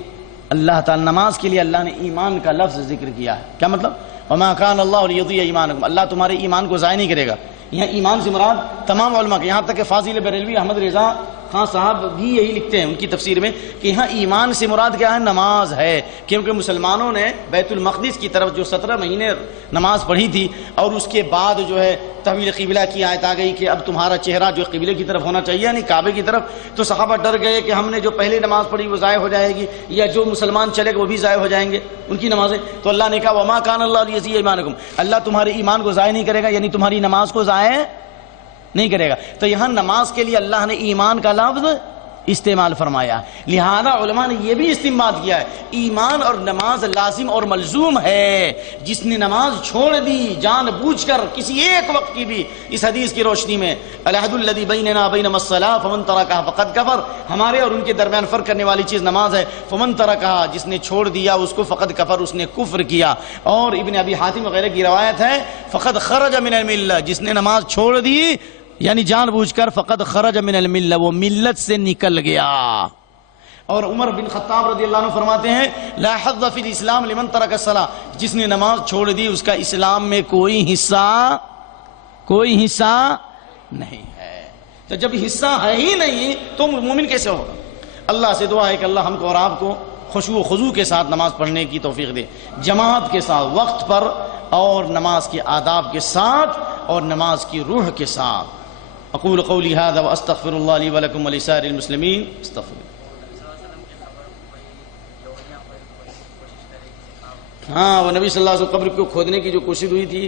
اللہ تعالی، نماز کے لیے اللہ نے ایمان کا لفظ ذکر کیا ہے۔ کیا مطلب؟ وَمَا كَانَ اللَّهُ لِيُضِيعَ إِيمَانَكُمْ، اللہ تمہارے ایمان کو ضائع نہیں کرے گا۔ یہاں ایمان سے مراد تمام علماء کے، یہاں تک کہ فاضل بریلوی احمد رضا خان صاحب بھی یہی لکھتے ہیں ان کی تفسیر میں کہ یہاں ایمان سے مراد کیا ہے؟ نماز ہے، کیونکہ مسلمانوں نے بیت المقدس کی طرف جو 17 مہینے نماز پڑھی تھی، اور اس کے بعد جو ہے تحویل قبلہ کی آیت آ گئی کہ اب تمہارا چہرہ جو قبلے کی طرف ہونا چاہیے، یعنی کعبے کی طرف، تو صحابہ ڈر گئے کہ ہم نے جو پہلے نماز پڑھی وہ ضائع ہو جائے گی، یا جو مسلمان چلے گا وہ بھی ضائع ہو جائیں گے ان کی نمازیں۔ تو اللہ نے کہا وما کان اللہ لیضیع ایمانکم، اللہ تمہارے ایمان کو ضائع نہیں کرے گا، یعنی تمہاری نماز کو ضائع نہیں کرے گا۔ تو یہاں نماز کے لیے اللہ نے ایمان کا لفظ استعمال فرمایا. لہذا علماء نے یہ بھی استنباط کیا ہے ایمان اور نماز لازم اور ملزوم ہے. جس نے نماز چھوڑ دی جان بوجھ کر کسی ایک وقت کی بھی، اس حدیث کی روشنی میں العہد الذی بیننا وبینہم الصلاۃ فمن ترکھا فقد کفر، ہمارے اور ان کے درمیان فرق کرنے والی چیز نماز ہے. فمن ترکھا، جس نے چھوڑ دیا اس کو، فقد کفر، اس نے کفر کیا. اور ابن ابی حاتم وغیرہ کی روایت ہے فقد خرج من الملہ، جس نے نماز چھوڑ دی یعنی جان بوجھ کر، فقد خرج من الملہ، وہ ملت سے نکل گیا. اور عمر بن خطاب رضی اللہ عنہ فرماتے ہیں لا حظ فی الاسلام لمن ترک الصلاۃ، جس نے نماز چھوڑ دی اس کا اسلام میں کوئی حصہ نہیں ہے. تو جب حصہ ہے ہی نہیں تو مومن کیسے ہوگا؟ اللہ سے دعا ہے کہ اللہ ہم کو اور آپ کو خشوع و خضوع کے ساتھ نماز پڑھنے کی توفیق دے، جماعت کے ساتھ، وقت پر، اور نماز کے آداب کے ساتھ، اور نماز کی روح کے ساتھ. اقول قولی ھذا واستغفر اللہ لی ولکم ولسائر المسلمین استغفروا. ہاں، وہ نبی صلی اللہ علیہ وسلم قبر کو کھودنے کی جو کوشش ہوئی تھی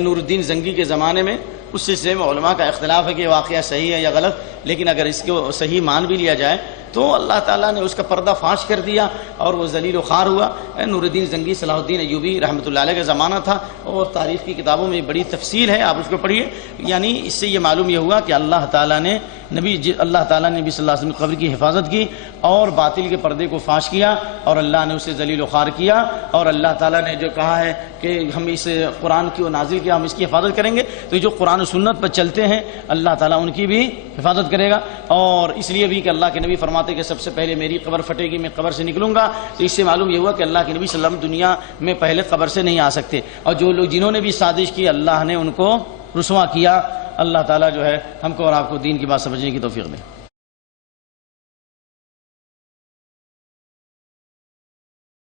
نور الدین زنگی کے زمانے میں، اس سلسلے میں علماء کا اختلاف ہے کہ واقعہ صحیح ہے یا غلط، لیکن اگر اس کو صحیح مان بھی لیا جائے تو اللہ تعالیٰ نے اس کا پردہ فاش کر دیا اور وہ ذلیل و خوار ہوا. نور الدین زنگی صلاح الدین ایوبی رحمۃ اللہ علیہ کا زمانہ تھا، اور تاریخ کی کتابوں میں بڑی تفصیل ہے، آپ اس کو پڑھیے. یعنی اس سے یہ معلوم یہ ہوا کہ اللہ تعالیٰ نے نبی صلی اللہ علیہ وسلم کی قبر کی حفاظت کی اور باطل کے پردے کو فاش کیا، اور اللہ نے اسے ذلیل و خوار کیا. اور اللہ تعالیٰ نے جو کہا ہے کہ ہم اس قرآن کی نازل کیا، ہم اس کی حفاظت کریں گے، تو جو قرآن و سنت پر چلتے ہیں اللہ تعالیٰ ان کی بھی حفاظت کرے گا. اور اس لیے بھی کہ اللہ کے نبی فرماتے کہ سب سے پہلے میری قبر پھٹے گی، میں قبر سے نکلوں گا. تو اس سے معلوم یہ ہوا کہ اللہ کے نبی صلی اللہ علیہ وسلم دنیا میں پہلے قبر سے نہیں آ سکتے، اور جو لوگ جنہوں نے بھی سازش کی اللہ نے ان کو رسوا کیا. اللہ تعالیٰ جو ہے ہم کو اور آپ کو دین کی بات سمجھنے کی توفیق دے.